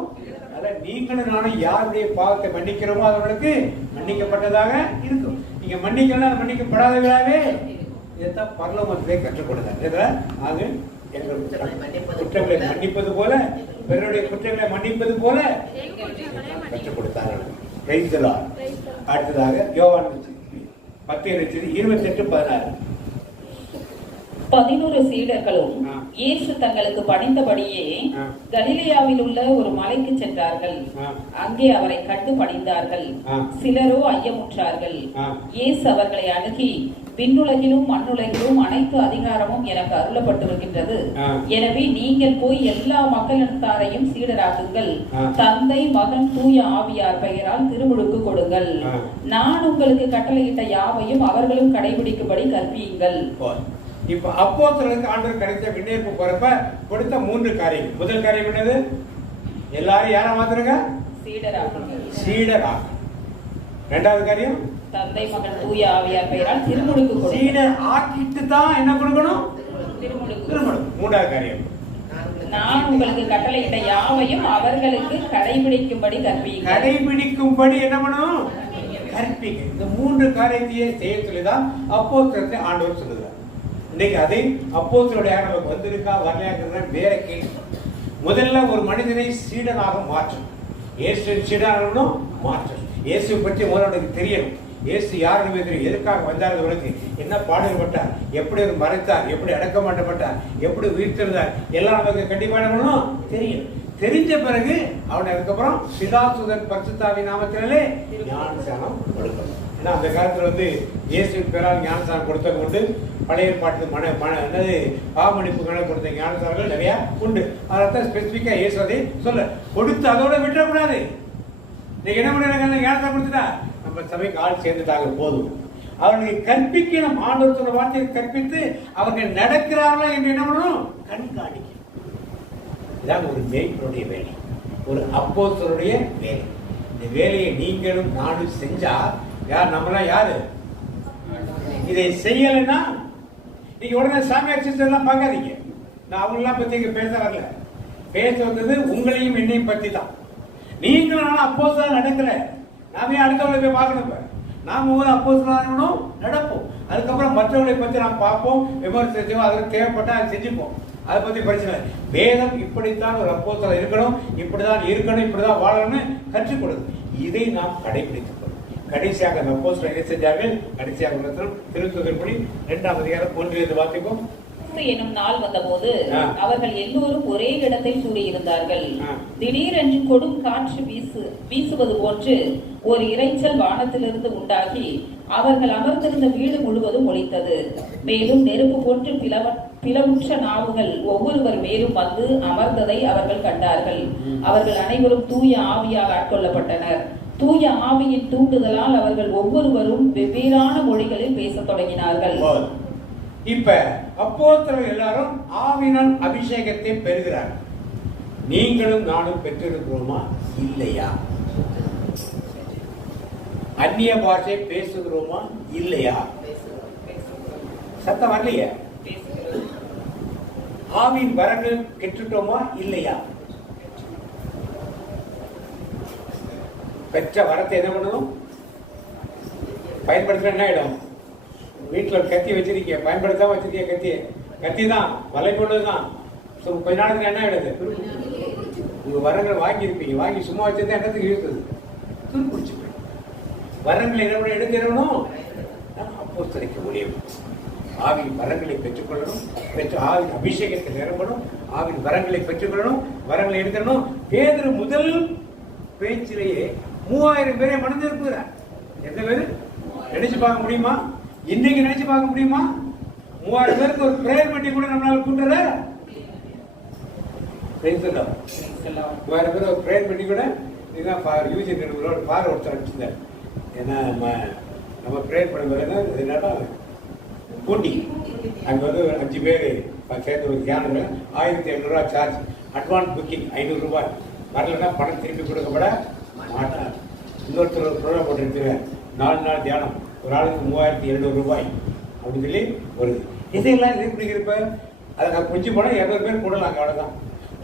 அதான் நீங்களும் நானும் யாருடைய பாவத்தை மன்னிக்கிறோமோ அவர்களுக்கு மன்னிக்கப்பட்டதாக இருக்கும். நீங்க மன்னிக்கலாம் மன்னிக்கப்படாதவர்களாகவே இதைத்தான் பரலோகத்திலே கற்றுக் கொடுத்தார். அது எங்கள் குற்றங்களை மன்னிப்பது போல, பிறருடைய குற்றங்களை மன்னிப்பது போல கற்றுக் கொடுத்தார்கள். அடுத்ததாக யோவான் 10:28-16. 11 சீடர்களும் இயேசு தங்களுக்கு பணிந்தபடியே கலிலேயாவில் உள்ள ஒரு மலைக்கு சென்றார்கள். அங்கே அவரை கண்டு பணிந்தார்கள். சிலரோ ஐயமுற்றார்கள். இயேசு அவர்களை அணுகி, விண்ணுலகிலும் மண்ணுலகிலும் அனைத்து அதிகாரமும் எனக்கு அருளப்பட்டிருக்கின்றது. எனவே நீங்கள் போய் எல்லா மக்களினத்தாரையும் சீடராக்குங்கள். தந்தை, மகன், தூய ஆவியார் பெயரால் திருமுழுக்கு கொடுங்கள். நான் உங்களுக்கு கட்டளையிட்ட யாவையும் அவர்களும் கடைபிடிக்கும்படி கற்பியுங்கள். இப்ப அப்போஸ்தலருக்கு ஆண்டவர் கிடைத்த விண்ணேற்பு போறப்ப கொடுத்த 3 காரியங்கள். முதல் காரியம் என்னது? எல்லாரும் யார மாத்துறங்க? சீடராக. இரண்டாவது காரியம் தந்தை, மகன், தூய ஆவியார் பெயரால் திருமுழுக்கு கொடுங்கள். சீடர் ஆக்கிட்டு தான் என்ன கொடுக்கணும்? திருமுழுக்கு. மூன்றாவது காரியம் நான் உங்களுக்கு கட்டளையிட்ட யாவையும் அவர்களுக்கு கடைபிடிக்கும்படி கற்பியுங்கள். கடைபிடிக்கும்படி என்ன பண்ணணும்? கற்பிங்க. இந்த 3 காரியத்தையே செய்ய சொல்லிதான் அப்போஸ்தலத்தை ஆண்டவர் சொல்லுகிறார். இன்னைக்கு அதை அப்போஸ்தலருடைய நமக்கு வந்திருக்கா வரலையாங்கிறத வேற கேள்வி. முதல்ல ஒரு மனிதனை சீடனாக மாற்றும். இயேசு சீடனாகணும் மாற்றும். இயேசு பற்றி முதல்ல தெரியணும். இயேசு யாருன்னு தெரியும், எதுக்காக வந்தார், உலகத்து என்ன பாடுபட்டார், எப்படி ஒரு மறைத்தார், எப்படி அடக்கமாட்டப்பட்டார், எப்படி உயிர்த்திருந்தார், எல்லாம் நமக்கு கண்டிப்பா பண்ணணும் தெரியும். தெரிஞ்ச பிறகு அவனை அதுக்கப்புறம் பிதாசுதன் பரிசுத்தாவி நாமத்தினாலே ஞானஸ்நானம் கொடுக்கணும். ஏன்னா அந்த காலத்துல இயேசுவின் பேரால் ஞானஸ்நானம் கொடுத்தவங்க உண்டு. பழைய பாட்டு என்னது பாவமன்னிப்புகளை கொடுத்த ஞானஸ்நானங்கள் நிறைய உண்டு. அதான் ஸ்பெசிபிக்கா இயேசு அதை சொல்ல கொடுத்து அதோட விட்டுறக்கூடாது. நீங்க என்ன பண்ணுறாங்க? ஞானஸ்நானம் கொடுத்துட்டா நம்ம சபைக்கு ஆள் சேர்ந்துட்டாங்க போதும். அவர்களுக்கு கற்பிக்கணும். ஆண்டவர் சொன்ன வார்த்தையை கற்பித்து அவர்கள் நடக்கிறார்களா என்று என்ன பண்ணணும்? கண்காணிக்க. இதான் ஒரு மேய்ப்பனுடைய வேலை, ஒரு அப்போஸ்தலருடைய வேலை. இந்த வேலையை நீங்களும் நானும் செஞ்சா யார் நம்மளாம் யாரு? இதை செய்யலைன்னா நீங்க உடனே சாமியார் சிஸ்டர்லாம் பார்க்காதீங்க. நான் அவங்களெல்லாம் பத்தி இங்க பேச வரல. பேச வந்தது உங்களையும் என்னையும் பத்தி தான். நீங்களும் அப்போஸ்தலர் நடக்கல, நாமே அடுத்தவங்களை போய் பார்க்கணும். நாம ஒரு அப்போஸ்தலர் நடப்போம். அதுக்கப்புறம் மற்றவர்களை பத்தி நாம் பார்ப்போம், விமர்சிச்சோம், அதற்கு தேவைப்பட்டா அதை செஞ்சுப்போம். அதை பத்தி பிரச்சனை. வேதம் இப்படித்தான் ஒரு அப்போஸ்தலர் இருக்கணும், இப்படிதான் இருக்கணும், இப்படிதான் வாழணும்னு கற்றுக் கொடுது. இதை நாம் கடைபிடித்துக் கொள்ளும். கடைசியாக அந்த அப்போஸ்தலர் என்ன செஞ்சார்கள்? கடைசியாக திருத்துதற்படி 2ஆம் அதிகாரம் 1 வாசிப்போம். எனும் நாள் வந்தபோது அவர்கள் எல்லோரும் ஒரே இடத்தில் கூடியிருந்தார்கள். திடீரென்று கொடும் காற்று வீசுவது போன்று ஒரு இரைச்சல் வானத்திலிருந்து உண்டாகி அவர்கள் அமர்ந்திருந்த வீடு முழுவதும் ஒலித்தது. மேலும் நெருப்பு போன்று பிளவுற்ற நாவுகள் ஒவ்வொருவர் மேலும் வந்து அமர்ந்ததை அவர்கள் கண்டார்கள். அவர்கள் அனைவரும் தூய ஆவியால் ஆட்கொள்ளப்பட்டனர். தூய ஆவியின் தூண்டுதலால் அவர்கள் ஒவ்வொருவரும் வெவ்வேறான மொழிகளில் பேசத் தொடங்கினார்கள். இப்ப அப்போஸ்தலர்கள் எல்லாரும் ஆவியினால் அபிஷேகத்தை பெறுகிறார்கள். நீங்களும் நானும் பெற்றிருக்கிறோமா இல்லையா? அந்நிய பாஷை பேசுகிறோமா இல்லையா? சத்தம் வரலையா? ஆவியின் வரங்கள் பெற்றுட்டோமா இல்லையா? பெற்ற வரத்தை என்ன பண்ணணும்? பயன்படுத்த என்ன ஆயிடும்? வீட்டுல கத்தி வச்சிருக்கீங்க, பயன்படுத்தாம வச்சிருக்கீங்க. கத்தி தான் வலை கொண்டதுதான். கொஞ்ச நாளுக்கு என்ன ஆயிடுது? உங்க வரங்களை வாங்கியிருப்பீங்க, வாங்கி சும்மா வச்சிருந்தா இடத்துக்கு இருக்குது, துருப்பிடிச்சு போயிடும். வரங்களை என்ன எடுக்கணும்? அப்போஸ்தலிக்க முடியும். ஆவின் வரங்களை பெற்றுக்கொள்ளணும், ஆவின் அபிஷேகத்தை நிரம்பணும், ஆவின் வரங்களை பெற்றுக்கொள்ளணும், வரங்களை எடுக்கணும். பேதுரு முதல் பேச்சிலேயே 3000 பேரை மணந்திருக்கிறார். எந்த பேரு நினைச்சு பார்க்க முடியுமா? இன்னைக்கு நினைச்சு பார்க்க முடியுமா? 3000 பேருக்கு ஒரு பிரேயர் பண்ணி கூட நம்மளால கூட்டுற 3000 பேர் ஒரு பிரேயர் பண்ணி கூட இதுதான் யூஜி பார் ஒருத்தர் அடிச்சிருந்தார். ஏன்னா நம்ம பிரேயர் பண்ணும்போது பூண்டி அங்க வந்து 5 பேர் சேர்த்து ஒரு தியானம் 1500 ரூபாய் சார்ஜ், அட்வான்ஸ் புக்கிங் 500 ரூபாய், வரலன்னா பணம் திருப்பி கொடுக்கப்பட மாட்டார். இன்னொருத்தர் ஒரு ப்ரோக்ராம் போட்டிருக்கிறேன், 4 நாள் தியானம், ஒரு ஆளுக்கு 3700 ரூபாய் அப்படின்னு சொல்லி வருது. இதையெல்லாம் இருப்ப அதுக்கு கொஞ்சம் போனால் 200 பேர் கூடலாங்க, அவ்வளோதான்.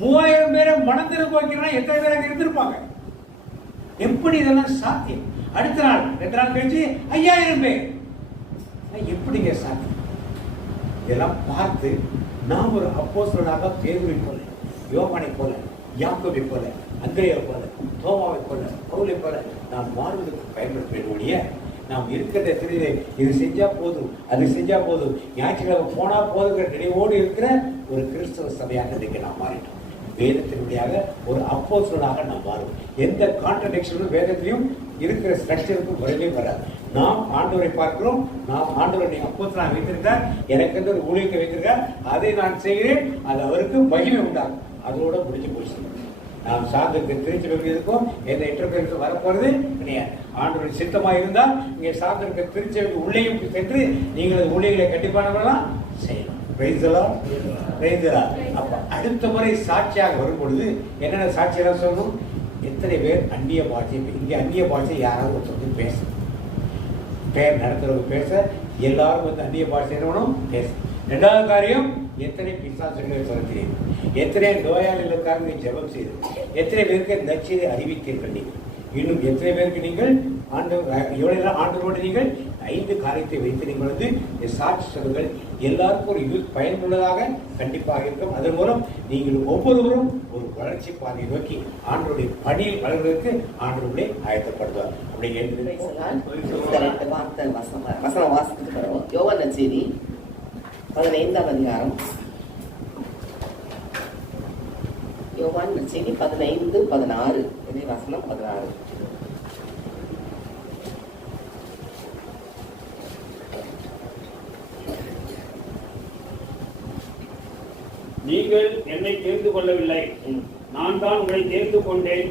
3000 பேரை மனதிற்கு வைக்கிறோம்னா எத்தனை பேர் அங்கே இருந்திருப்பாங்க? எப்படி இதெல்லாம் சாத்தியம்? அடுத்த நாள் 2 நாள் கழிச்சு 5000 பேர். எப்படிங்க சாத்தியம்? இதெல்லாம் பார்த்து நாம் ஒரு அப்போஸ்தலனாக பேதுருவை போல, யோவானை போல, யாக்கோபை போல, அந்திரேயை போல, தோமாவை போல, பவுலை போல நாம் வாழ்வதற்கு பயன்படுத்த நாம் இருக்கிறத தெரியுது, இது செஞ்சா போதும், அது செஞ்சா போதும், ஞாயிற்றுக்கிழமை போனா போதுங்கிற நினைவோடு இருக்கிற ஒரு கிறிஸ்தவ சபையாக இன்றைக்கு நாம் மாறிட்டோம். வேதத்தினுடையாக ஒரு அப்போஸ்தலனாக நாம் மாறும். எந்த கான்ட்ரடிக்ஷனும் வேதத்திலையும் இருக்கிற ஸ்ட்ரக்சருக்கும் வரவே வராது. நாம் ஆண்டவரை பார்க்கிறோம், நாம் ஆண்டவரை அப்போஸ்தலனாக வைத்திருக்கார், எனக்கு ஒரு ஊழியத்தை வைத்திருக்கார், அதை நான் செய்கிறேன், அது அவருக்கு மகிமை உண்டாகும். அதோட முடிஞ்சு போச்சு. நாம் சார்ந்திருக்க திருச்சி இருக்கும் எந்த இன்டர்பிரேஷன் வரப்போறது கிடையாது. ஆண்டவருடைய சித்தமாக இருந்தால் இங்கே சார்ந்திருக்க திருச்சி உள்ளேயும் சென்று நீங்கள் ஊழியர்களை கண்டிப்பானவர்களாம் செய்யணும். அப்ப அடுத்த முறை சாட்சியாக வரும் பொழுது என்னென்ன சாட்சியெல்லாம் சொல்லணும்? எத்தனை பேர் அந்நிய பாஷை, இங்கே அந்நிய பாஷை யாராவது ஒருத்தர் பேச, பேர் நடத்துறவங்க பேச, எல்லாரும் வந்து அந்நிய பாஷை என்னவனும் பேச. 2வது காரியம், எத்தனை பிசாசுகளை துரத்தினீர், எத்தனை நோயாளிகளுக்காக நீ ஜெபம் செய்து, எத்தனை பேருக்கு நற்செய்தியை அறிவித்தீர்கள் நீங்கள், இன்னும் எத்தனை பேருக்கு நீங்கள் ஆண்டவரோடு நீங்கள் 5 காரியத்தை வைத்து நீங்கள் வந்து சாட்சி சொல்லுங்கள். எல்லாருக்கும் ஒரு யூஸ் பயனுள்ளதாக கண்டிப்பாக இருக்கும். அதன் மூலம் நீங்கள் ஒவ்வொருவரும் ஒரு வளர்ச்சி பாதையை நோக்கி ஆண்டவருடைய பணியில் வளர்வதற்கு ஆண்டவர்களே ஆயத்தப்படுவார். அப்படி வசனம் வாசித்துட்டு வரோம். யோவான் நற்செய்தி 15ஆம் அதிகாரம், யோவான் நற்செய்தி 15:16, வசனம் 16. நீங்கள் என்னை தேர்ந்து கொள்ளவில்லை, நான் தான் உங்களை தேர்ந்து கொண்டேன்.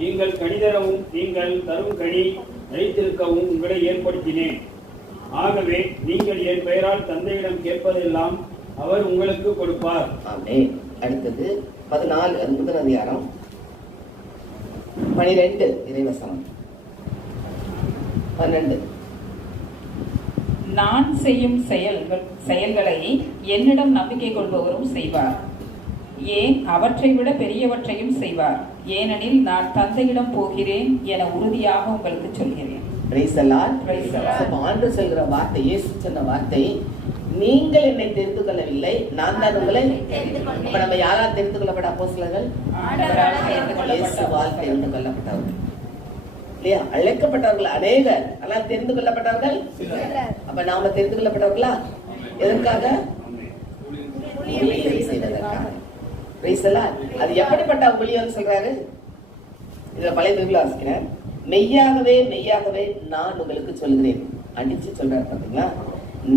நீங்கள் கனி தரவும் நீங்கள் தரும் கனி நிலைத்திருக்கவும் உங்களை ஏற்படுத்தினேன். ஆகவே நீங்கள் என் பெயரால் தந்தையிடம் கேட்பதெல்லாம் அவர் உங்களுக்கு கொடுப்பார். ஆமென். அடுத்தது 14 முதல் அதிகாரம் 12 இறைவசனம் 12. நான் செய்யும் செயல்களை என்னிடம் நம்பிக்கை கொள்பவரும் செய்வார், ஏன் அவற்றை விட பெரியவற்றையும் செய்வார். ஏனெனில் நான் தந்தையிடம் போகிறேன் என உறுதியாக உங்களுக்கு சொல்கிறேன். ஆண்டு சொல்கிற வார்த்தை, இயேசு சொன்ன வார்த்தை, நீங்கள் என்னை தெரிந்து கொள்ளவில்லை, நான் தான் உங்களை. அப்ப நம்ம யாரால் தெரிந்து கொள்ளப்பட்ட அப்போஸ்தலர்கள்? இயேசுவால் தெரிந்து கொள்ளப்பட்டவர்கள். இல்லையா? அழைக்கப்பட்டவர்கள் அநேகர், ஆனால் தெரிந்து கொள்ளப்பட்டவர்கள். அப்ப நாம தெரிந்து கொள்ளப்பட்டவர்களா? எதற்காக? ஊழியம் செய்வதற்காக. அது எப்படிப்பட்ட ஊழியம் சொல்றாரு? இதுல பழைய பைபிள் வாசிக்கிறேன். மெய்யாகவே மெய்யாகவே நான் உங்களுக்கு சொல்கிறேன் அடிச்சு சொல்றாரு பாத்தீங்களா?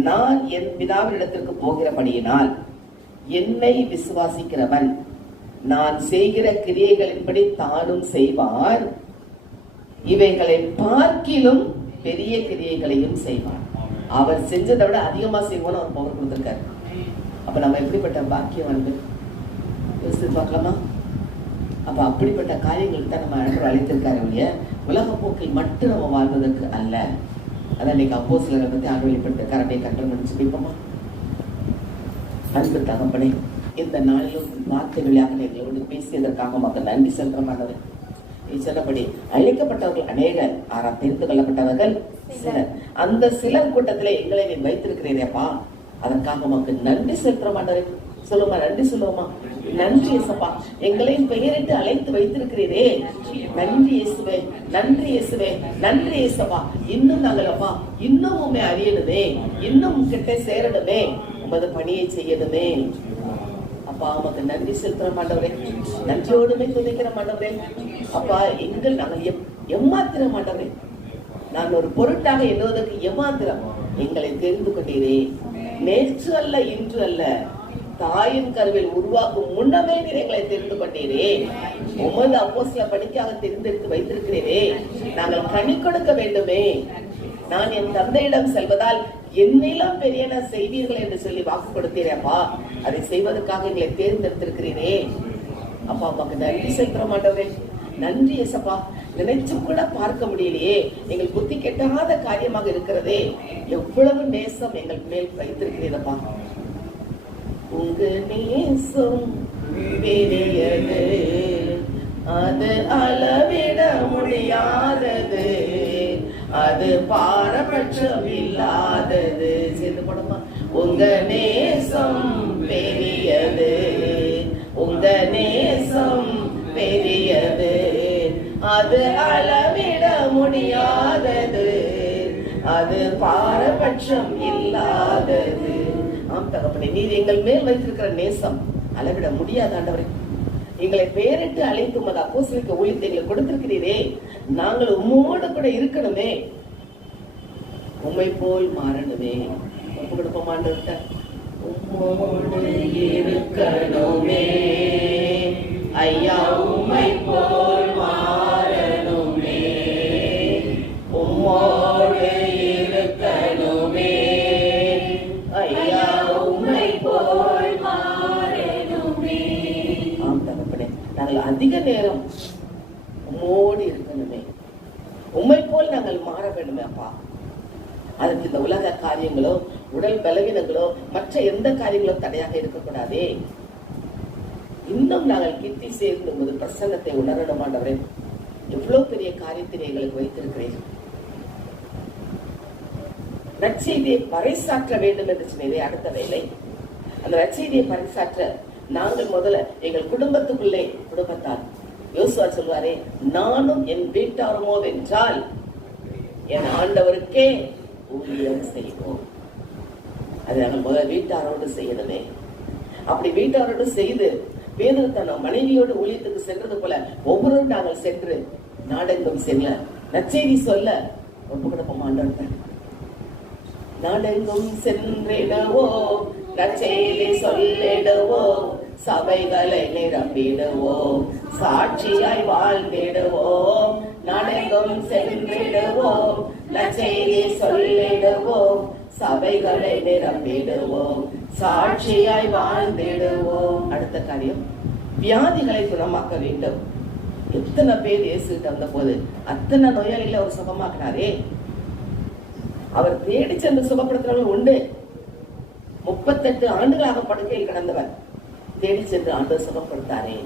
நான் என் பிதாவினிடத்திற்கு போகிறபடியினால் என்னை விசுவாசிக்கிறவன் நான் செய்கிற கிரியைகளின்படி தானும் செய்வார், இவைகளை பார்க்கிலும் பெரிய கிரியைகளையும் செய்வார். அவர் செஞ்சதை விட அதிகமா செய்வோம்னு அவர் பவர் கொடுத்திருக்காரு. அப்ப நம்ம எப்படிப்பட்ட பாக்கியம் வந்து யோசித்து பார்க்கலாமா? அப்ப அப்படிப்பட்ட காரியங்களுக்கு தான் நம்ம ஆண்டவர் அழைத்திருக்காரு இல்லையா? உலக போக்கில் மட்டும் நம்ம வாழ்வதற்கு அல்ல. அதான் இன்னைக்கு அப்போஸ்தலரை பத்தி ஆண்டவர் வெளிப்படுத்திருக்காரு. அப்படியே கட்டளை பண்ணி சொல்லிப்போமா? அன்பு தகப்பனே, இந்த நாளிலும் வார்த்தை வழியாக எங்களோடு பேசியதற்காக மக்கள் நன்றி செலுத்தமானது. நீ சொன்னபடி அழைக்கப்பட்டவர்கள் அநேகர், ஆனால் தெரிந்து கொள்ளப்பட்டவர்கள் சிலர். அந்த சிலர் கூட்டத்திலே எங்களை நீ வைத்திருக்கிறீரேப்பா, அதற்காக மக்கள் நன்றி செலுத்தமானது. சொல்லுமா, நன்றி சொல்லுவோமா? நன்றி இயேசுப்பா, எங்களை பெயரிட்டு அழைத்து வைத்திருக்கிறீரே. நன்றி இயேசுவே, நன்றி இயேசுவே, நன்றி இயேசுப்பா. இன்னும் நாங்கள் அப்பா இன்னும் உண்மை அறியணுமே, இன்னும் கிட்ட சேரணுமே, உமது பணியை செய்யணுமே. அப்பா உமக்கு நன்றி செலுத்துற மாட்டவரே, நன்றியோடுமே துணைக்கிற மாட்டவரே. அப்பா எங்கள் நாங்கள் எம்மாத்திர மாட்டவரே, நான் ஒரு பொருட்டாக எண்ணுவதற்கு எம்மாத்திரம். எங்களை தெரிந்து கொண்டீரே, நேற்று அல்ல இன்று அல்ல, தாயின் கருவில் உருவாக்கும் முன்னமே நீர் எங்களை தெரிந்து கொண்டீரே. உமது அப்போஸ்தல பணிக்காக தெரிந்தெடுத்து வைத்திருக்கிறீரே. நாங்கள் கனி கொடுக்க வேண்டுமே. நான் என் தந்தையிடம் செல்வதால் என்னிலும் பெரியன செய்வீர்கள் என்று சொல்லி வாக்கு கொடுத்தீரேப்பா. அதை செய்வதற்காக எங்களை தேர்ந்தெடுத்திருக்கிறீரே. அப்பா அம்மாக்கு நன்றி செலுத்த மாட்டவரே, நன்றி ஏசப்பா. நினைச்சு கூட பார்க்க முடியலையே, எங்கள் புத்தி கெட்டாத காரியமாக இருக்கிறதே. எவ்வளவு நேசம் எங்கள் மேல் வைத்திருக்கிறீரப்பா. உங்க நேசம் பெரியது, அது அளவிட முடியாதது, அது பாரபட்சம் இல்லாதது. சேர்ந்து போடுமா? உங்க நேசம் பெரியது, உங்க நேசம் பெரியது, அது அளவிட முடியாதது, அது பாரபட்சம் இல்லாதது. ஆம் தகப்பனே, நீர் எங்கள் மேல் வைத்திருக்கிற நேசம் அளவிட முடியாத ஆண்டவரே. எங்களை பெயரிட்டு அழைத்து உமது அப்போஸ்தலருக்கு ஊழியத்தை எங்களுக்கு கொடுத்திருக்கிறீரே. நாங்கள் உம்மோடு கூட இருக்கணுமே, உம்மை போல் மாறணுமே. ஒப்பு கொடுப்போம் ஆண்டவர்கிட்ட. உம்மோடு இருக்கணுமே ஐயா, உம்மை போல் மாறணுமே, உம்மோடு இருக்கணுமே ஐயா, உம்மை போல் மாறணுமே. ஆம் தகப்பனே, நாங்கள் அதிக நேரம் உம்மோடு இருக்கணுமே, உம்மை போல் நாங்கள் மாற வேண்டுமே அப்பா. அதுக்கு இந்த உலக காரியங்களோ உடல் பலவீனங்களோ மற்ற எந்த காரியங்களோ தடையாக இருக்கக்கூடாதே. இன்னும் நாங்கள் கிட்டி சேர்ந்து ஒரு பிரசன்னத்தை உணரணும் ஆண்டவரே. எவ்வளவு பெரிய காரியத்தை எங்களுக்கு வைத்திருக்கிறீர்கள். நற்செய்தியை பறைசாற்ற வேண்டும் என்று சொன்னதே அடுத்த வேலை. அந்த நற்செய்தியை பறைசாற்ற நாங்கள் முதல்ல எங்கள் குடும்பத்துக்குள்ளே, குடும்பத்தார் யோசுவா சொல்வாரே, நானும் என் வீட்டாருமோ என்றால் என் ஆண்டவருக்கே ஊழியம் செய்வோம். அது நாங்கள் முதல் வீட்டாரோடு செய்யணுமே. அப்படி வீட்டாரோடு செய்து வேதத்தை மனைவியோடு ஊழியத்துக்கு சென்றது போல ஒவ்வொருவரும் நாங்கள் சென்று நாடெங்கும் செல்ல நற்செய்தி சொல்ல ஒப்பு கொடுப்போம் ஆண்டவர்கிட்ட. நாடெங்கும் சென்றிடுவோம், நற்செய்தி சொல்லிடுவோம், சபைகளை நிரம்பிடுவோம், சாட்சியாய் வாழ்ந்திடுவோம். நாடெங்கும் சென்றிடுவோம், நற்செய்தி சொல்லிடுவோம், சபைகளை நிரம்பிடுவோம், சாட்சியாய் வாழ்ந்திடுவோம். அடுத்த காரியம், வியாதிகளை குணமாக்க வேண்டும். எத்தனை பேர் இயேசுகிட்ட வந்த போது அத்தனை நோயாளிகளை அவர் சுகமாக்கினாரே. அவர் தேடி சென்று சுகப்படுத்துறவங்க உண்டு. 38 ஆண்டுகளாக படுக்கையில் கிடந்தவர் தேடி சென்று ஆண்டு சுகப்படுத்தாரே.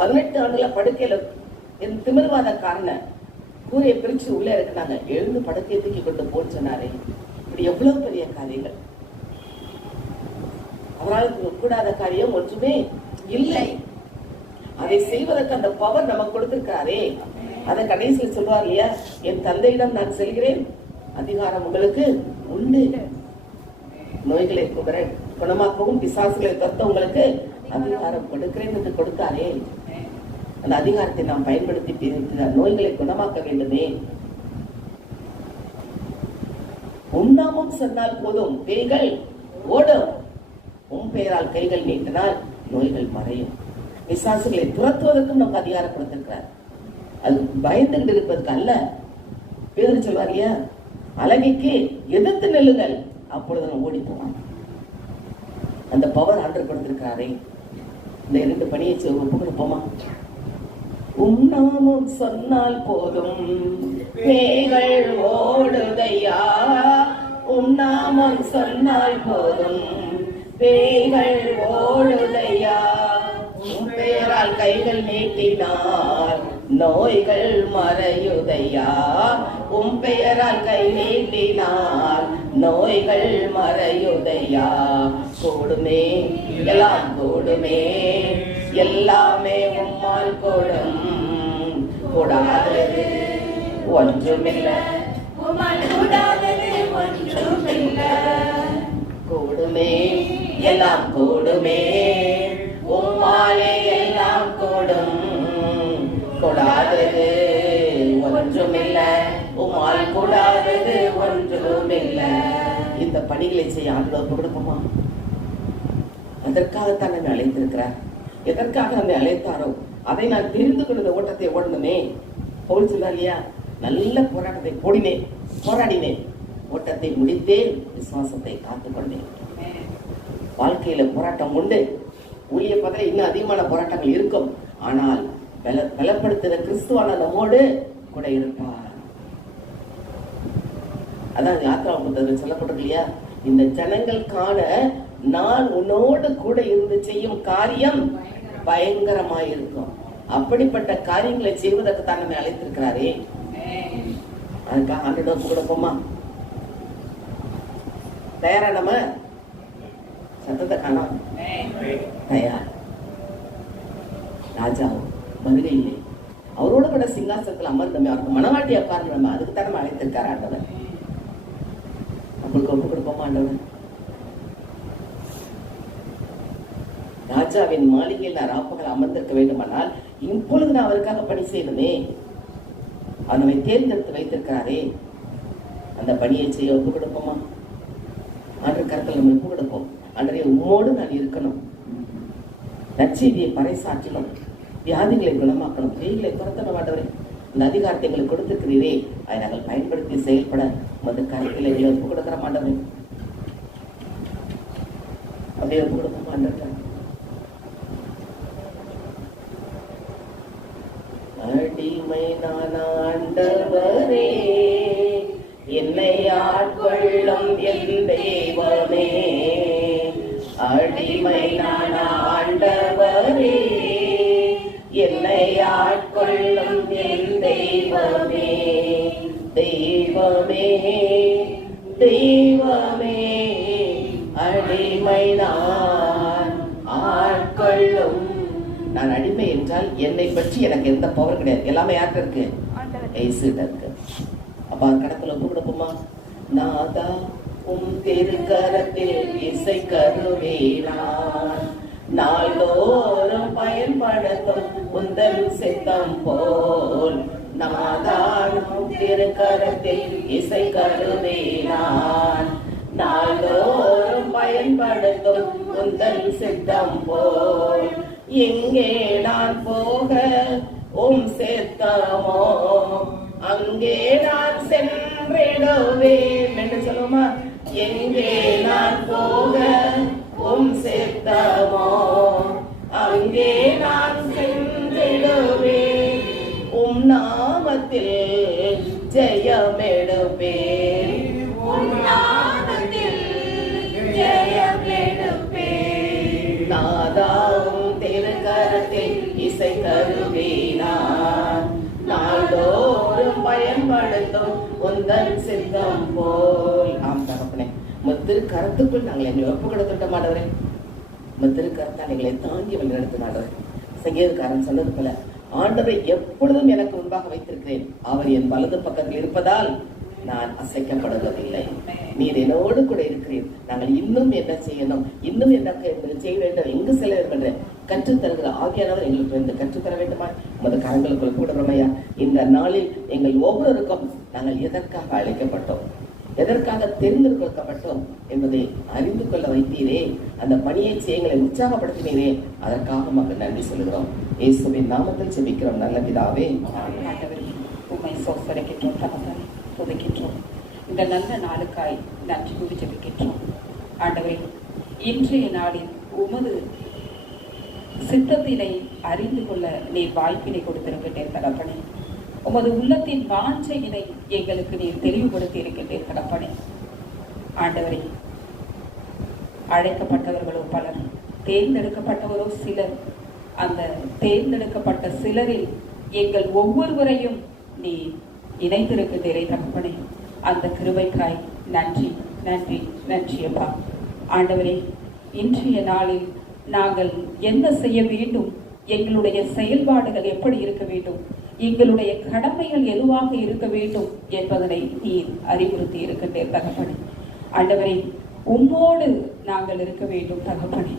18 ஆண்டுகள படுக்கையில என் திமிர்வாத காரண கூரையை பிரிச்சு உள்ள இருக்கிறாங்க, எழுந்து படுக்கையை தூக்கி கொண்டு போன்னு சொன்னாரே. இப்படி எவ்வளவு பெரிய காரியங்கள். அவரால் கூடாத காரியம் ஒன்றுமே இல்லை. அதை செய்வதற்கு அந்த பவர் நமக்கு கொடுத்திருக்காரே. அதை கடைசியில் சொல்வார் இல்லையா, என் தந்தையிடம் நான் செல்கிறேன், அதிகாரம் உங்களுக்கு உண்டு. நோய்களை குணமாக்கவும் பிசாசுகளை தொத்த உங்களுக்கு அதிகாரம் கொடுக்கிறேன் என்று கொடுத்தாரே. அந்த அதிகாரத்தை நாம் பயன்படுத்தி நோய்களை குணமாக்க வேண்டுமே. உண்ணாமம் சொன்னால் போதும், பேய்கள் ஓடும். உன் பெயரால் கைகள் நீட்டினால் நோய்கள் மறையும். பிசாசுகளை துரத்துவதற்கும் நமக்கு அதிகாரம் கொடுத்திருக்கிறார். அது பயந்துகிட்டு இருப்பதற்கு அல்ல. பேர் சொல்வார் இல்லையா, அழகிக்கு எதிர்த்து நெல்லுங்கள், அப்பொழுது நம்ம ஓடி போவான். அந்த பவர் ஆண்டர் கொடுத்திருக்கிறாரே. இந்த 2 பணியை ஒப்பு கொடுப்போமா? உன்னாமம் சொன்னால் போதும் பேய்கள் ஓடுதையா, உன்னாமம் சொன்னால் போதும் பேய்கள் ஓடுதையா, உன் பெயரால் கைகள் நீட்டினால் நோய்கள் மறையுதையா, உன் பெயரால் கை நீட்டினால் நோய்கள் மறையுதையா. கூடுமே எல்லாம் கூடுமே, எல்லாமே உம்மால் கூடும், கூடாதது ஒன்றுமில்லை, உம்மால் கூடாதது ஒன்றுமில்லை. கூடுமே எல்லாம் கூடுமே, உம்மாலே எல்லாம் கூடும், கூடாதது ஒன்றுமில்லை, உம்மால் கூடாதது ஒன்றுமில்லை. இந்த பணிகளை செய்ய ஆண்டவர் கொடுக்குமா? அதற்காகத்தான் நம்மை அழைத்திருக்கிறார். எதற்காக நம்மை அழைத்தாரோ அதை நான் தெரிந்து கொண்ட ஓட்டத்தை ஓடணுமே. பவுல் சொல்றார் இல்லையா, நல்ல போராட்டத்தை போராடினேன், ஓட்டத்தை முடித்தேன், விசுவாசத்தை காத்துக்கொண்டேன். வாழ்க்கையில போராட்டம் உண்டு. ஊழிய பதவி இன்னும் அதிகமான போராட்டங்கள் இருக்கும். ஆனால் பலப்படுத்துகிற கிறிஸ்துவான நம்மோடு கூட இருப்பார். அதான் யாத்திரா புத்தகத்தில் சொல்லப்பட்டிருக்கு இல்லையா, இந்த ஜனங்கள் காண நான் உன்னோடு கூட இருந்து செய்யும் காரியம் பயங்கரமாயிருக்கும். அப்படிப்பட்ட காரியங்களை செய்வதற்கு தான் நம்மை அழைத்திருக்கிறாரே. அதுக்காக ஆண்டவருக்கு கொடுப்போமா? தயாரா? நம்ம சத்தத்தை காணோம். தயார். ராஜா வருகை இல்லை, அவரோட கூட சிங்காசனத்தில் அமர்ந்தமே, அவருக்கு மனவாட்டியா பாருங்க. நம்ம அதுக்கு தான் நம்ம அழைத்திருக்காரு ஆண்டவர். நம்மளுக்கு ஒப்பு கொடுப்போமா? ஆண்டவர் ராஜாவின் மாளிகையில் நான் ராப்பகல் அமர்ந்திருக்க வேண்டுமானால் இப்பொழுது நான் அவருக்காக பணி செய்யணுமே. அவனை தேர்ந்தெடுத்து வைத்திருக்கிறாரே. அந்த பணியை செய்ய ஒப்பு கொடுப்போமா? ஆண்டு கருத்தில் நம்ம ஒப்பு கொடுப்போம். அன்றைய உம்மோடு நான் இருக்கணும், நற்செய்தியை பறைசாற்றணும், வியாதிகளை குணமாக்கணும், பேய்களை துரத்தணும். ஆண்டவரே, இந்த அதிகாரத்தை எங்களுக்கு கொடுத்திருக்கிறீரே, அதை நாங்கள் பயன்படுத்தி செயல்பட மது கருத்தில் ஒப்பு கொடுக்கிற மாட்டவரே. அப்படியே ஒப்பு கொடுக்க மாட்டேன். அடிமை நான் ஆண்டவரே, என்னை ஆட்கொள்ளும் என் தெய்வமே. அடிமை நான் ஆண்டவரே, என்னை ஆட்கொள்ளும் என் தெய்வமே. தெய்வமே தெய்வமே, அடிமை நான் ஆட்கொள்ளும். நான் அடிமை என்றால் என்னை பற்றி எனக்கு எந்த பவர் கிடையாது. எல்லாமே யார்கிட்ட இருக்கு? இயேசுகிட்ட இருக்கு. அப்ப கடத்துல ஒப்பு கொடுப்போமா? நாதா உம் திருக்கரத்தில் இசை கருவேனான், நாள்தோறும் பயன்படுத்தும் உந்தன் சித்தம் போல். நாதான் உம் திருக்கரத்தில் இசை கருவேனான், நாள்தோறும் பயன்படுத்தும் உந்தன் சித்தம் போல். எங்கே நான் போக உம் சித்தமோ அங்கே நான் சென்றிடுவேன் என்று சொல்லுமா? எங்கே நான் போக உம் சித்தமோ அங்கே நான் சென்றிடுவேன். உம் நாமத்தில் ஜெயமெடுப்பேன், உம் நாமத்தில் ஜெயமெடுப்பேன். நாதாவும் திருக்கரத்தில் இசை கருவேனான், நாள்தோறும் பயன்படுத்தும் உந்தன் சித்தம் போல். ஆம் தகப்பனே, திருக்கரத்துக்குள் நாங்கள் எங்களை ஒப்பு கொடுத்துட்ட மாட்டவரே. திருக்கரத்தால் எங்களை தாங்கி வழி நடத்த மாட்டவரே. சங்கீதக்காரன் சொன்னது போல ஆண்டவரை எப்பொழுதும் எனக்கு முன்பாக வைத்திருக்கிறேன். அவர் என் வலது பக்கத்தில் இருப்பதால் நான் அசைக்கப்படுவதில்லை. நீர் என்னோடு கூட இருக்கிறீர். நாங்கள் இன்னும் என்ன செய்யணும், இன்னும் என்ன செய்ய வேண்டும், எங்கு செல்ல வேண்டும் என்று கற்றுத்தருகிற ஆவியானவர் எங்களுக்கு இந்த கற்றுத்தர வேண்டுமா? உமது கரங்களுக்குள் கூடுறோமையா. இந்த நாளில் எங்கள் ஒவ்வொருவருக்கும் நாங்கள் எதற்காக அழைக்கப்பட்டோம், எதற்காக தேர்ந்தெடுக்கப்பட்டோம் என்பதை அறிந்து கொள்ள வைத்தீரே. அந்த பணியை செய்ய எங்களை உற்சாகப்படுத்தினீரே. அதற்காக மக்கள் நன்றி சொல்லுகிறோம். இயேசுவின் நாமத்தில் ஜெபிக்கிறோம் நல்ல பிதாவே. உம்மை சோசரிக்கின்றோம், தகவல் துதிக்கின்றோம். இந்த நல்ல நாளுக்காய் நன்றி கூறி ஜெபிக்கின்றோம். ஆண்டவரே, இன்றைய நாளில் உமது சித்தத்தினை அறிந்து கொள்ள நீர் வாய்ப்பினை கொடுத்திருக்கின்றேன் தகப்பனே. உமது உள்ளத்தின் வாஞ்சையினை எங்களுக்கு நீர் தெளிவுபடுத்தி இருக்கின்றேன் தகப்பனே. ஆண்டவரே, அழைக்கப்பட்டவர்களோ பலர், தேர்ந்தெடுக்கப்பட்டவரோ சிலர். அந்த தேர்ந்தெடுக்கப்பட்ட சிலரில் எங்கள் ஒவ்வொருவரையும் நீ இணைத்திருக்கின்றே தகப்பனே. அந்த கிருபைக்காய் நன்றி நன்றி நன்றி அப்பா. ஆண்டவரே, இன்றைய நாளில் நாங்கள் என்ன செய்ய வேண்டும், எங்களுடைய செயல்பாடுகள் எப்படி இருக்க வேண்டும், எங்களுடைய கடமைகள் எதுவாக இருக்க வேண்டும் என்பதனை நீர் அறிவுறுத்தி இருக்கின்றேன் தகப்பனே. ஆண்டவரே, உம்மோடு நாங்கள் இருக்க வேண்டும் தகப்பனே.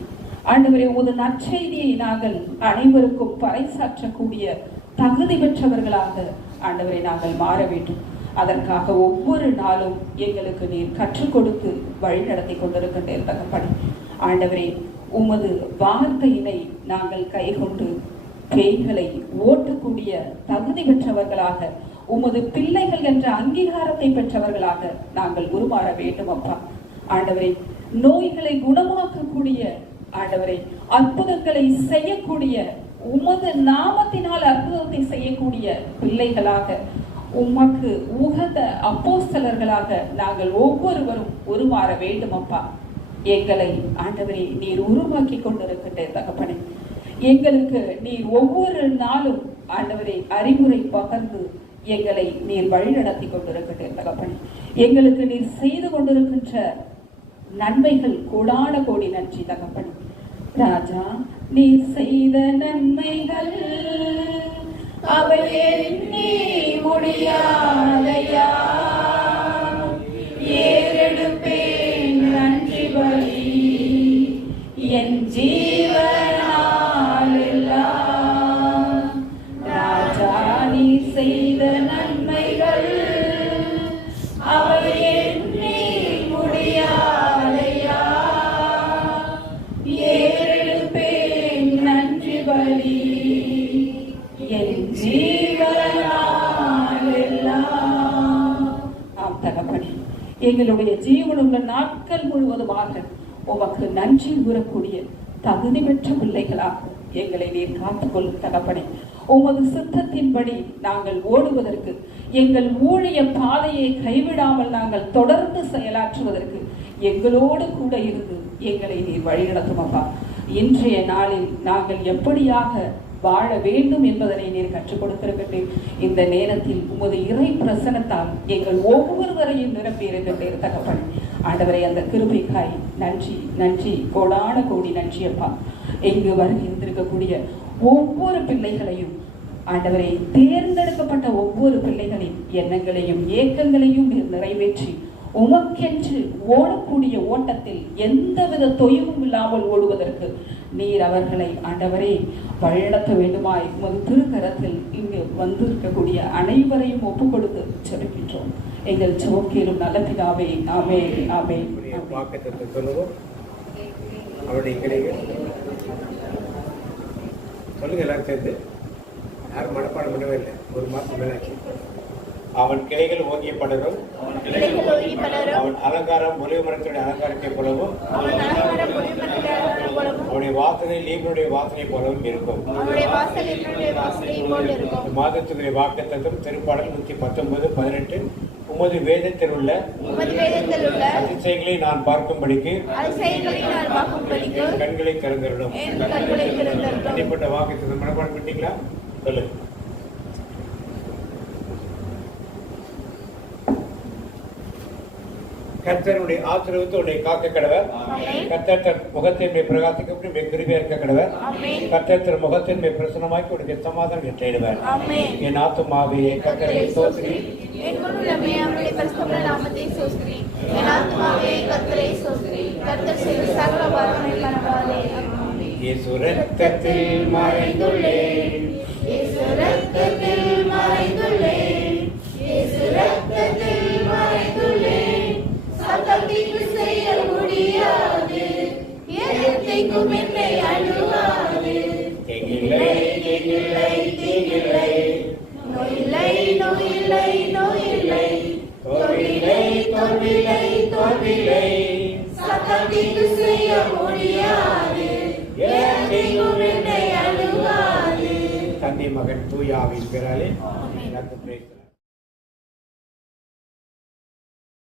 ஆண்டவரே, உமது நற்செய்தியை நாங்கள் அனைவருக்கும் பறைசாற்றக்கூடிய தகுதி பெற்றவர்களாக ஆண்டவரை நாங்கள் மாற வேண்டும். அதற்காக ஒவ்வொரு நாளும் எங்களுக்கு நீர் கற்றுக் கொடுத்து வழி நடத்தி கொண்டிருக்கின்றேன் தகப்பனே. ஆண்டவரே, உமது வார்த்தையினை நாங்கள் கைகொண்டு பேய்களை ஓட்டக்கூடிய தகுதி பெற்றவர்களாக, உமது பிள்ளைகள் என்ற அங்கீகாரத்தை பெற்றவர்களாக நாங்கள் உருமாற வேண்டும் அப்பா. ஆண்டவரே, நோய்களை குணமாக்கக்கூடிய ஆண்டவரை, அற்புதங்களை செய்யக்கூடிய, உமது நாமத்தினால் அற்புதத்தை செய்யக்கூடிய பிள்ளைகளாக, உமக்கு உகந்த அப்போஸ்தலர்களாக நாங்கள் ஒவ்வொருவரும் உருமாற வேண்டும் அப்பா. எங்களை ஆண்டவரை நீர் உருவாக்கி கொண்டிருக்கின்ற தகப்பனே, எங்களுக்கு நீர் ஒவ்வொரு நாளும் ஆண்டவரை அறிவுரை பகர்ந்து எங்களை நீர் வழிநடத்தி கொண்டிருக்கின்ற தகப்பனே. எங்களுக்கு நீர் செய்து கொண்டிருக்கின்ற நன்மைகள் கோடான கோடி நன்றி தகப்பனே. ராஜா, நீர் செய்த நன்மைகள் அவை எண்ணி முடியாதையா. ஏறெடுப்பேன் நன்றி பலி என் ஜீவனாலெல்லாம். ராஜா, நீர் செய்த நன்மைகள் அவை எண்ணி முடியாதையா. ஏறெடுப்பேன் நன்றி பலி என் ஜீவனாலெல்லாம். ஆம் தகப்பனே, எங்களுடைய ஜீவனுள்ள நாட்கள் முழுவதுமாக உமக்கு நன்றி கூறக்கூடிய தகுதி பெற்ற பிள்ளைகளாக எங்களை நீர் காத்துக்கொள்ளும் தகப்பனே. உமது சித்தத்தின்படி நாங்கள் ஓடுவதற்கு, எங்கள் ஊழிய பாதையை கைவிடாமல் நாங்கள் தொடர்ந்து செயலாற்றுவதற்கு எங்களோடு கூட இருந்து எங்களை நீர் வழிநடத்தும் அப்பா. இன்றைய நாளில் நாங்கள் எப்படியாக வாழ வேண்டும் என்பதனை நீர் கற்றுக் கொடுத்திருக்கின்றேன். இந்த நேரத்தில் உமது இறை பிரசனத்தால் எங்கள் ஒவ்வொருவரையும் நிரப்பி இருக்கின்றேன் தகப்பனே. ஆண்டவரை, அந்த கிருபைக்காய் நன்றி நன்றி கோடான கோடி நன்றி அப்பா. இங்கு இருந்திருக்கக்கூடிய ஒவ்வொரு பிள்ளைகளையும் ஆண்டவரை, தேர்ந்தெடுக்கப்பட்ட ஒவ்வொரு பிள்ளைகளின் எண்ணங்களையும் ஏக்கங்களையும் நிறைவேற்றி உமக்கென்று ஓடக்கூடிய ஓட்டத்தில் எந்தவித தொய்வும் இல்லாமல் ஓடுவதற்கு நீர் அவர்களை ஆண்டவரே வழிநடத்த வேண்டுமாய் உமது திருக்கரத்தில் இங்கு வந்திருக்கக்கூடிய அனைவரையும் ஒப்புக் கொடுத்து ஜெபிக்கின்றோம். எங்கள் ஜெபம் நல்ல பிதாவே, ஆமென் ஆமென். வாக்குத்தத்தத்தை சொல்லுவோம். அவருடைய கிளைகள் சொல்லுங்க எல்லாரும் சேர்ந்து. யாரும் மனப்பாடம் பண்ணவே இல்லை. ஒரு மாதம் மேலாச்சு. அவன் கிளைகள் ஓங்கிய படரும், அவன் அலங்காரம் ஒரே மரத்துடைய அலங்காரத்தை போலவும், அவனுடைய வாசனை லீபனுடைய வாசனை போலவும் இருக்கும். மாதத்துடைய வாக்குத்தத்தம் திருப்பாடல் 119:18. உமது வேதத்தில் உள்ள அதிசயங்களை நான் பார்க்கும்படிக்கு கண்களை திறந்துவிடும். தனிப்பட்ட வாக்குத்தத்தம் மனப்பாடம் பண்ணிட்டீங்களா? சொல்லு. கர்த்தருடைய ஆசீர்வாதத்தை உன்னை காக்க கடவர். கர்த்தர் தன் முகத்தின் மேல் பிரகாசிக்கப்பட்டு மேல் கிருபையா இருக்க கடவர். கர்த்தர் தன் முகத்தின் மேல் பிரசன்னமாக்கி உனக்கு சமாதானம் எட்டிடுவார். என் ஆத்துமாவே கர்த்தரை ஸ்தோத்திரி. என் உள்ளமே அவருடைய பரிசுத்த நாமத்தை ஸ்தோத்திரி. என் ஆத்துமாவே கர்த்தரை ஸ்தோத்திரி. கர்த்தர் செய்த சகல உபகாரங்களை மறவாதே. இயேசு ரத்தத்தில் மறைந்துள்ளேன். இயேசு ரத்தத்தில் மறைந்துள்ளேன். இயேசு ரத்தத்தில் மறைந்துள்ளேன். சத்தத்திற்கு செய்ய முடியாது. எத்தைக்கும் என்னை அழுவாது. தீங்கில்லை தீங்கில்லை தீங்கில்லை. நோயில்லை நோயில்லை நோயில்லை. தோல்வில்லை தோல்வில்லை தோல்வில்லை. சத்தத்திற்கு செய்ய முடியாது. எத்தைக்கும் என்னை அழுவாது. தந்தை மகன் தூயாவின் பெயராலே எனக்கு பிரேசலாம்.